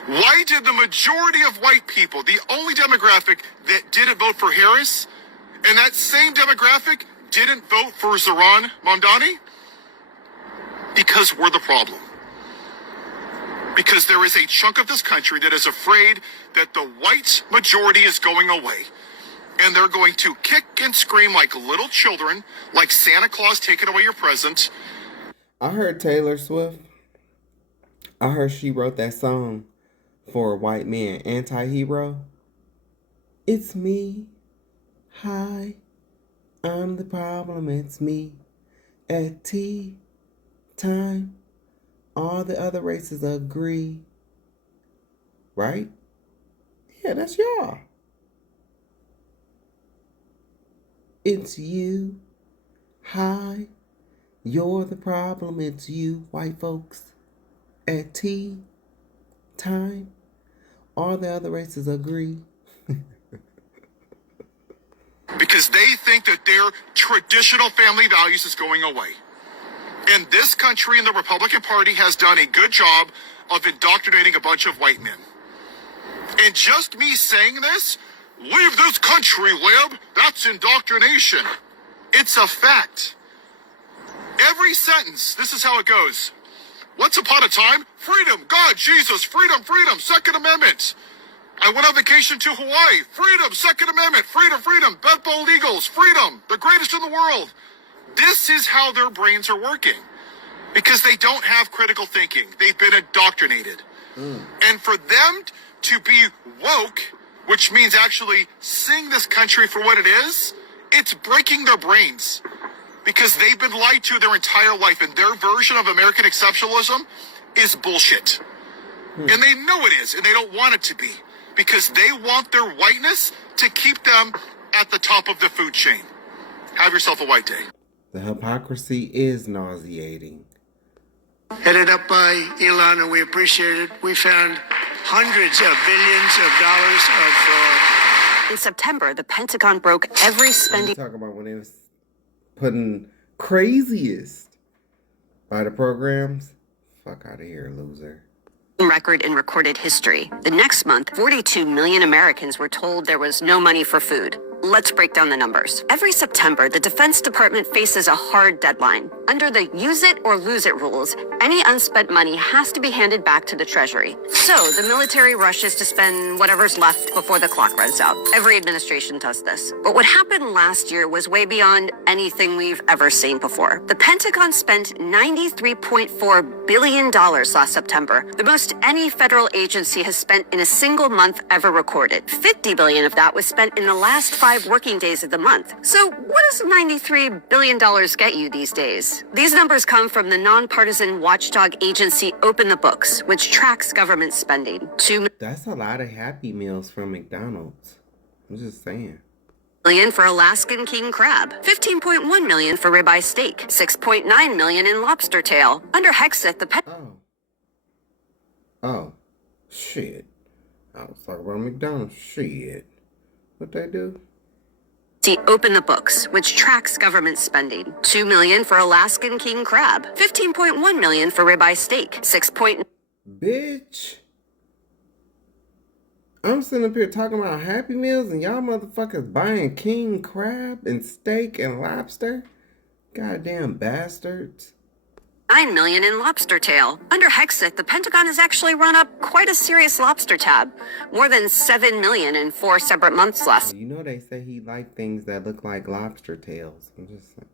Why did the majority of white people, the only demographic that didn't vote for Harris, and that same demographic didn't vote for Zohran Mamdani? Because we're the problem. Because there is a chunk of this country that is afraid that the white majority is going away. And they're going to kick and scream like little children, like Santa Claus taking away your present. I heard Taylor Swift. I heard she wrote that song for a white man, Anti-Hero. It's me. Hi. I'm the problem. It's me. At tea time, all the other races agree. Right? Yeah, that's y'all. It's you. Hi. You're the problem. It's you, white folks. At tea time, all the other races agree. Because they think that their traditional family values is going away. And this country and the Republican Party has done a good job of indoctrinating a bunch of white men. And just me saying this, leave this country, lib, that's indoctrination. It's a fact. Every sentence, this is how it goes. Once upon a time, freedom, God, Jesus, freedom, freedom, Second Amendment. I went on vacation to Hawaii, freedom, Second Amendment, freedom, freedom, bed bold eagles, freedom, the greatest in the world. This is how their brains are working. Because they don't have critical thinking. They've been indoctrinated. And for them to be woke, which means actually seeing this country for what it is, it's breaking their brains. Because they've been lied to their entire life, and their version of American exceptionalism is bullshit. And they know it is, and they don't want it to be. Because they want their whiteness to keep them at the top of the food chain. Have yourself a white day. The hypocrisy is nauseating. Headed up by Elon, and we appreciate it. We found hundreds of billions of dollars of fraud. In September, the Pentagon broke every spending. Talk about when they was putting craziest by the programs. Fuck out of here, loser. Record in recorded history. The next month, 42 million Americans were told there was no money for food. Let's break down the numbers. Every September, the Defense Department faces a hard deadline. Under the use it or lose it rules, any unspent money has to be handed back to the Treasury. So the military rushes to spend whatever's left before the clock runs out. Every administration does this. But what happened last year was way beyond anything we've ever seen before. The Pentagon spent $93.4 billion last September, the most any federal agency has spent in a single month ever recorded. $50 billion of that was spent in the last 5 working days of the month. So what does $93 billion get you these days? These numbers come from the nonpartisan watchdog agency Open the Books, which tracks government spending. That's a lot of Happy Meals from McDonald's. I'm just saying. Million for Alaskan king crab, 15.1 million for ribeye steak, 6.9 million in lobster tail. Under Hexeth, the Oh, shit. I was talking about McDonald's. Shit. What they do? See, Open the Books, which tracks government spending. 2 million for Alaskan king crab, 15.1 million for ribeye steak, 6. Bitch. I'm sitting up here talking about Happy Meals and y'all motherfuckers buying king crab and steak and lobster? Goddamn bastards. 9 million in lobster tail. Under Hexeth, the Pentagon has actually run up quite a serious lobster tab. More than 7 million in 4 separate months last You know they say he like things that look like lobster tails. I'm just saying.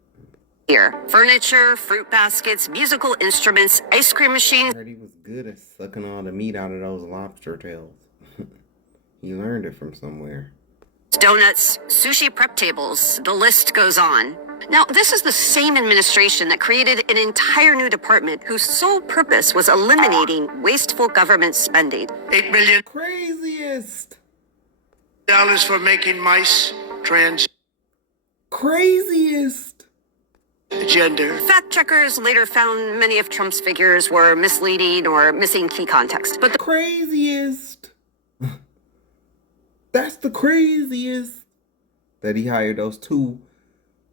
year. Furniture, fruit baskets, musical instruments, ice cream machines. I heard he was good at sucking all the meat out of those lobster tails. He learned it from somewhere. Donuts, sushi prep tables, the list goes on. Now, this is the same administration that created an entire new department whose sole purpose was eliminating wasteful government spending. $8 million Craziest. for making mice trans. Craziest. Gender. Fact checkers later found many of Trump's figures were misleading or missing key context. But the craziest. That's the craziest. That he hired those 2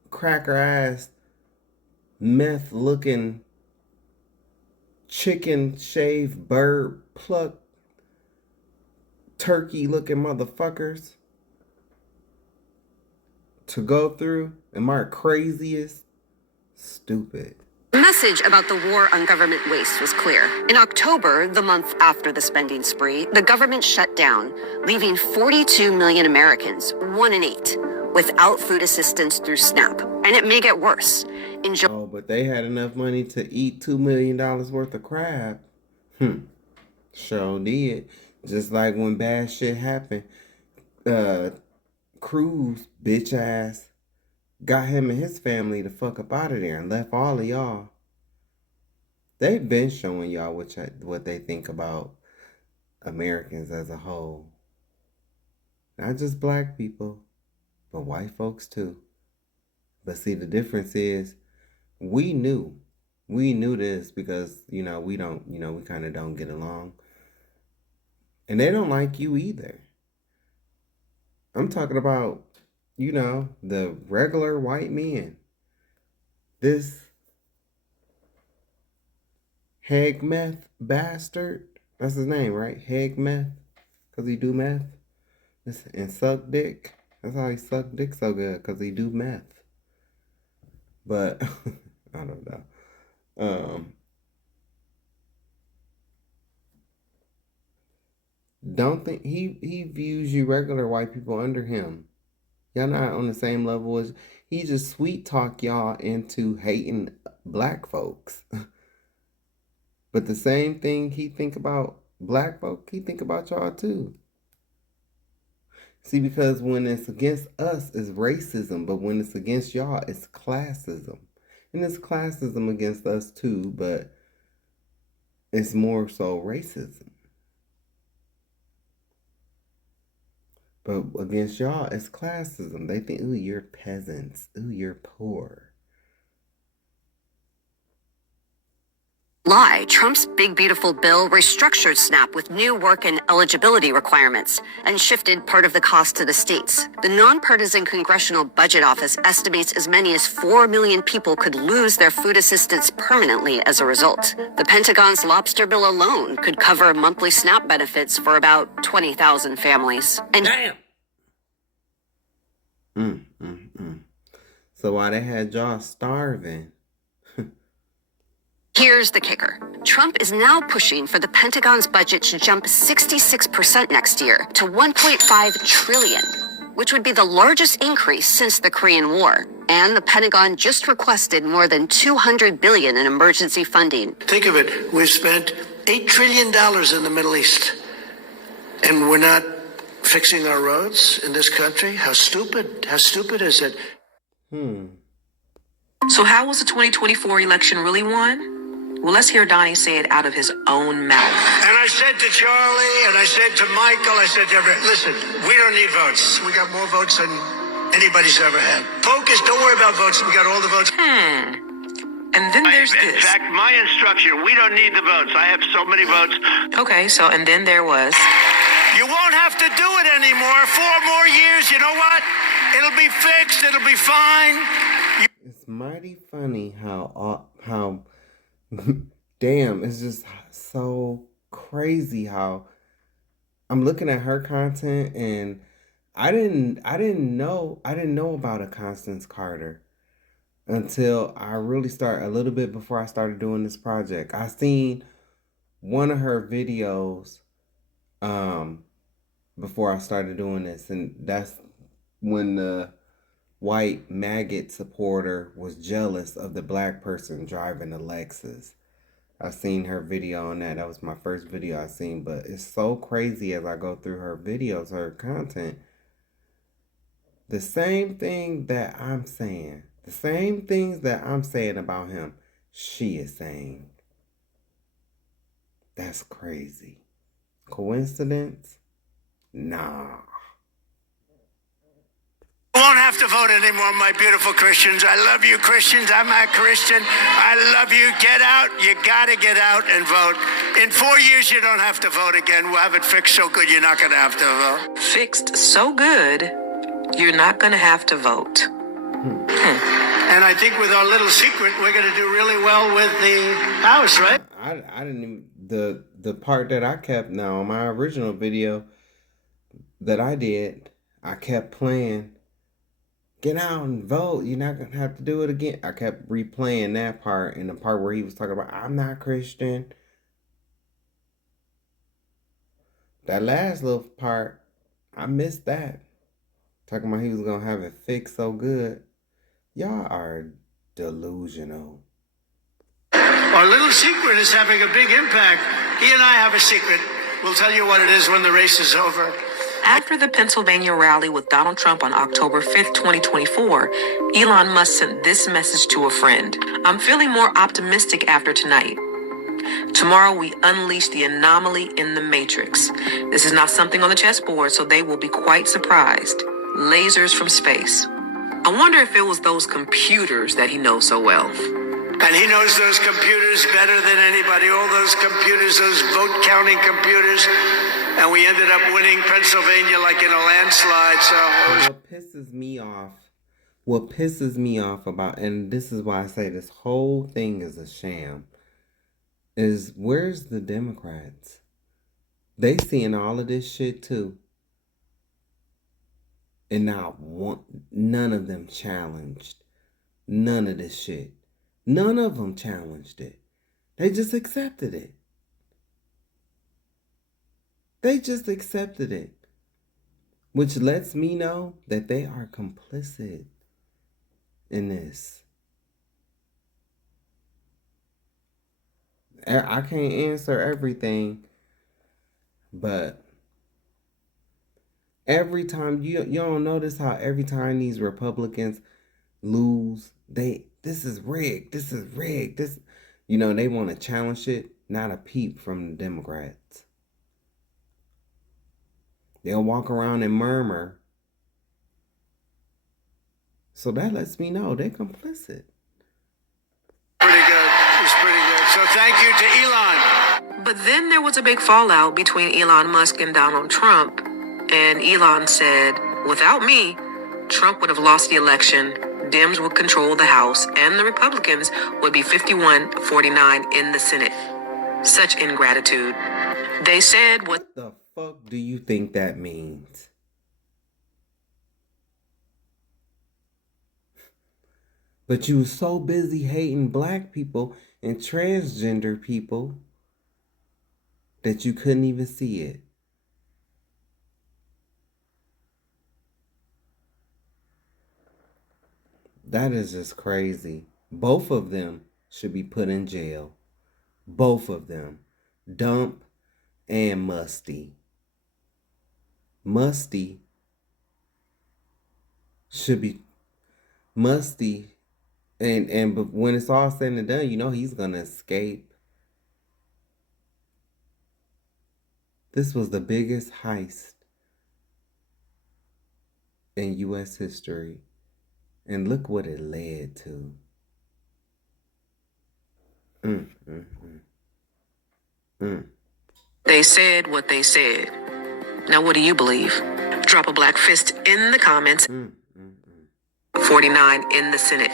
cracker ass meth looking chicken shaved bird pluck turkey looking motherfuckers to go through. Am I craziest? Stupid. The message about the war on government waste was clear. In October, the month after the spending spree, the government shut down, leaving 42 million Americans, 1 in 8, without food assistance through SNAP. And it may get worse. Oh, but they had enough money to eat $2 million worth of crab. Sure did. Just like when bad shit happened. Cruz, bitch ass, got him and his family the fuck up out of there and left all of y'all. They've been showing y'all what they think about Americans as a whole. Not just black people, but white folks too. But see, the difference is we knew this because, we kind of don't get along. And they don't like you either. I'm talking about, the regular white men. This Heg Meth bastard. That's his name, right? Heg Meth. Because he do meth. And suck dick. That's how he suck dick so good. Because he do meth. But, I don't know. Don't think he views you regular white people under him. Y'all not on the same level as he just sweet talk y'all into hating black folks. But the same thing he think about black folk, he think about y'all too. See, because when it's against us, it's racism, but when it's against y'all, it's classism. And it's classism against us too, but it's more so racism. But against y'all, it's classism. They think, ooh, you're peasants. Ooh, you're poor. lie, Trump's big beautiful bill restructured SNAP with new work and eligibility requirements and shifted part of the cost to the states. The nonpartisan Congressional Budget Office estimates as many as 4 million people could lose their food assistance permanently as a result. The Pentagon's lobster bill alone could cover monthly SNAP benefits for about 20,000 families. And So while they had y'all starving, here's the kicker. Trump is now pushing for the Pentagon's budget to jump 66% next year to $1.5 trillion, which would be the largest increase since the Korean War. And the Pentagon just requested more than $200 billion in emergency funding. Think of it. We've spent $8 trillion in the Middle East, and we're not fixing our roads in this country? How stupid is it? So how was the 2024 election really won? Well, let's hear Donnie say it out of his own mouth. And I said to Charlie, and I said to Michael, I said to everyone, listen, we don't need votes. We got more votes than anybody's ever had. Focus, don't worry about votes. We got all the votes. And then there's this. In fact, my instruction, we don't need the votes. I have so many votes. Okay, so and then there was. You won't have to do it anymore. 4 more years, you know what? It'll be fixed. It'll be fine. It's mighty funny how damn, it's just so crazy how I'm looking at her content, and I didn't know about a Constance Carter until I really started, a little bit before I started doing this project. I seen one of her videos before I started doing this, and that's when the white maggot supporter was jealous of the black person driving a Lexus. I seen her video on that. That was my first video I seen, but it's so crazy as I go through her videos, her content. The same thing that I'm saying, the same things that I'm saying about him, she is saying. That's crazy. Coincidence? Nah. You won't have to vote anymore, my beautiful Christians. I love you, Christians. I'm a Christian. I love you. Get out. You got to get out and vote. In 4 years, you don't have to vote again. We'll have it fixed so good you're not going to have to vote. Fixed so good, you're not going to have to vote. And I think with our little secret, we're going to do really well with the House, right? I didn't even, the part that I kept now on my original video that I did, I kept playing. Get out and vote. You're not going to have to do it again. I kept replaying that part, and the part where he was talking about, I'm not Christian. That last little part, I missed that. Talking about he was going to have it fixed so good. Y'all are delusional. Our little secret is having a big impact. He and I have a secret. We'll tell you what it is when the race is over. After the Pennsylvania rally with Donald Trump on October 5th, 2024, Elon Musk sent this message to a friend. I'm feeling more optimistic after tonight. Tomorrow we unleash the anomaly in the matrix. This is not something on the chessboard, so they will be quite surprised. Lasers from space. I wonder if it was those computers that he knows so well. And he knows those computers better than anybody. All those computers, those vote counting computers. And we ended up winning Pennsylvania like in a landslide. So what pisses me off about, and this is why I say this whole thing is a sham, is where's the Democrats? They seeing all of this shit too. And none of them challenged none of this shit. None of them challenged it. They just accepted it. They just accepted it. Which lets me know that they are complicit in this. I can't answer everything, but every time, you don't notice how every time these Republicans lose, this is rigged, this, they want to challenge it. Not a peep from the Democrats. They'll walk around and murmur. So that lets me know they're complicit. Pretty good. It's pretty good. So Thank you to Elon. But then there was a big fallout between Elon Musk and Donald Trump. And Elon said, without me, Trump would have lost the election, Dems would control the House, and the Republicans would be 51-49 in the Senate. Such ingratitude. They said what the fuck do you think that means? But you were so busy hating black people and transgender people that you couldn't even see it. That is just crazy. Both of them should be put in jail. Both of them. Dump and Musty. Musty should be Musty. And when it's all said and done, you know he's gonna escape. This was the biggest heist in U.S. history. And look what it led to. They said what they said. Now what do you believe? Drop a black fist in the comments. 49 in the Senate.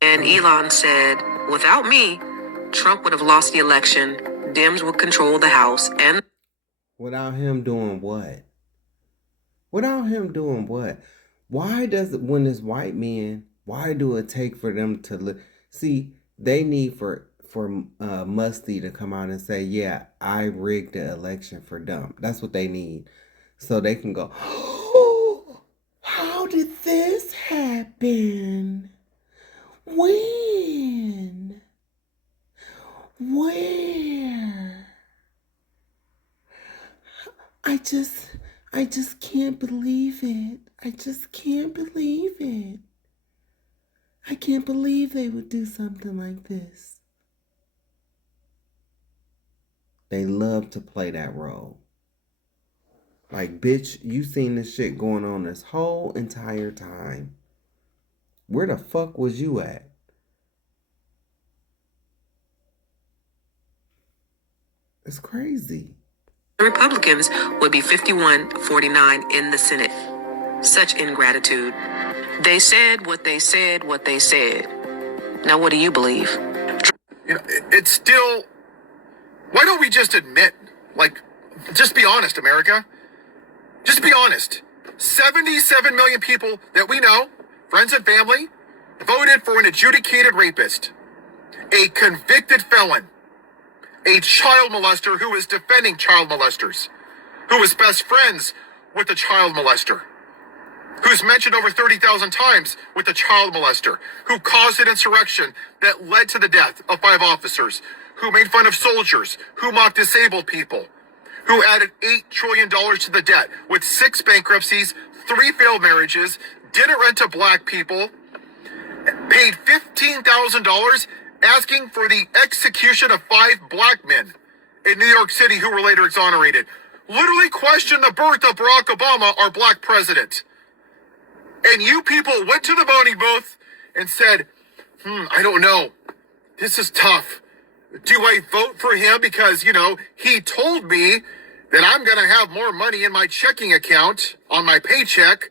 And Elon said, without me, Trump would have lost the election, Dems would control the House, and... Without him doing what? Without him doing what? Why does it, when it's white men, why do it take for them to see, they need for Musty to come out and say, yeah, I rigged the election for Dump. That's what they need. So they can go, oh, how did this happen? When? Where? I just can't believe it. I just can't believe it. I can't believe they would do something like this. They love to play that role. Like, bitch, you seen this shit going on this whole entire time. Where the fuck was you at? It's crazy. The Republicans would be 51-49 in the Senate. Such ingratitude. They said what they said, what they said. Now what do you believe? You know, it's still... Why don't we just admit, just be honest, America? Just be honest. 77 million people that we know, friends and family, voted for an adjudicated rapist, a convicted felon, a child molester who is defending child molesters, who was best friends with the child molester, who's mentioned over 30,000 times with the child molester, who caused an insurrection that led to the death of 5 officers, who made fun of soldiers, who mocked disabled people, who added $8 trillion to the debt with 6 bankruptcies, 3 failed marriages, didn't rent to black people, paid $15,000 asking for the execution of 5 black men in New York City who were later exonerated, literally questioned the birth of Barack Obama, our black president. And you people went to the voting booth and said, I don't know. This is tough. Do I vote for him because, he told me that I'm going to have more money in my checking account on my paycheck?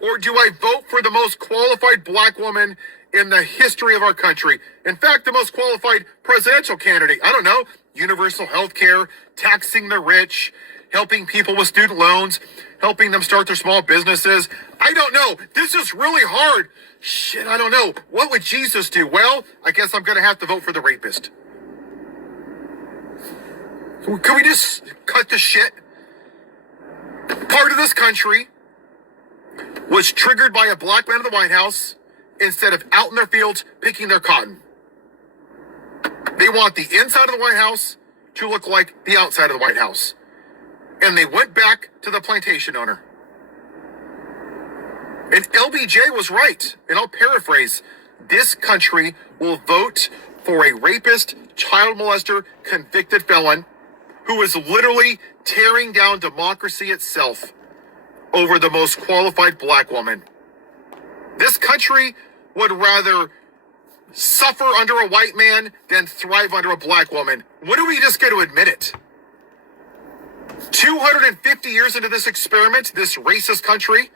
Or do I vote for the most qualified black woman in the history of our country? In fact, the most qualified presidential candidate. I don't know. Universal health care, taxing the rich, helping people with student loans, helping them start their small businesses. I don't know. This is really hard. Shit, I don't know. What would Jesus do? Well, I guess I'm going to have to vote for the rapist. Can we just cut the shit? Part of this country was triggered by a black man in the White House instead of out in their fields picking their cotton. They want the inside of the White House to look like the outside of the White House. And they went back to the plantation owner. And LBJ was right. And I'll paraphrase. This country will vote for a rapist, child molester, convicted felon who is literally tearing down democracy itself over the most qualified black woman. This country would rather suffer under a white man than thrive under a black woman. When are we just going to admit it? 250 years into this experiment, this racist country,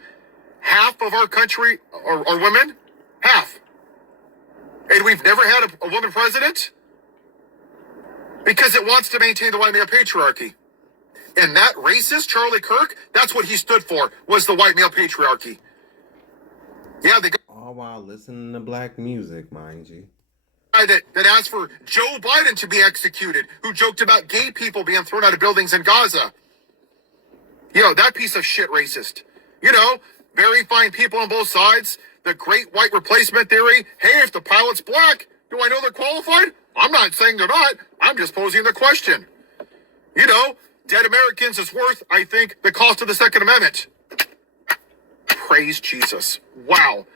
half of our country are women. Half. And we've never had a woman president? Because it wants to maintain the white male patriarchy. And that racist, Charlie Kirk, that's what he stood for, was the white male patriarchy. Yeah, they got all while listening to black music, mind you. That asked for Joe Biden to be executed, who joked about gay people being thrown out of buildings in Gaza. You know, that piece of shit racist. You know, very fine people on both sides. The great white replacement theory. Hey, if the pilot's black, do I know they're qualified? I'm not saying they're not. I'm just posing the question. You know, dead Americans is worth, I think, the cost of the Second Amendment. Praise Jesus. Wow.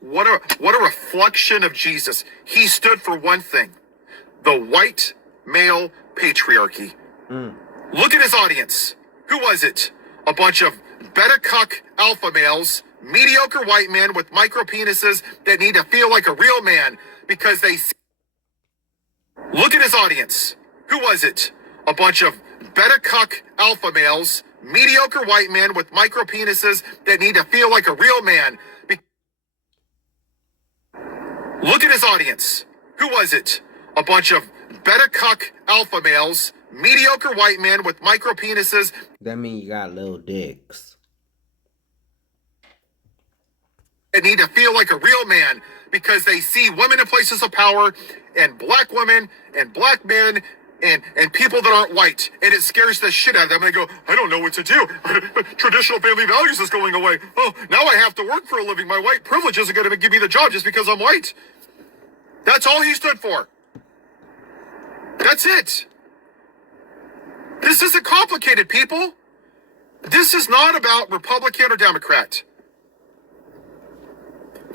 What a reflection of Jesus. He stood for one thing. The white male patriarchy. Look at his audience. Who was it? A bunch of beta cuck alpha males, mediocre white men with micro penises that need to feel like a real man because they see. Look at his audience. Who was it? A bunch of beta cuck alpha males, mediocre white men with micro penises that need to feel like a real man. Look at his audience. Who was it? A bunch of beta cuck alpha males, mediocre white men with micro penises. That means you got little dicks. That need to feel like a real man because they see women in places of power and black women and black men and people that aren't white. And it scares the shit out of them. They go, I don't know what to do. Traditional family values is going away. Oh, now I have to work for a living. My white privilege isn't going to give me the job just because I'm white. That's all he stood for. That's it. This isn't complicated, people. This is not about Republican or Democrat.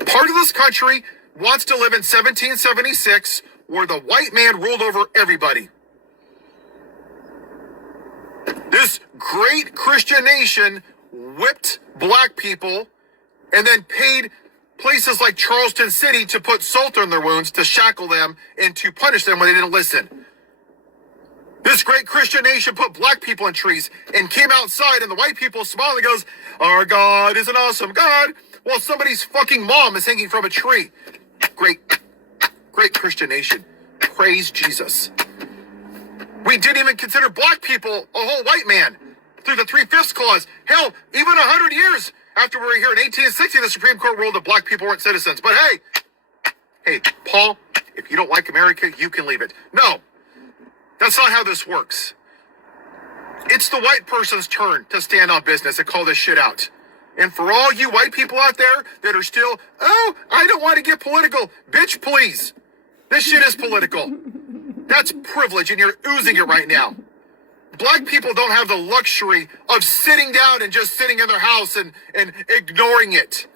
Part of this country wants to live in 1776 where the white man ruled over everybody. This great Christian nation whipped black people and then paid places like Charleston City to put salt on their wounds, to shackle them, and to punish them when they didn't listen. This great Christian nation put black people in trees and came outside, and the white people smile and goes, our God is an awesome God, while somebody's fucking mom is hanging from a tree. Great Christian nation. Praise Jesus. We didn't even consider black people a whole white man through the 3/5 clause. Hell, even 100 years after we were here in 1860, the Supreme Court ruled that black people weren't citizens. But hey, Paul, if you don't like America, you can leave it. No, that's not how this works. It's the white person's turn to stand on business and call this shit out. And for all you white people out there that are still, oh, I don't want to get political. Bitch, please. This shit is political. That's privilege, and you're oozing it right now. Black people don't have the luxury of sitting down and just sitting in their house and ignoring it.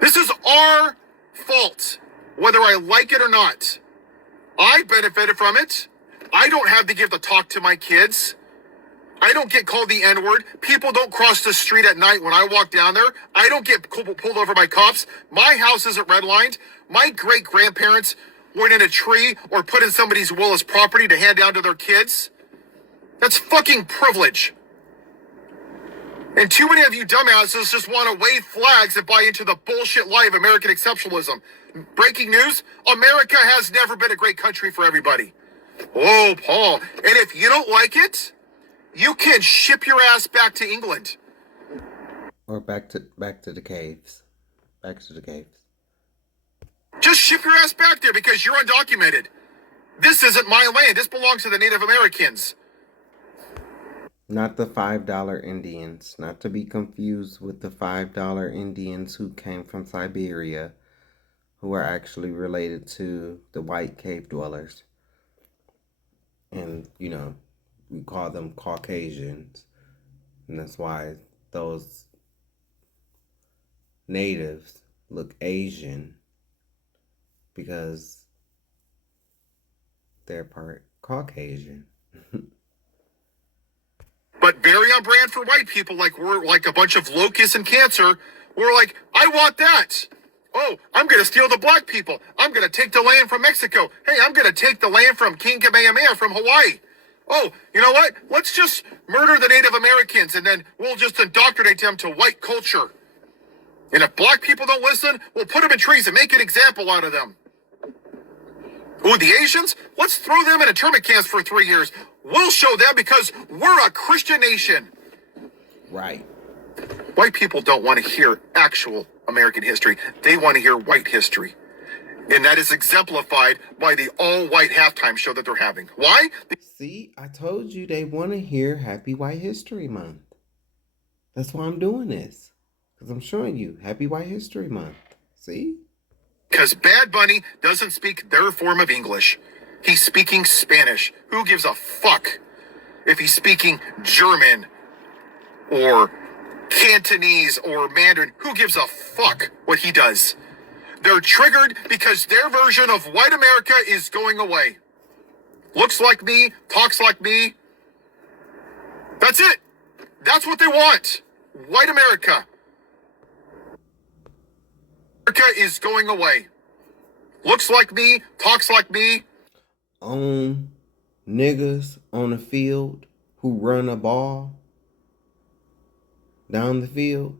This is our fault, whether I like it or not. I benefited from it. I don't have to give the talk to my kids. I don't get called the N-word. People don't cross the street at night when I walk down there. I don't get pulled over by cops. My house isn't redlined. My great-grandparents weren't in a tree or put in somebody's will as property to hand down to their kids. That's fucking privilege. And too many of you dumbasses just want to wave flags and buy into the bullshit lie of American exceptionalism. Breaking news, America has never been a great country for everybody. Oh, Paul. And if you don't like it, you can ship your ass back to England. Or back to the caves. Back to the caves. Just ship your ass back there because you're undocumented. This isn't my land. This belongs to the Native Americans. Not the $5 Indians. Not to be confused with the $5 Indians who came from Siberia, who are actually related to the white cave dwellers. And, you know, we call them Caucasians. And that's why those natives look Asian, because they're part Caucasian. But very on brand for white people, like we're like a bunch of locusts and cancer. We're like, I want that. Oh, I'm going to steal the black people. I'm going to take the land from Mexico. Hey, I'm going to take the land from King Kamehameha from Hawaii. Oh, you know what? Let's just murder the Native Americans and then we'll just indoctrinate them to white culture. And if black people don't listen, we'll put them in trees and make an example out of them. Ooh, the Asians? Let's throw them in internment camps for 3 years. We'll show them because we're a Christian nation. Right. White people don't want to hear actual American history. They want to hear white history. And that is exemplified by the all-white halftime show that they're having. Why? See, I told you they want to hear Happy White History Month. That's why I'm doing this. Because I'm showing you Happy White History Month. See? Because Bad Bunny doesn't speak their form of English. He's speaking Spanish. Who gives a fuck if he's speaking German or Cantonese or Mandarin? Who gives a fuck what he does? They're triggered because their version of white America is going away. Looks like me, talks like me. That's it. That's what they want. White America. America is going away. Looks like me, talks like me. Own niggas on the field who run a ball down the field.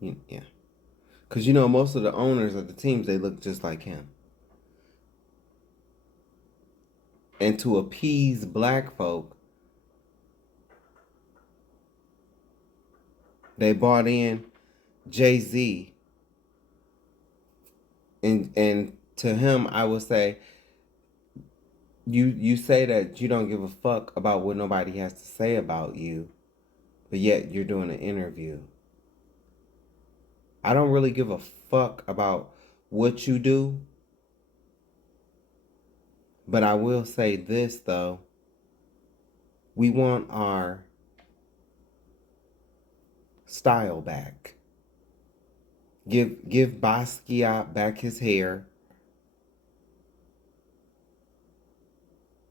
Yeah. Because, you know, most of the owners of the teams, they look just like him. And to appease black folk, they bought in Jay-Z. And to him, I would say, you say that you don't give a fuck about what nobody has to say about you, but yet you're doing an interview. I don't really give a fuck about what you do, but I will say this, though. We want our style back. Give Basquiat back his hair,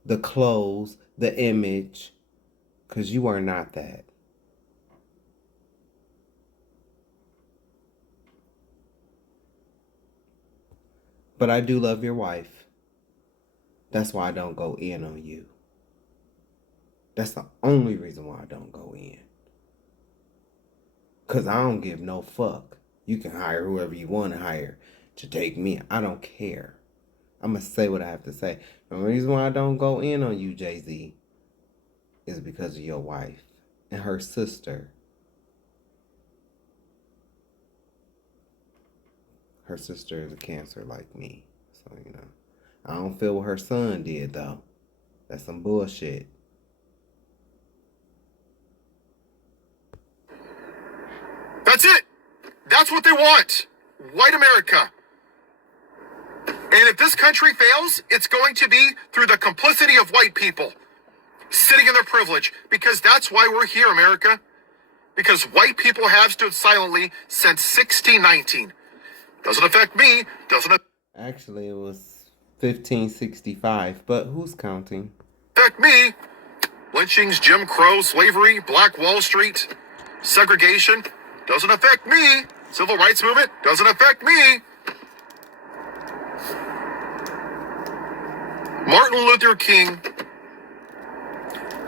the clothes, the image, because you are not that. But I do love your wife. That's why I don't go in on you. That's the only reason why I don't go in. Because I don't give no fuck. You can hire whoever you want to hire to take me. I don't care. I'm going to say what I have to say. The reason why I don't go in on you, Jay-Z, is because of your wife and her sister. Her sister is a Cancer like me. So, you know. I don't feel what her son did, though. That's some bullshit. That's it. That's what they want. White America. And if this country fails, it's going to be through the complicity of white people sitting in their privilege. Because that's why we're here, America. Because white people have stood silently since 1619. Doesn't affect me. Actually, it was 1565, but who's counting? Affect me. Lynchings, Jim Crow, slavery, Black Wall Street, segregation. Doesn't affect me. Civil rights movement. Doesn't affect me. Martin Luther King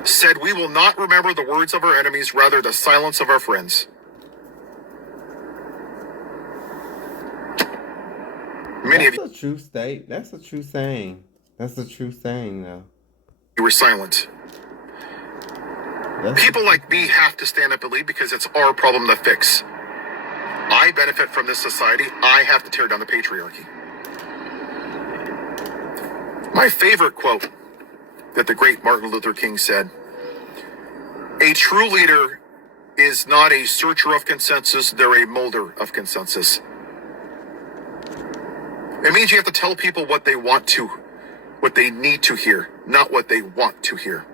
said, "We will not remember the words of our enemies, rather the silence of our friends." That's a true state. That's a true saying. That's a true saying, though. You were silent. People like me have to stand up and lead because it's our problem to fix. I benefit from this society. I have to tear down the patriarchy. My favorite quote that the great Martin Luther King said, "A true leader is not a searcher of consensus, they're a molder of consensus." It means you have to tell people what they want to, what they need to hear, not what they want to hear.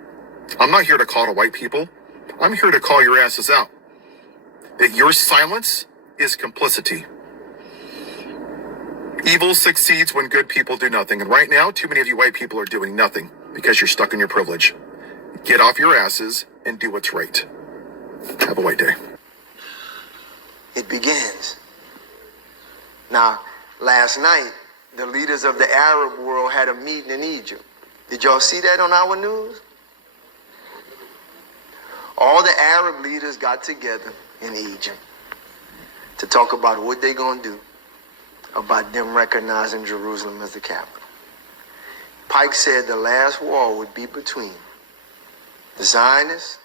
I'm not here to call to white people. I'm here to call your asses out. That your silence is complicity. Evil succeeds when good people do nothing. And right now, too many of you white people are doing nothing because you're stuck in your privilege. Get off your asses and do what's right. Have a white day. it begins. Now, last night, the leaders of the Arab world had a meeting in Egypt. Did y'all see that on our news? All the Arab leaders got together in Egypt to talk about what they're going to do about them recognizing Jerusalem as the capital. Pike said the last war would be between the Zionists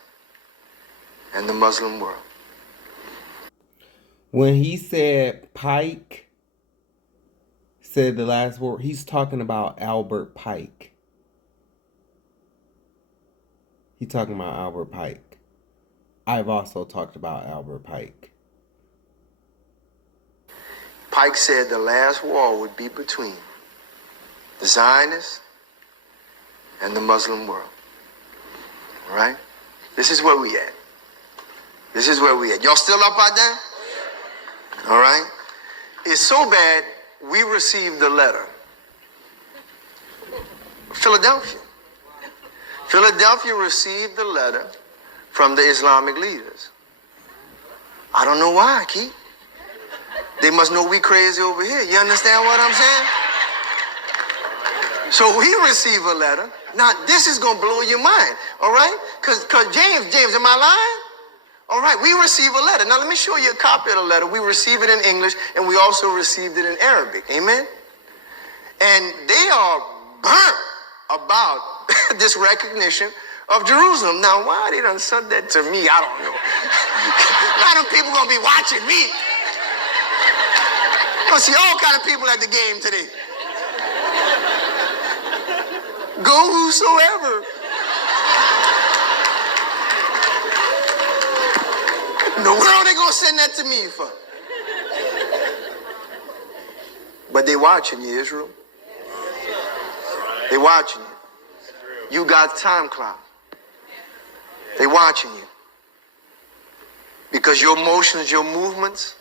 and the Muslim world. When he said Pike said the last word, he's talking about Albert Pike. He's talking about Albert Pike. I've also talked about Albert Pike. Pike said the last war would be between the Zionists and the Muslim world. All right? This is where we at. This is where we at. Y'all still up out there? All right? It's so bad, we received a letter. Philadelphia. Philadelphia received a letter from the Islamic leaders. I don't know why, Keith. They must know we crazy over here. You understand what I'm saying? So we receive a letter. Now, this is going to blow your mind, all right? Because James, am I lying? All right, we receive a letter. Now, let me show you a copy of the letter. We receive it in English, and we also received it in Arabic. Amen? And they are burnt about this recognition of Jerusalem. Now, why they done said that to me, I don't know. A lot of people going to be watching me. You're going to see all kind of people at the game today. Go whosoever. The world they gonna send that to me for? But they watching you, Israel. They watching you. You got time clock. They watching you. Because your motions, your movements,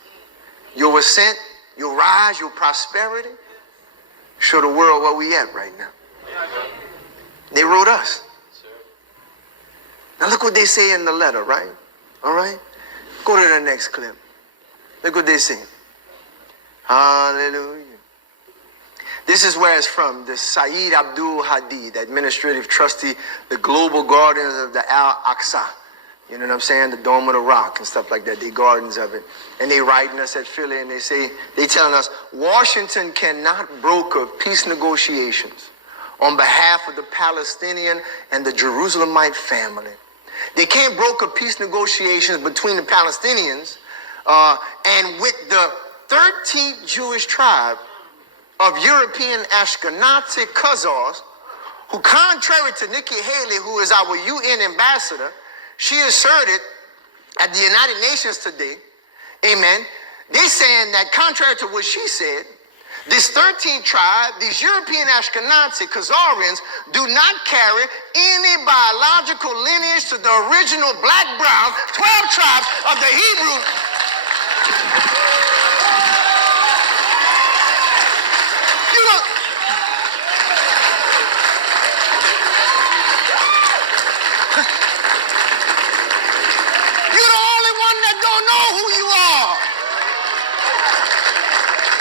your ascent, your rise, your prosperity, show the world where we at right now. They wrote us. Now look what they say in the letter, right? All right? Go to the next clip. Look what they say. Hallelujah. This is where it's from. The Saeed Abdul Hadi, the administrative trustee, the global guardians of the Al-Aqsa. You know what I'm saying? The Dome of the Rock and stuff like that. They gardens of it. And they writing us at Philly and they telling us, Washington cannot broker peace negotiations on behalf of the Palestinian and the Jerusalemite family. They can't broker peace negotiations between the Palestinians and with the 13th Jewish tribe of European Ashkenazi Khazars, who, contrary to Nikki Haley, who is our UN ambassador, she asserted at the United Nations today, amen, they saying that contrary to what she said, this 13th tribe, these European Ashkenazi Khazarians, do not carry any biological lineage to the original black-brown 12 tribes of the Hebrew. You're the only one that don't know who you are.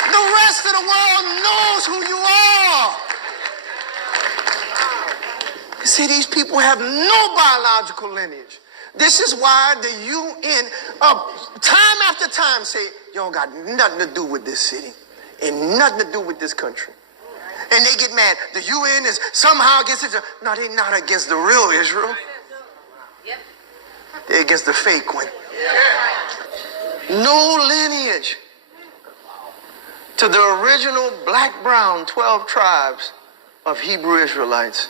The rest of the world knows who you are. You see, these people have no biological lineage. This is why the UN, time after time, say, you don't got nothing to do with this city and nothing to do with this country. And they get mad. The UN is somehow against it. No, they're not against the real Israel. They're against the fake one. No lineage to the original black-brown 12 tribes of Hebrew Israelites.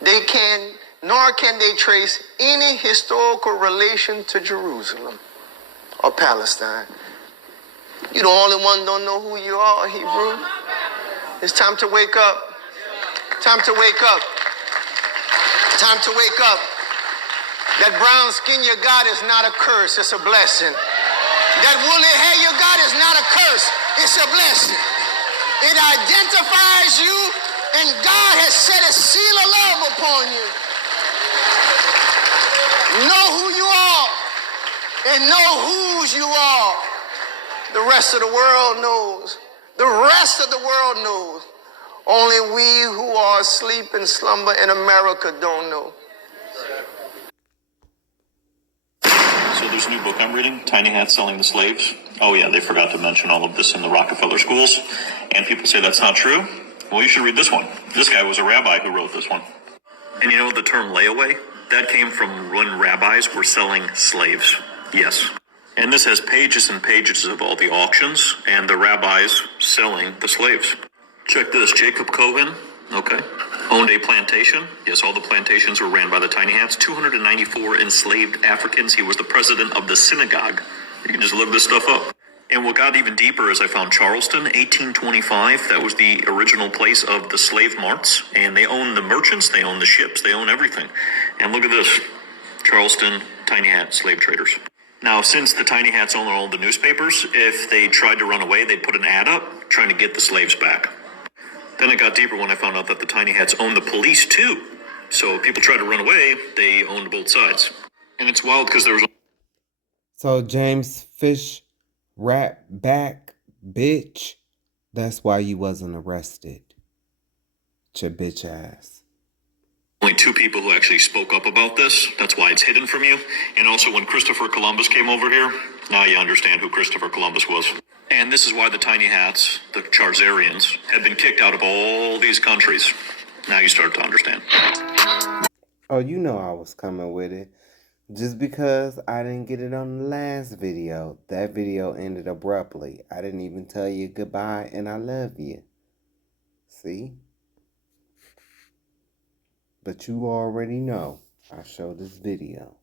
They can, nor can they trace any historical relation to Jerusalem or Palestine. You're the only one don't know who you are, Hebrew. It's time to wake up. Time to wake up. Time to wake up. That brown skin you got is not a curse, it's a blessing. That woolly hair you got is not a curse, it's a blessing. It identifies you, and God has set a seal of love upon you. Know who you are. and know whose you are. The rest of the world knows. The rest of the world knows. Only we who are asleep in slumber in America don't know. So there's a new book I'm reading, Tiny Hats Selling the Slaves. Oh yeah, they forgot to mention all of this in the Rockefeller schools. And people say that's not true. Well, you should read this one. This guy was a rabbi who wrote this one. And you know the term layaway? That came from when rabbis were selling slaves. Yes. And this has pages and pages of all the auctions and the rabbis selling the slaves. Check this, Jacob Cohen, okay, owned a plantation. Yes, all the plantations were ran by the Tiny Hats. 294 enslaved Africans. He was the president of the synagogue. You can just look this stuff up. And what got even deeper is I found Charleston, 1825. That was the original place of the slave marts. And they own the merchants, they own the ships, they own everything. And look at this, Charleston, Tiny Hat, slave traders. Now, since the Tiny Hats own all the newspapers, if they tried to run away, they'd put an ad up trying to get the slaves back. Then it got deeper when I found out that the Tiny Hats owned the police too. So if people tried to run away, they owned both sides. And it's wild because there was... So James Fish, rat back, bitch. That's why you wasn't arrested. Your bitch ass. only 2 people who actually spoke up about this. That's why it's hidden from you. And also when Christopher Columbus came over here, now you understand who Christopher Columbus was. And this is why the Tiny Hats, the Charzarians, have been kicked out of all these countries. Now you start to understand. Oh, you know I was coming with it. Just because I didn't get it on the last video, that video ended abruptly. I didn't even tell you goodbye and I love you. See? But you already know I show this video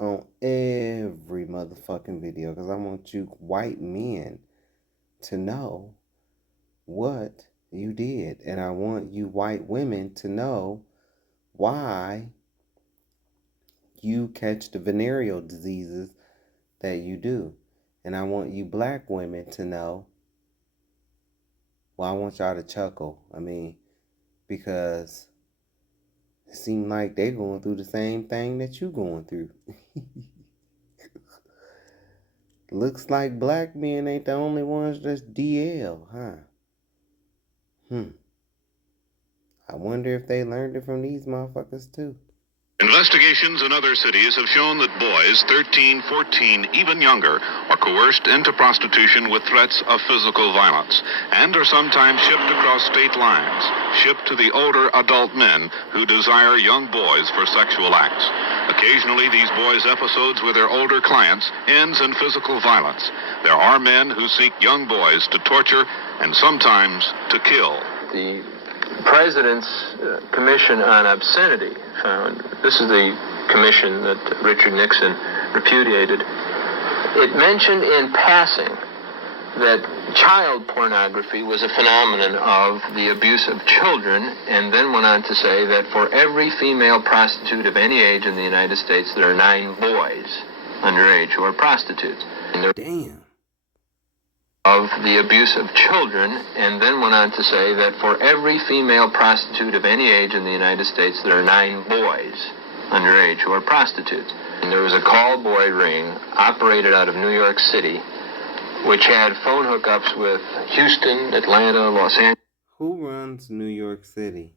on every motherfucking video because I want you white men to know what you did. And I want you white women to know why you catch the venereal diseases that you do. And I want you black women to know, well, I want y'all to chuckle. I mean, because it seems like they're going through the same thing that you going through. Looks like black men ain't the only ones that's DL, huh? I wonder if they learned it from these motherfuckers too. Investigations in other cities have shown that boys 13, 14, even younger are coerced into prostitution with threats of physical violence and are sometimes shipped across state lines, shipped to the older adult men who desire young boys for sexual acts. Occasionally, these boys' episodes with their older clients ends in physical violence. There are men who seek young boys to torture and sometimes to kill. The President's Commission on Obscenity found, this is the commission that Richard Nixon repudiated, it mentioned in passing that child pornography was a phenomenon of the abuse of children, and then went on to say that for every female prostitute of any age in the United States, there are 9 boys underage who are prostitutes. Damn. Of the abuse of children, and then went on to say that for every female prostitute of any age in the United States, there are 9 boys underage who are prostitutes. And there was a call boy ring operated out of New York City, which had phone hookups with Houston, Atlanta, Los Angeles. Who runs New York City?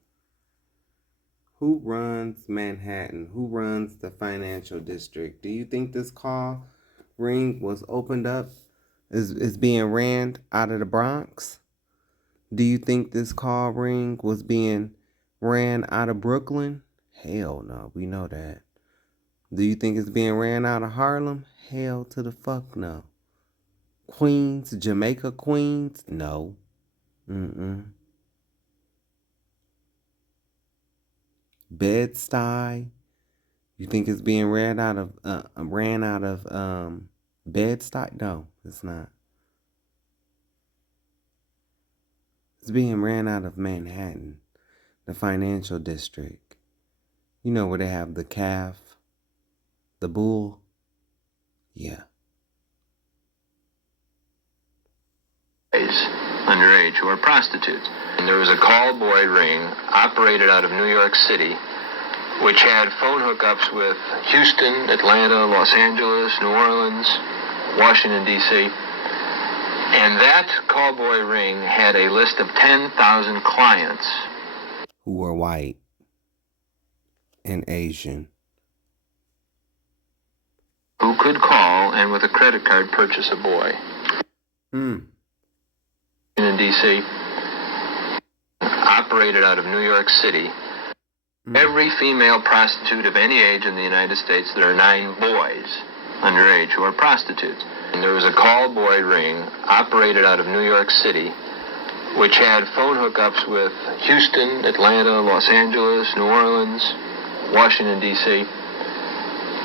Who runs Manhattan? Who runs the financial district? Do you think this call ring was opened up? Is being ran out of the Bronx? Do you think this call ring was being ran out of Brooklyn? Hell no, we know that. Do you think it's being ran out of Harlem? Hell to the fuck no. Queens, Jamaica Queens? No. Bed-Stuy? You think it's being ran out of Bed-Stuy? No, it's not. It's being ran out of Manhattan, the financial district. You know where they have the calf, the bull? Yeah. Underage who are prostitutes. And there was a call boy ring operated out of New York City, which had phone hookups with Houston, Atlanta, Los Angeles, New Orleans, Washington, D.C. And that callboy ring had a list of 10,000 clients who were white and Asian, who could call and with a credit card purchase a boy. In D.C., operated out of New York City. Every female prostitute of any age in the United States, there are 9 boys underage who are prostitutes. And there was a call boy ring operated out of New York City, which had phone hookups with Houston, Atlanta, Los Angeles, New Orleans, Washington, D.C.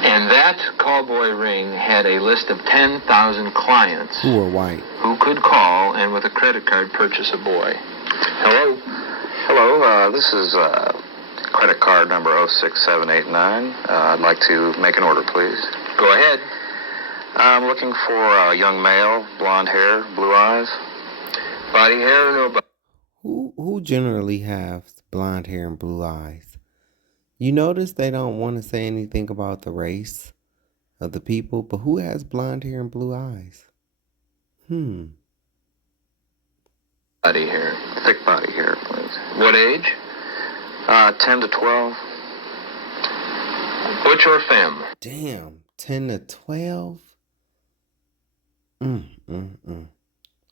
And that call boy ring had a list of 10,000 clients who were white, who could call and with a credit card purchase a boy. Hello? Hello, this is credit card number 06789. I'd like to make an order, please. Go ahead. I'm looking for a young male, blonde hair, blue eyes. Body hair or no body? Who generally have blonde hair and blue eyes? You notice they don't want to say anything about the race of the people, but who has blonde hair and blue eyes? Body hair. Thick body hair, please. What age? 10 to 12. What's your family? Damn, 10 to 12?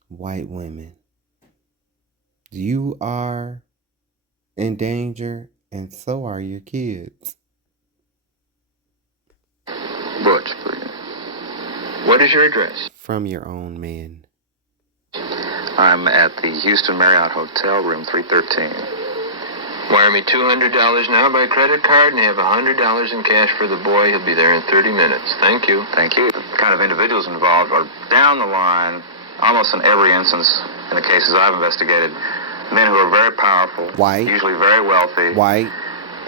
White women. You are in danger, and so are your kids. Butch, please. What is your address? From your own men. I'm at the Houston Marriott Hotel, room 313. Wire me $200 now by credit card and have $100 in cash for the boy. He'll be there in 30 minutes. Thank you. Thank you. The kind of individuals involved are down the line, almost in every instance, in the cases I've investigated, men who are very powerful, white, usually very wealthy, white,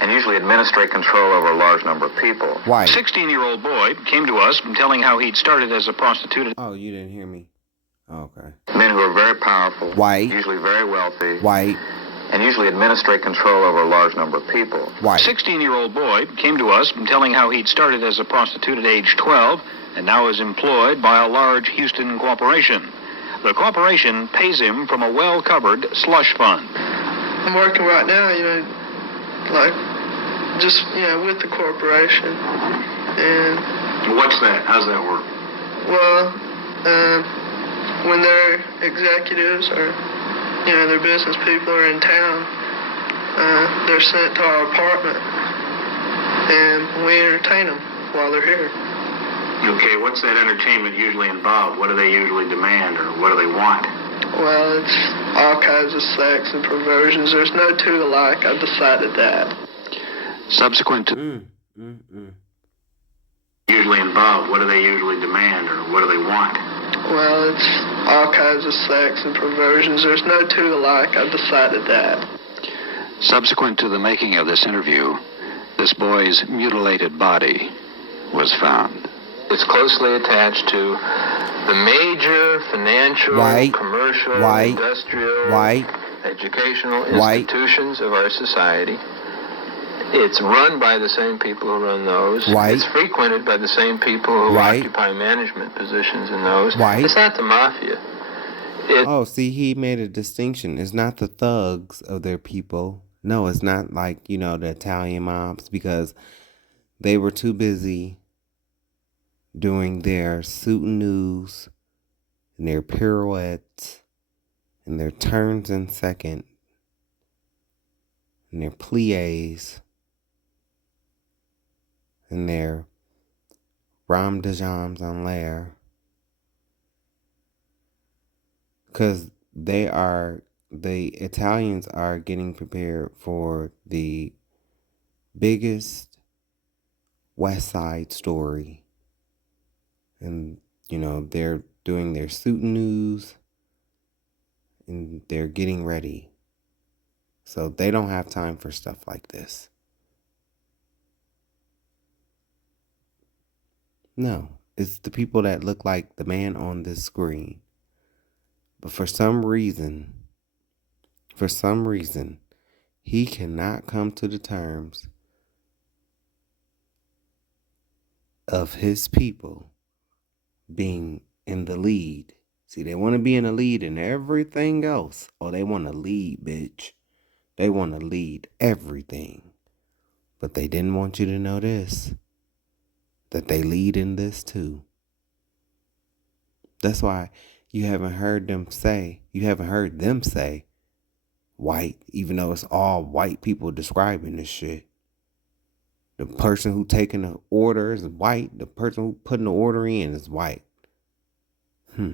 and usually administrate control over a large number of people. White. 16-year-old boy came to us telling how he'd started as a prostitute. Oh, you didn't hear me. Okay. Men who are very powerful, white, usually very wealthy, white, and usually administrate control over a large number of people. White. 16-year-old boy came to us telling how he'd started as a prostitute at age 12 and now is employed by a large Houston corporation. The corporation pays him from a well-covered slush fund. I'm working right now, with the corporation. And what's that? How's that work? Well, when their executives or, their business people are in town, they're sent to our apartment, and we entertain them while they're here. Okay, what's that entertainment usually involve? What do they usually demand, or what do they want? Well, it's all kinds of sex and perversions. There's no two alike. I've decided that. Subsequent to... Usually involve, what do they usually demand, or what do they want? Well, it's all kinds of sex and perversions. There's no two alike. I've decided that. Subsequent to the making of this interview, this boy's mutilated body was found. It's closely attached to the major financial, commercial, industrial, educational institutions of our society. It's run by the same people who run those. It's frequented by the same people who occupy management positions in those. It's not the mafia. See, he made a distinction. It's not the thugs of their people. No, it's not like, the Italian mobs, because they were too busy doing their suit and news and their pirouettes and their turns in second and their plies and their rom de jambes en l'air, because the Italians are getting prepared for the biggest West Side Story. And, they're doing their suit and news and they're getting ready. So they don't have time for stuff like this. No, it's the people that look like the man on this screen. But for some reason, he cannot come to the terms of his people being in the lead. See, they want to be in the lead in everything else. Oh, they want to lead, bitch. They want to lead everything. But they didn't want you to know this, that they lead in this too. That's why you haven't heard them say white, even though it's all white people describing this shit. The person who taking the order is white. The person who putting the order in is white. Who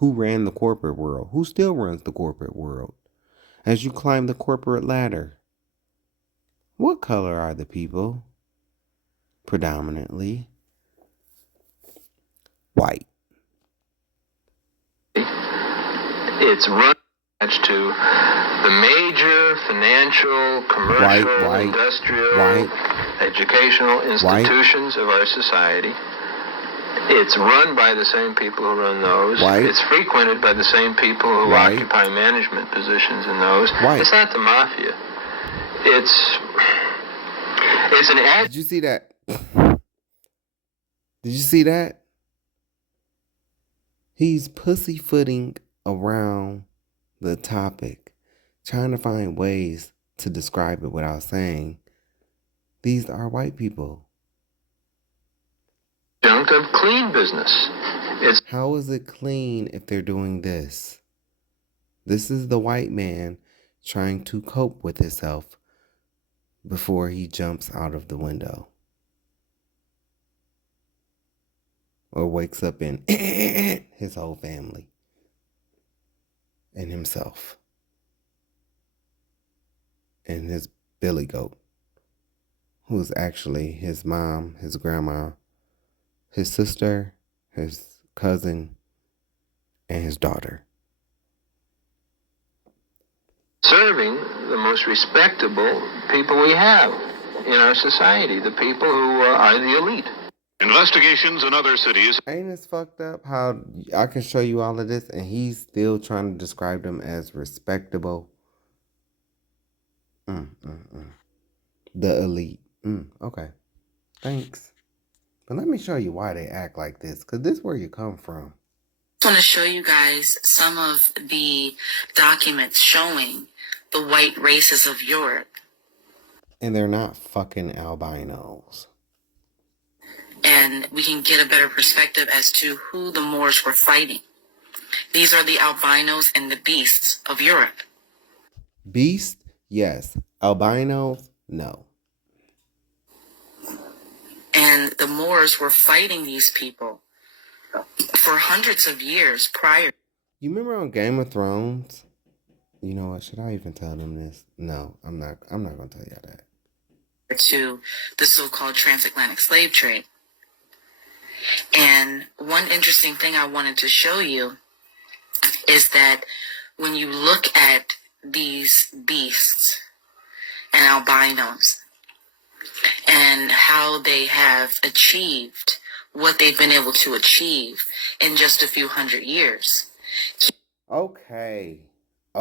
ran the corporate world? Who still runs the corporate world? As you climb the corporate ladder, what color are the people? Predominantly white. It's run to the major financial, commercial, industrial, educational institutions of our society. It's run by the same people who run those. It's frequented by the same people who occupy management positions in those. It's not the mafia. It's an Did you see that? Did you see that? He's pussyfooting around the topic, trying to find ways to describe it without saying, these are white people. Junk of clean business. How is it clean if they're doing this? This is the white man trying to cope with himself before he jumps out of the window. Or wakes up in his whole family and himself and his billy goat, who's actually his mom, his grandma, his sister, his cousin, and his daughter. Serving the most respectable people we have in our society, the people who are the elite. Investigations in other cities. Ain't it fucked up how I can show you all of this and he's still trying to describe them as respectable? The elite. Okay. Thanks. But let me show you why they act like this, because this is where you come from. I want to show you guys some of the documents showing the white races of Europe. And they're not fucking albinos. And we can get a better perspective as to who the Moors were fighting. These are the albinos and the beasts of Europe. Beast? Yes. Albinos? No. And the Moors were fighting these people for hundreds of years prior. You remember on Game of Thrones? You know what? Should I even tell them this? No, I'm not going to tell y'all that. To the so-called transatlantic slave trade. And one interesting thing I wanted to show you is that when you look at these beasts and albinos and how they have achieved what they've been able to achieve in just a few hundred years. Okay. I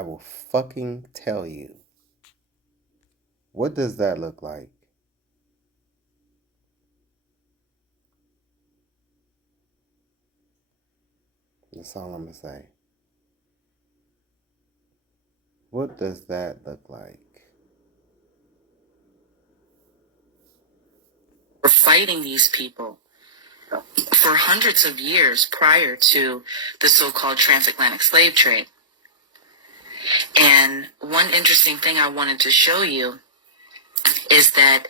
will fucking tell you. What does that look like? That's all I'm going to say. What does that look like? We're fighting these people for hundreds of years prior to the so-called transatlantic slave trade. And one interesting thing I wanted to show you is that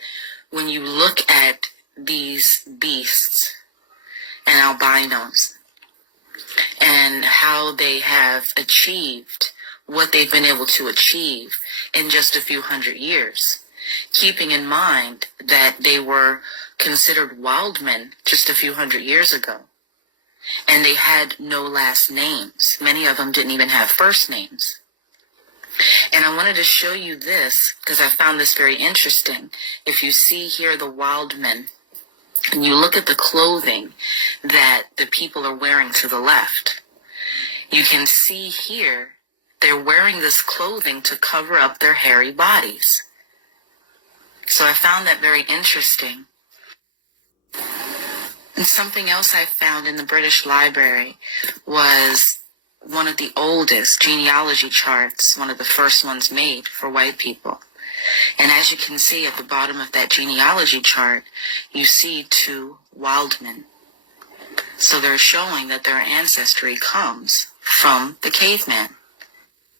when you look at these beasts and albinos and how they have achieved what they've been able to achieve in just a few hundred years, keeping in mind that they were considered wild men just a few hundred years ago. And they had no last names. Many of them didn't even have first names. And I wanted to show you this because I found this very interesting. If you see here the wild men, and you look at the clothing that the people are wearing to the left, you can see here they're wearing this clothing to cover up their hairy bodies. So I found that very interesting. And something else I found in the British Library was one of the oldest genealogy charts, one of the first ones made for white people. And as you can see at the bottom of that genealogy chart, you see 2 Wildmen. So they're showing that their ancestry comes from the caveman.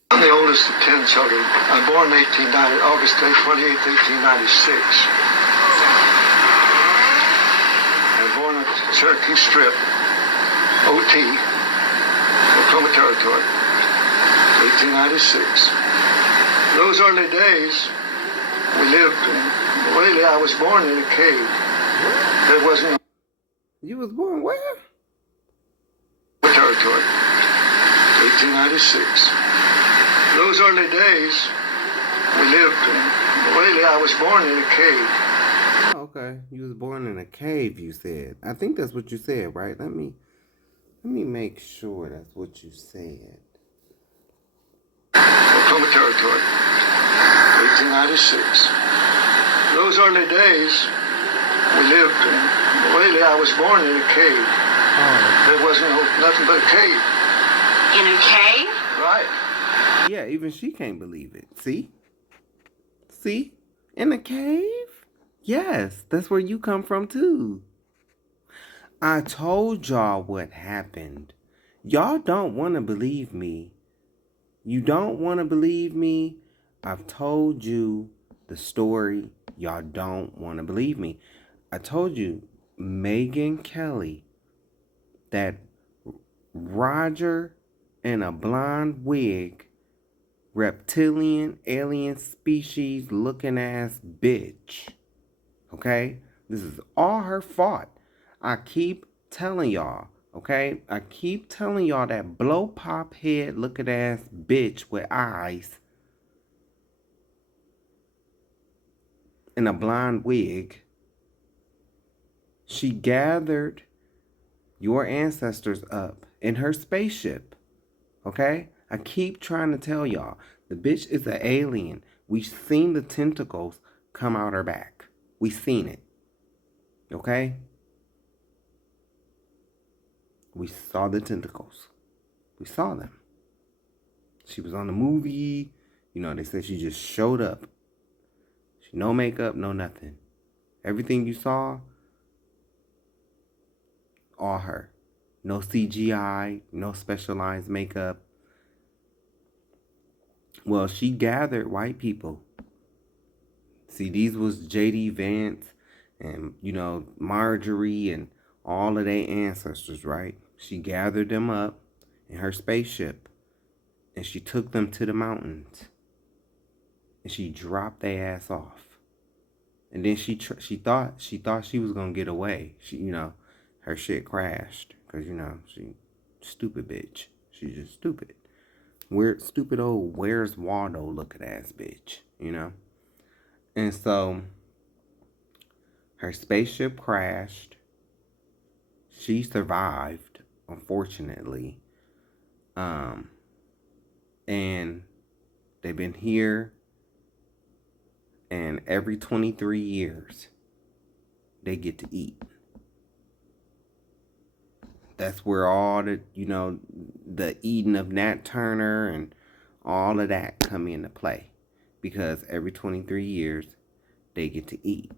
I'm the oldest of 10 children. I'm born August 28, 1896. I was born at Cherokee Strip, OT, Oklahoma Territory, 1896. Those early days, we lived really, I was born in a cave. There wasn't... You was born where? Territory, 1896. Those early days, we lived really, I was born in a cave. Oh, okay. You was born in a cave, you said. I think that's what you said, right? Let me make sure that's what you said. Oklahoma Territory, 1896. Those early days, we lived really, I was born in a cave. Oh. There wasn't nothing but a cave. In a cave? Right. Yeah, even she can't believe it. See? See? In a cave? Yes, that's where you come from too. I told y'all what happened. Y'all don't want to believe me. You don't want to believe me. I've told you the story. Y'all don't want to believe me. I told you, Megyn Kelly, that Roger in a blonde wig, reptilian, alien species looking ass bitch. Okay? This is all her fault. I keep telling y'all. Okay? I keep telling y'all that blow pop head looking ass bitch with eyes in a blonde wig. She gathered your ancestors up in her spaceship. Okay? I keep trying to tell y'all. The bitch is an alien. We've seen the tentacles come out her back. We've seen it. Okay? We saw the tentacles. We saw them. She was on the movie. You know, they said she just showed up. She no makeup, no nothing. Everything you saw, all her. No CGI, no specialized makeup. Well, she gathered white people. See, these was J.D. Vance and, you know, Marjorie and all of their ancestors, right? She gathered them up in her spaceship and she took them to the mountains and she dropped their ass off. And then she thought she was gonna get away. She, you know, her shit crashed because, you know, she stupid bitch. She's just stupid. Weird, stupid old Where's Waldo looking ass bitch, you know? And so her spaceship crashed. She survived, unfortunately. And they've been here, and every 23 years they get to eat. That's where all the, you know, the eating of Nat Turner and all of that come into play. Because every 23 years, they get to eat.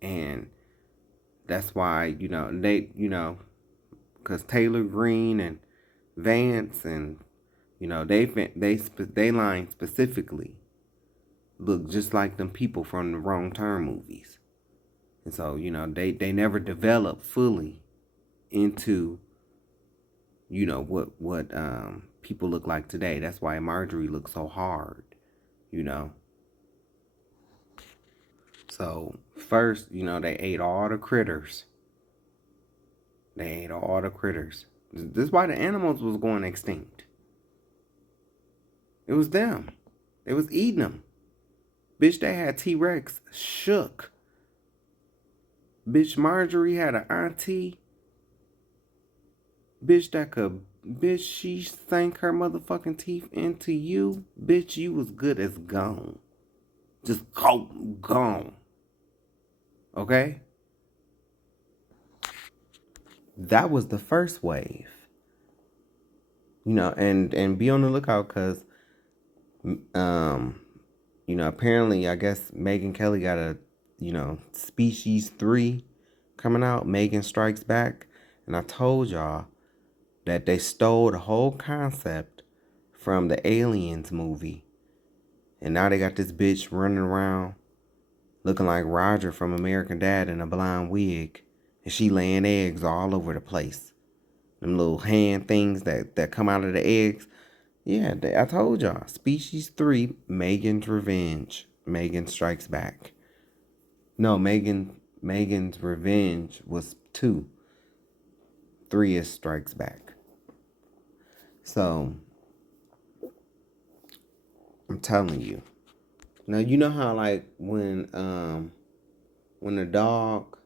And that's why, you know, they, you know, because Taylor Green and Vance and, you know, they line specifically look just like them people from the Wrong Turn movies. And so, you know, they never develop fully into, you know, what people look like today. That's why Marjorie looks so hard, you know. So first, you know, they ate all the critters. They ate all the critters. This is why the animals was going extinct. It was them. They was eating them. Bitch, they had T-Rex shook. Bitch, Marjorie had an auntie. Bitch, she sank her motherfucking teeth into you. Bitch, you was good as gone. Just gone. Okay? That was the first wave. And be on the lookout because, apparently, I guess Megyn Kelly got a, Species 3 coming out, Megan Strikes Back. And I told y'all that they stole the whole concept from the Aliens movie. And now they got this bitch running around looking like Roger from American Dad in a blonde wig. And she laying eggs all over the place. Them little hand things that come out of the eggs. Yeah, I told y'all. Species 3, Megan's Revenge. Megan Strikes Back. No, Megan's Revenge was 2. 3 is Strikes Back. So, I'm telling you. Now, you know how, like, when a dog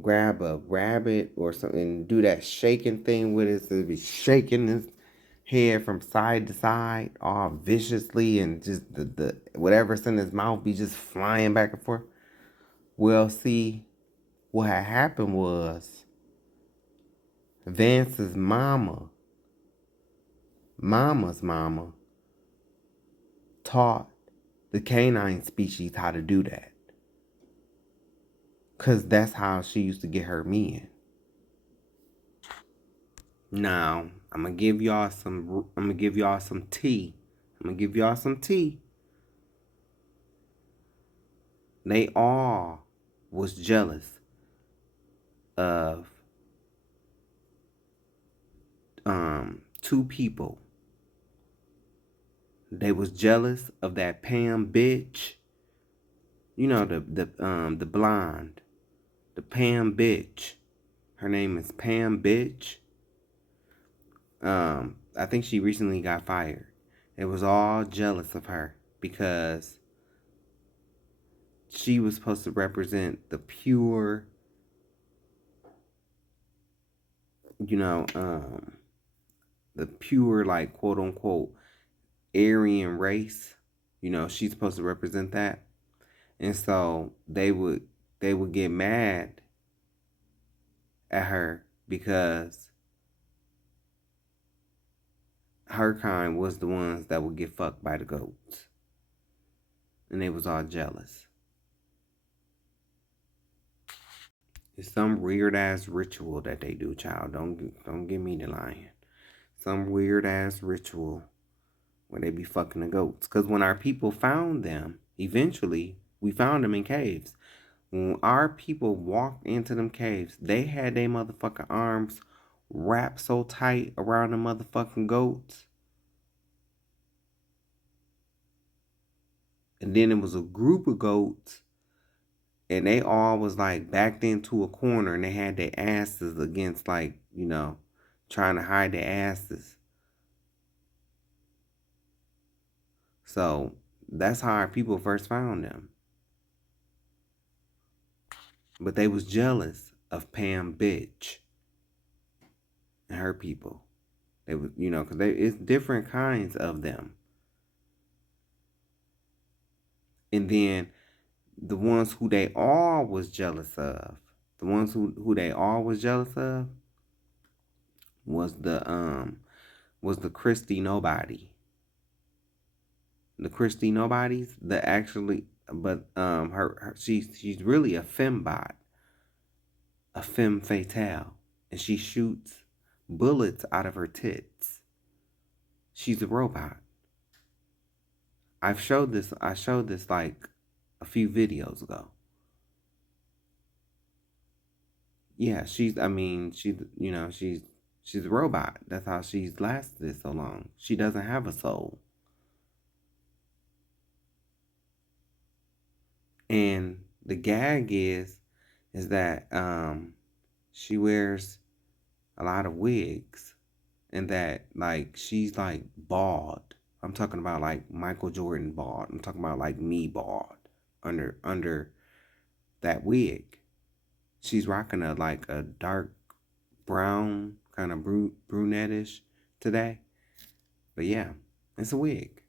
grab a rabbit or something and do that shaking thing with it, so it be shaking his head from side to side all viciously, and just the whatever's in his mouth be just flying back and forth. Well, see, what had happened was Vance's mama's mama taught the canine species how to do that. Cause that's how she used to get her men. Now, I'm gonna give y'all some tea. They all was jealous of 2 people. They was jealous of that Pam bitch. You know, the blonde. The Pam bitch. Her name is Pam bitch. I think she recently got fired. They was all jealous of her because she was supposed to represent the pure, like, quote unquote Aryan race. She's supposed to represent that. And so they would get mad at her because her kind was the ones that would get fucked by the goats. And they was all jealous. It's some weird ass ritual that they do, child. Don't get me to lying. Some weird ass ritual where they be fucking the goats. Cause when our people found them, eventually we found them in caves. When our people walked into them caves, they had their motherfucking arms wrapped so tight around the motherfucking goats. And then it was a group of goats, and they all was like backed into a corner, and they had their asses against, like, trying to hide their asses. So that's how our people first found them. But they was jealous of Pam bitch and her people. They was, because it's different kinds of them. And then the ones who they all was jealous of, was the Christy Nobody. The Christy Nobodies, she's really a fembot, a femme fatale, and she shoots bullets out of her tits. She's a robot. I showed this like a few videos ago. Yeah, she's a robot. That's how she's lasted so long. She doesn't have a soul. And the gag is that she wears a lot of wigs, and that, like, she's like bald. I'm talking about like Michael Jordan bald. I'm talking about like me bald under that wig. She's rocking a dark brown, kind of brunettish today. But yeah, it's a wig.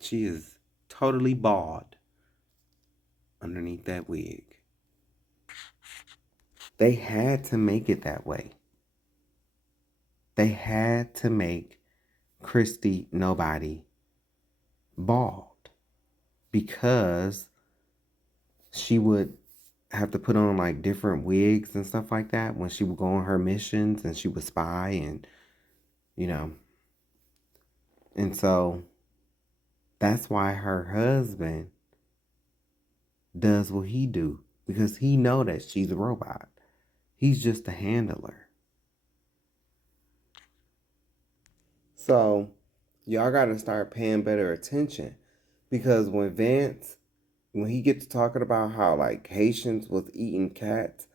She is totally bald underneath that wig. They had to make it that way. They had to make Christy Nobody bald because she would have to put on like different wigs and stuff like that when she would go on her missions and she would spy and, you know. And so that's why her husband does what he do, because he know that she's a robot. He's just a handler. So y'all got to start paying better attention, because when Vance, when he gets talking about how like Haitians was eating cats,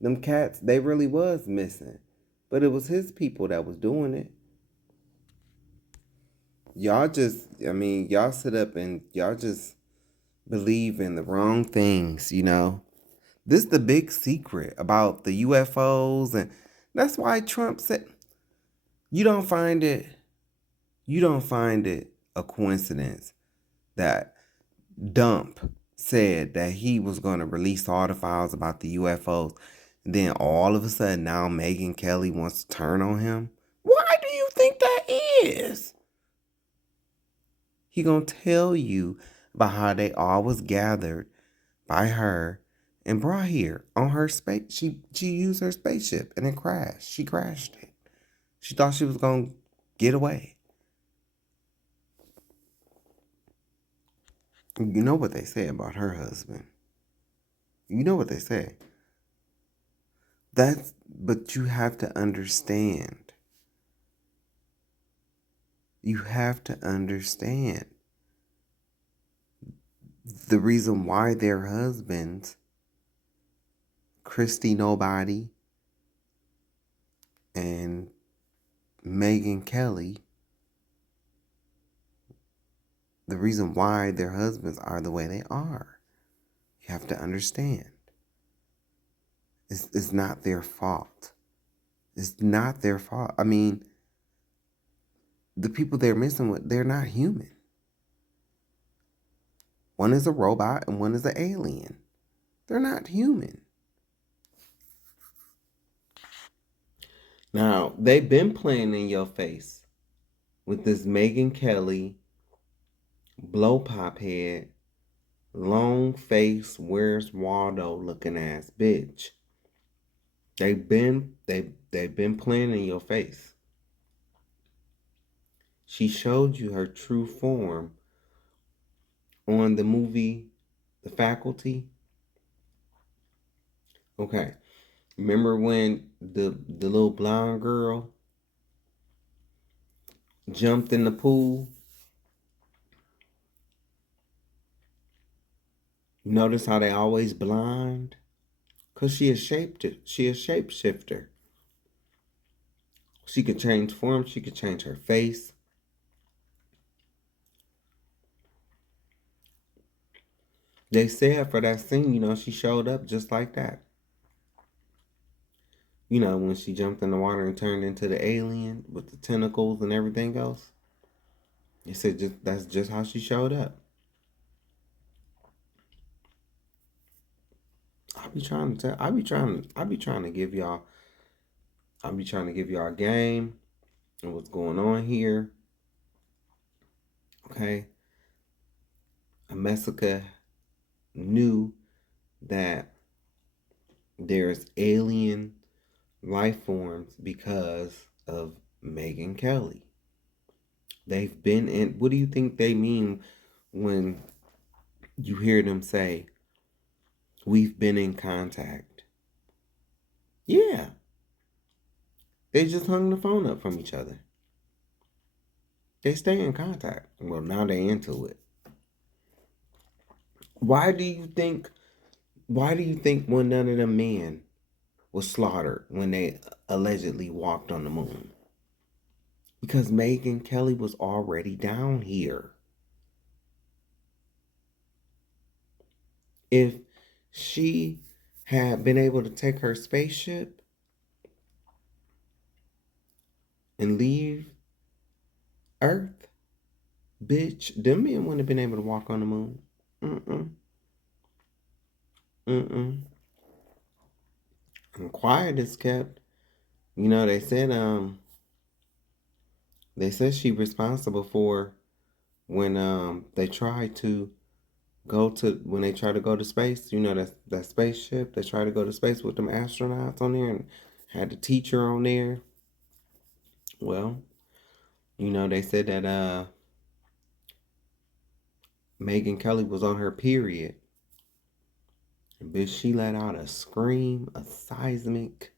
them cats, they really was missing, but it was his people that was doing it. Y'all just, I mean, y'all sit up and y'all just believe in the wrong things, you know. This is the big secret about the UFOs, and that's why Trump said, you don't find it a coincidence that Dump said that he was going to release all the files about the UFOs. And then all of a sudden now Megyn Kelly wants to turn on him. Why do you think that is? He going to tell you about how they all was gathered by her and brought here on her space. She used her spaceship and it crashed. She crashed it. She thought she was going to get away. You know what they say about her husband. You know what they say. But you have to understand. You have to understand the reason why their husbands, Christy Nobody and Megyn Kelly, the reason why their husbands are the way they are. You have to understand. It's not their fault. It's not their fault. I mean, the people they're messing with, they're not human. One is a robot and one is an alien. They're not human. Now, they've been playing in your face with this Megyn Kelly, blow pop head, long face, where's Waldo looking ass bitch. They've been playing in your face. She showed you her true form on the movie The Faculty. Okay. Remember when the little blonde girl jumped in the pool? Notice how they always blind? Because she a shapeshifter. She could change form. She could change her face. They said for that scene, you know, she showed up just like that. You know, when she jumped in the water and turned into the alien with the tentacles and everything else. They said that's just how she showed up. I be trying to give y'all a game and what's going on here. Okay. Amessica knew that there's alien life forms because of Megyn Kelly. They've been in, what do you think they mean when you hear them say, we've been in contact? Yeah. They just hung the phone up from each other. They stay in contact. Well, now they're into it. Why do you think when none of them men was slaughtered when they allegedly walked on the moon? Because Megyn Kelly was already down here. If she had been able to take her spaceship and leave Earth, Bitch, them men wouldn't have been able to walk on the moon. And quiet is kept. You know, they said she responsible for when they tried to go to space. You know, that spaceship, they tried to go to space with them astronauts on there and had the teacher on there. Well, you know, they said that Megyn Kelly was on her period. And bitch, she let out a scream, a seismic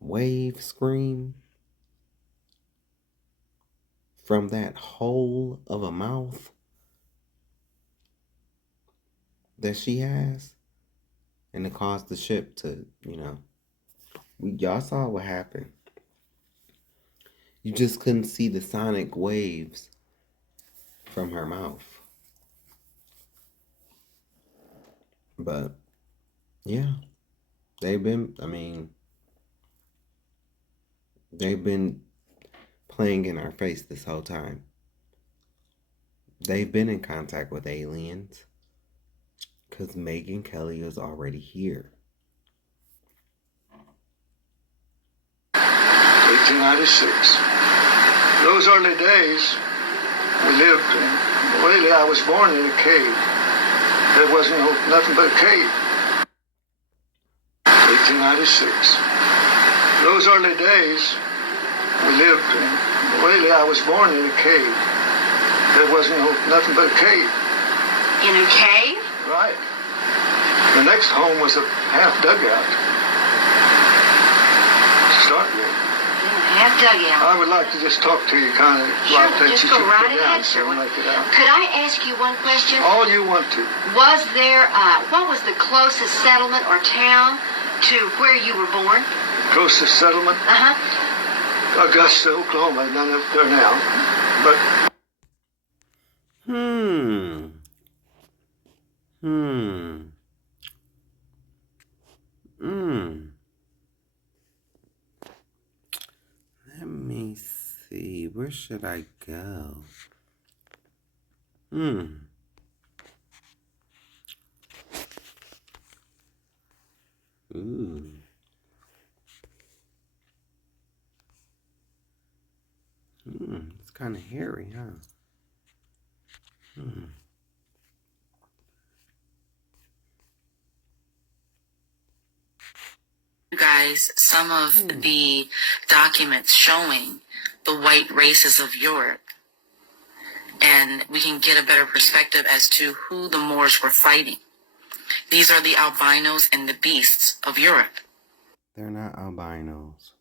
wave scream from that hole of a mouth that she has. And it caused the ship to, y'all saw what happened. You just couldn't see the sonic waves from her mouth. But, yeah, they've been playing in our face this whole time. They've been in contact with aliens because Megyn Kelly is already here. 1896. Those early days, we lived in, really, I was born in a cave. There wasn't nothing but a cave. 1896. Those early days, we lived in, really, I was born in a cave. There wasn't nothing but a cave. In a cave? Right. The next home was a half dugout. To start with. Half dugout. I would like to just talk to you kind of Sure, like that. just You go should right get down ahead, so sir. we'll make it out. Could I ask you one question? All you want to. Was there, what was the closest settlement or town to where you were born? Closest settlement? Uh-huh. Augusta, Oklahoma. None up there now. But Let me see. Where should I go? Ooh. It's kind of hairy, huh? You guys some of the documents showing the white races of Europe, and we can get a better perspective as to who the Moors were fighting. These are the albinos and the beasts of Europe. They're not albinos.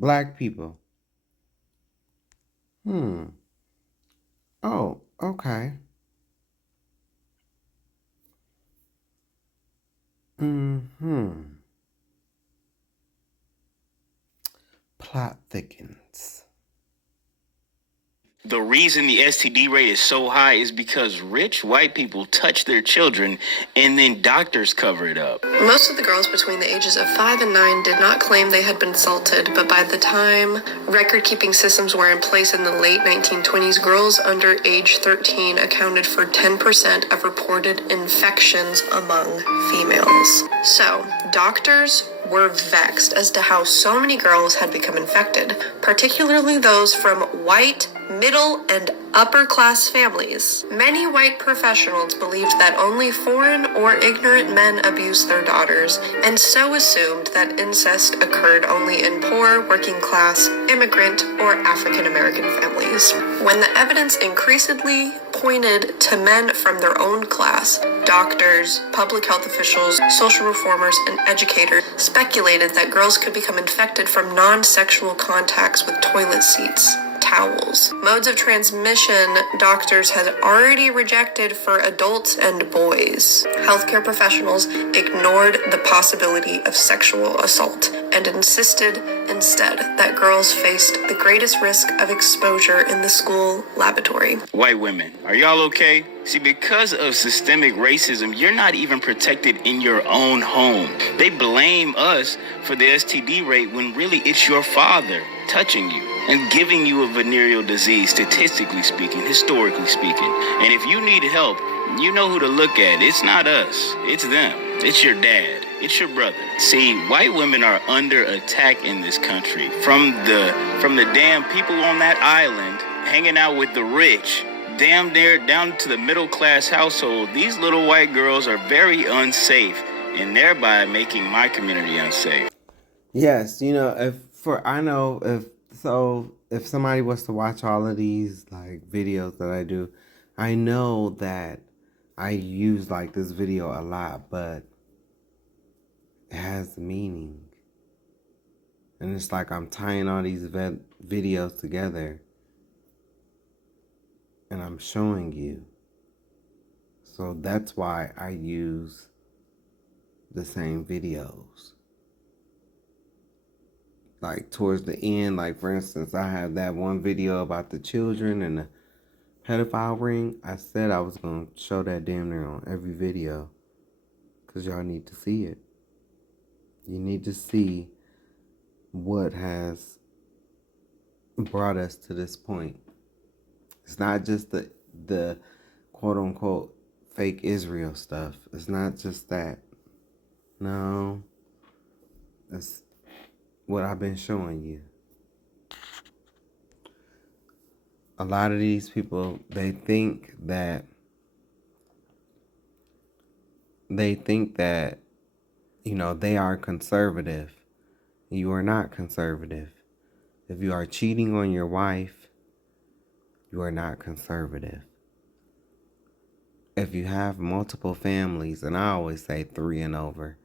Black people. Oh, okay. Plot thickens. The reason the STD rate is so high is because rich white people touch their children and then doctors cover it up. Most of the girls between the ages of 5 and 9 did not claim they had been assaulted, but by the time record-keeping systems were in place in the late 1920s, girls under age 13 accounted for 10% of reported infections among females. So, doctors were vexed as to how so many girls had become infected, particularly those from white, middle, and upper-class families. Many white professionals believed that only foreign or ignorant men abused their daughters, and so assumed that incest occurred only in poor, working-class, immigrant, or African-American families. When the evidence increasingly pointed to men from their own class, doctors, public health officials, social reformers, and educators speculated that girls could become infected from non-sexual contacts with toilet seats, towels. Modes of transmission doctors had already rejected for adults and boys. Healthcare professionals ignored the possibility of sexual assault and insisted instead that girls faced the greatest risk of exposure in the school lavatory. White women, are y'all okay? See, because of systemic racism, you're not even protected in your own home. They blame us for the STD rate when really it's your father touching you and giving you a venereal disease, statistically speaking, historically speaking. And if you need help, you know who to look at. It's not us, it's them. It's your dad. It's your brother. See, white women are under attack in this country from the damn people on that island hanging out with the rich, damn near down to the middle class household. These little white girls are very unsafe and thereby making my community unsafe. Yes, you know, if somebody was to watch all of these like videos that I do, I know that I use like this video a lot, but it has meaning. And it's like I'm tying all these videos together and I'm showing you. So that's why I use the same videos. Like towards the end, like for instance, I have that one video about the children and the pedophile ring. I said I was going to show that damn near on every video because y'all need to see it. You need to see what has brought us to this point. It's not just the quote-unquote fake Israel stuff. It's not just that. No. It's what I've been showing you. A lot of these people, they think that you know, they are conservative. You are not conservative. If you are cheating on your wife, you are not conservative. If you have multiple families, and I always say 3 and over,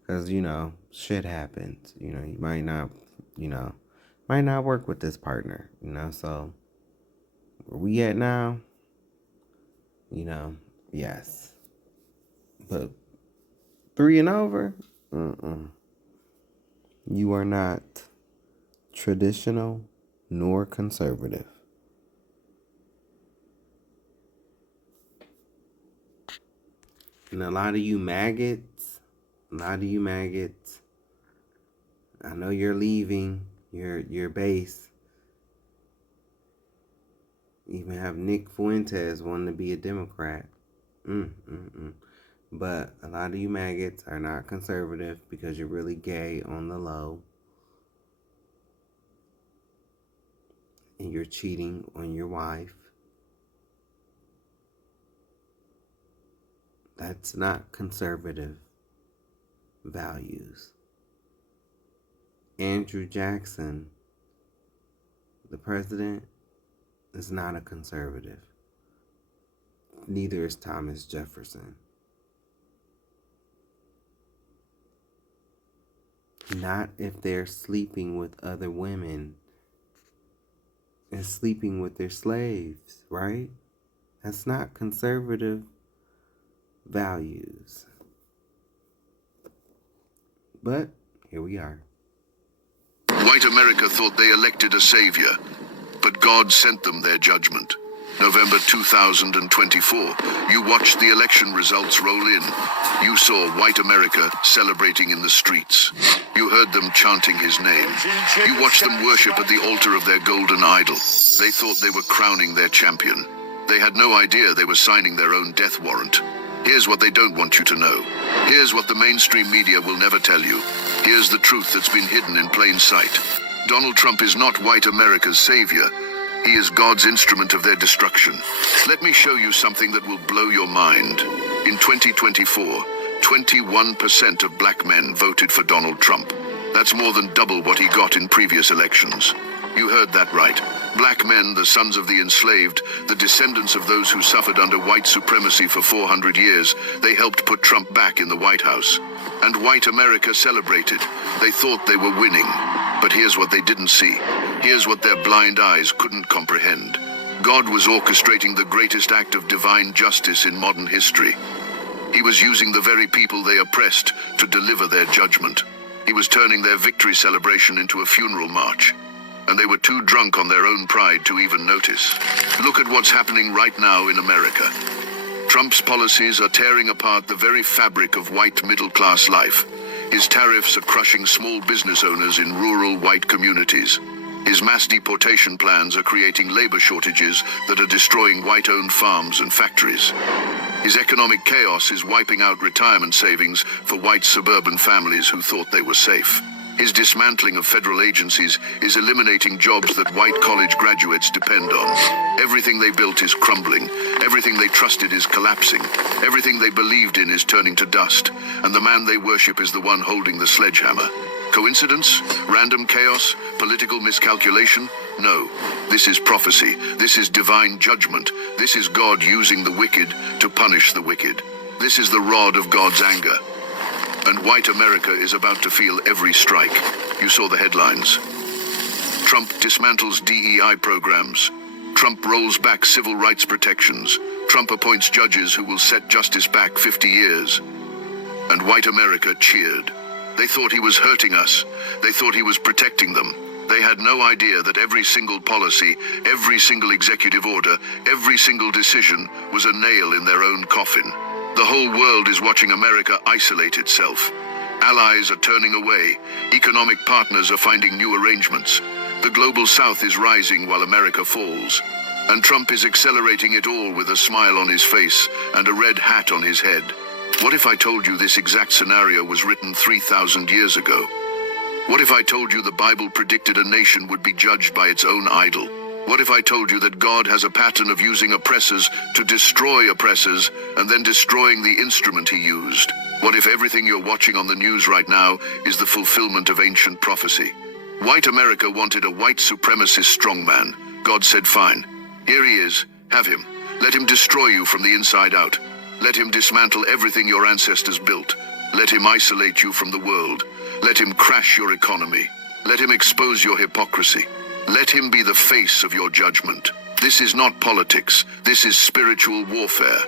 because, you know, shit happens. You know, you might not work with this partner, you know, so where we at now, you know, yes. But 3 and over, you are not traditional nor conservative. And a lot of you maggots, I know you're leaving your base. Even have Nick Fuentes wanting to be a Democrat. But a lot of you maggots are not conservative because you're really gay on the low. And you're cheating on your wife. That's not conservative values. Andrew Jackson, the president, is not a conservative. Neither is Thomas Jefferson. Not if they're sleeping with other women and sleeping with their slaves, right? That's not conservative values. But here we are. White America thought they elected a savior, but God sent them their judgment. November 2024, you watched the election results roll in. You saw white America celebrating in the streets. You heard them chanting his name. You watched them worship at the altar of their golden idol. They thought they were crowning their champion. They had no idea they were signing their own death warrant. Here's what they don't want you to know. Here's what the mainstream media will never tell you. Here's the truth that's been hidden in plain sight. Donald Trump is not white America's savior. He is God's instrument of their destruction. Let me show you something that will blow your mind. In 2024, 21% of black men voted for Donald Trump. That's more than double what he got in previous elections. You heard that right. Black men, the sons of the enslaved, the descendants of those who suffered under white supremacy for 400 years, they helped put Trump back in the White House. And white America celebrated. They thought they were winning. But here's what they didn't see. Here's what their blind eyes couldn't comprehend. God was orchestrating the greatest act of divine justice in modern history. He was using the very people they oppressed to deliver their judgment. He was turning their victory celebration into a funeral march. And they were too drunk on their own pride to even notice. Look at what's happening right now in America. Trump's policies are tearing apart the very fabric of white middle-class life. His tariffs are crushing small business owners in rural white communities. His mass deportation plans are creating labor shortages that are destroying white-owned farms and factories. His economic chaos is wiping out retirement savings for white suburban families who thought they were safe. His dismantling of federal agencies is eliminating jobs that white college graduates depend on. Everything they built is crumbling. Everything they trusted is collapsing. Everything they believed in is turning to dust. And the man they worship is the one holding the sledgehammer. Coincidence? Random chaos? Political miscalculation? No. This is prophecy. This is divine judgment. This is God using the wicked to punish the wicked. This is the rod of God's anger. And white America is about to feel every strike. You saw the headlines. Trump dismantles DEI programs. Trump rolls back civil rights protections. Trump appoints judges who will set justice back 50 years. And white America cheered. They thought he was hurting us. They thought he was protecting them. They had no idea that every single policy, every single executive order, every single decision was a nail in their own coffin. The whole world is watching America isolate itself. Allies are turning away. Economic partners are finding new arrangements. The global south is rising while America falls. And Trump is accelerating it all with a smile on his face and a red hat on his head. What if I told you this exact scenario was written 3,000 years ago? What if I told you the Bible predicted a nation would be judged by its own idol? What if I told you that God has a pattern of using oppressors to destroy oppressors and then destroying the instrument he used? What if everything you're watching on the news right now is the fulfillment of ancient prophecy? White America wanted a white supremacist strongman. God said, fine. Here he is. Have him. Let him destroy you from the inside out. Let him dismantle everything your ancestors built. Let him isolate you from the world. Let him crash your economy. Let him expose your hypocrisy. Let him be the face of your judgment. This is not politics. This is spiritual warfare.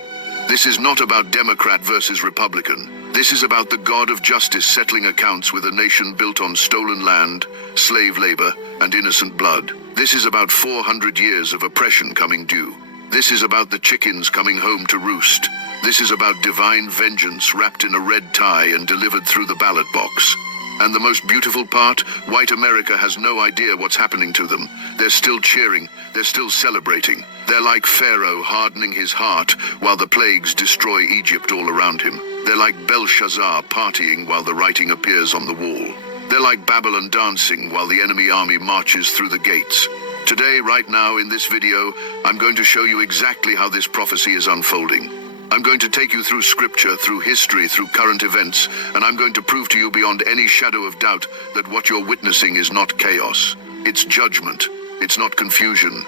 This is not about Democrat versus Republican. This is about the God of justice settling accounts with a nation built on stolen land, slave labor, and innocent blood. This is about 400 years of oppression coming due. This is about the chickens coming home to roost. This is about divine vengeance wrapped in a red tie and delivered through the ballot box. And the most beautiful part, white America has no idea what's happening to them. They're still cheering, they're still celebrating. They're like Pharaoh hardening his heart while the plagues destroy Egypt all around him. They're like Belshazzar partying while the writing appears on the wall. They're like Babylon dancing while the enemy army marches through the gates. Today, right now, in this video, I'm going to show you exactly how this prophecy is unfolding. I'm going to take you through scripture, through history, through current events, and I'm going to prove to you beyond any shadow of doubt that what you're witnessing is not chaos. It's judgment. It's not confusion.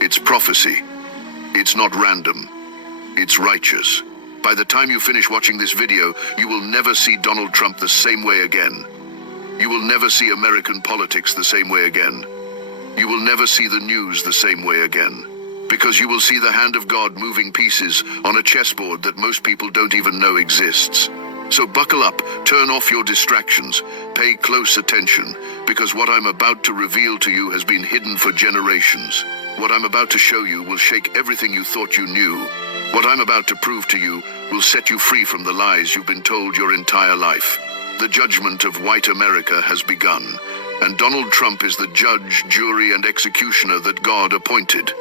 It's prophecy. It's not random. It's righteous. By the time you finish watching this video, you will never see Donald Trump the same way again. You will never see American politics the same way again. You will never see the news the same way again. Because you will see the hand of God moving pieces on a chessboard that most people don't even know exists. So buckle up, turn off your distractions, pay close attention, because what I'm about to reveal to you has been hidden for generations. What I'm about to show you will shake everything you thought you knew. What I'm about to prove to you will set you free from the lies you've been told your entire life. The judgment of white America has begun, and Donald Trump is the judge, jury, and executioner that God appointed.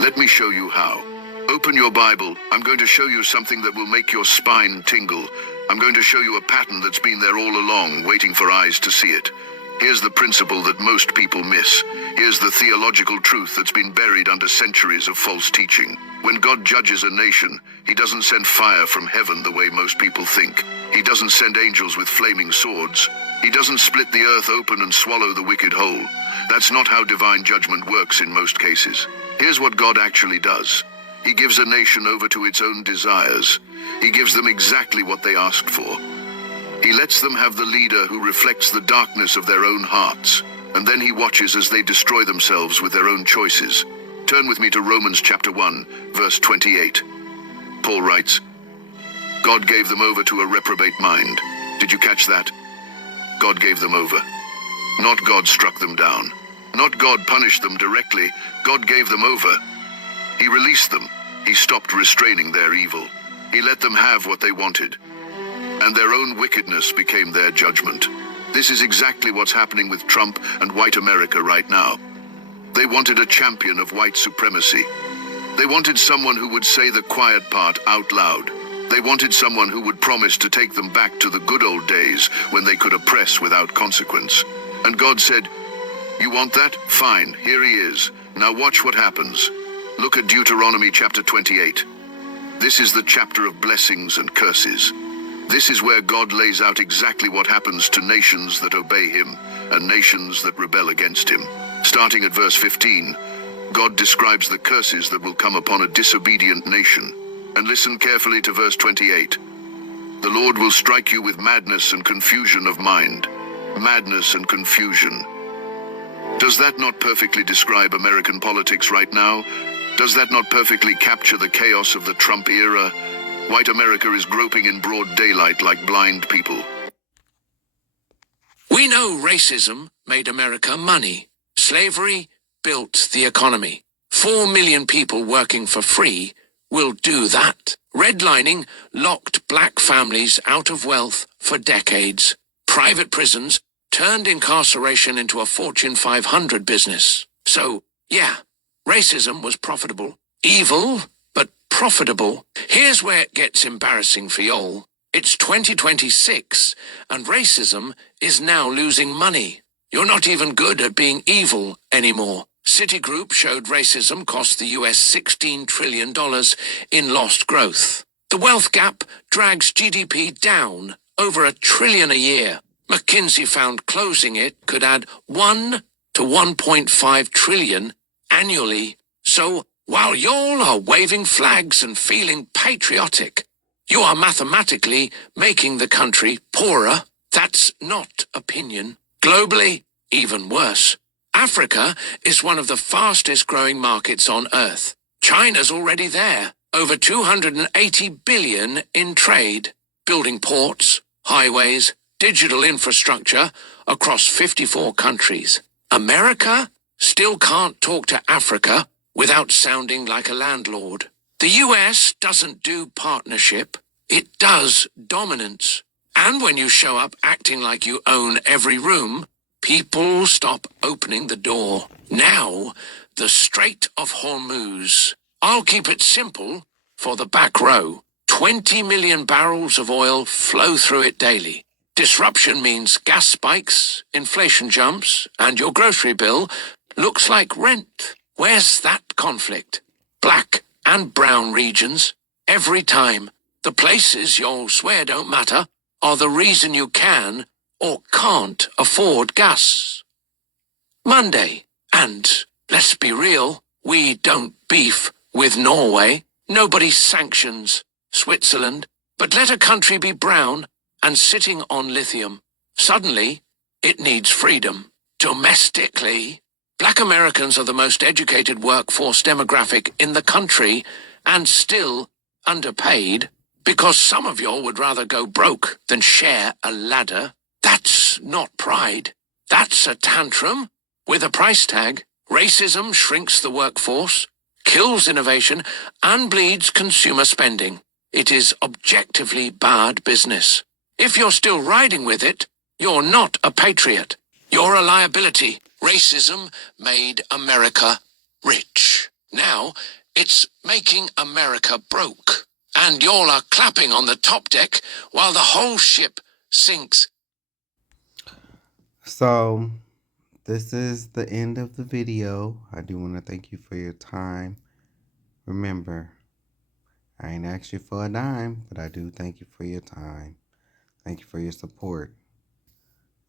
Let me show you how. Open your Bible. I'm going to show you something that will make your spine tingle. I'm going to show you a pattern that's been there all along, waiting for eyes to see it. Here's the principle that most people miss. Here's the theological truth that's been buried under centuries of false teaching. When God judges a nation, he doesn't send fire from heaven the way most people think. He doesn't send angels with flaming swords. He doesn't split the earth open and swallow the wicked whole. That's not how divine judgment works in most cases. Here's what God actually does. He gives a nation over to its own desires. He gives them exactly what they asked for. He lets them have the leader who reflects the darkness of their own hearts. and then he watches as they destroy themselves with their own choices. Turn with me to Romans chapter 1, verse 28. Paul writes, God gave them over to a reprobate mind. Did you catch that? God gave them over. Not God struck them down. Not God punished them directly. God gave them over. He released them. He stopped restraining their evil. He let them have what they wanted. And their own wickedness became their judgment. This is exactly what's happening with Trump and white America right now. They wanted a champion of white supremacy. They wanted someone who would say the quiet part out loud. They wanted someone who would promise to take them back to the good old days when they could oppress without consequence. And God said, you want that? Fine, here he is. Now watch what happens. Look at Deuteronomy chapter 28. This is the chapter of blessings and curses. This is where God lays out exactly what happens to nations that obey him and nations that rebel against him. Starting at verse 15, God describes the curses that will come upon a disobedient nation. And listen carefully to verse 28. The Lord will strike you with madness and confusion of mind. Madness and confusion. Does that not perfectly describe American politics right now? Does that not perfectly capture the chaos of the Trump era? White America is groping in broad daylight like blind people. We know racism made America money. Slavery built the economy. 4 million people working for free will do that. Redlining locked black families out of wealth for decades. Private prisons turned incarceration into a Fortune 500 business. So, yeah, racism was profitable. Evil, but profitable. Here's where it gets embarrassing for y'all. It's 2026, and racism is now losing money. You're not even good at being evil anymore. Citigroup showed racism cost the US $16 trillion in lost growth. The wealth gap drags GDP down over $1 trillion a year. McKinsey found closing it could add 1 to 1.5 trillion annually. So while y'all are waving flags and feeling patriotic, you are mathematically making the country poorer. That's not opinion. Globally, even worse. Africa is one of the fastest growing markets on Earth. China's already there. Over 280 billion in trade, building ports, highways, digital infrastructure across 54 countries. America still can't talk to Africa without sounding like a landlord. The US doesn't do partnership, it does dominance. And when you show up acting like you own every room, people stop opening the door. Now, the Strait of Hormuz. I'll keep it simple for the back row. 20 million barrels of oil flow through it daily. Disruption means gas spikes, inflation jumps, and your grocery bill looks like rent. Where's that conflict? Black and brown regions. Every time. The places you'll swear don't matter are the reason you can or can't afford gas. Monday. And let's be real, we don't beef with Norway. Nobody sanctions Switzerland. But let a country be brown and sitting on lithium. Suddenly, it needs freedom. Domestically, Black Americans are the most educated workforce demographic in the country and still underpaid because some of y'all would rather go broke than share a ladder. That's not pride. That's a tantrum with a price tag. Racism shrinks the workforce, kills innovation, and bleeds consumer spending. It is objectively bad business. If you're still riding with it, you're not a patriot. You're a liability. Racism made America rich. Now, it's making America broke. And y'all are clapping on the top deck while the whole ship sinks. So, this is the end of the video. I do want to thank you for your time. Remember, I ain't asked you for a dime, but I do thank you for your time. Thank you for your support.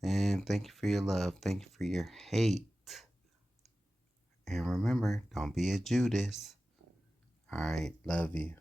And thank you for your love. Thank you for your hate. And remember, don't be a Judas. All right, love you.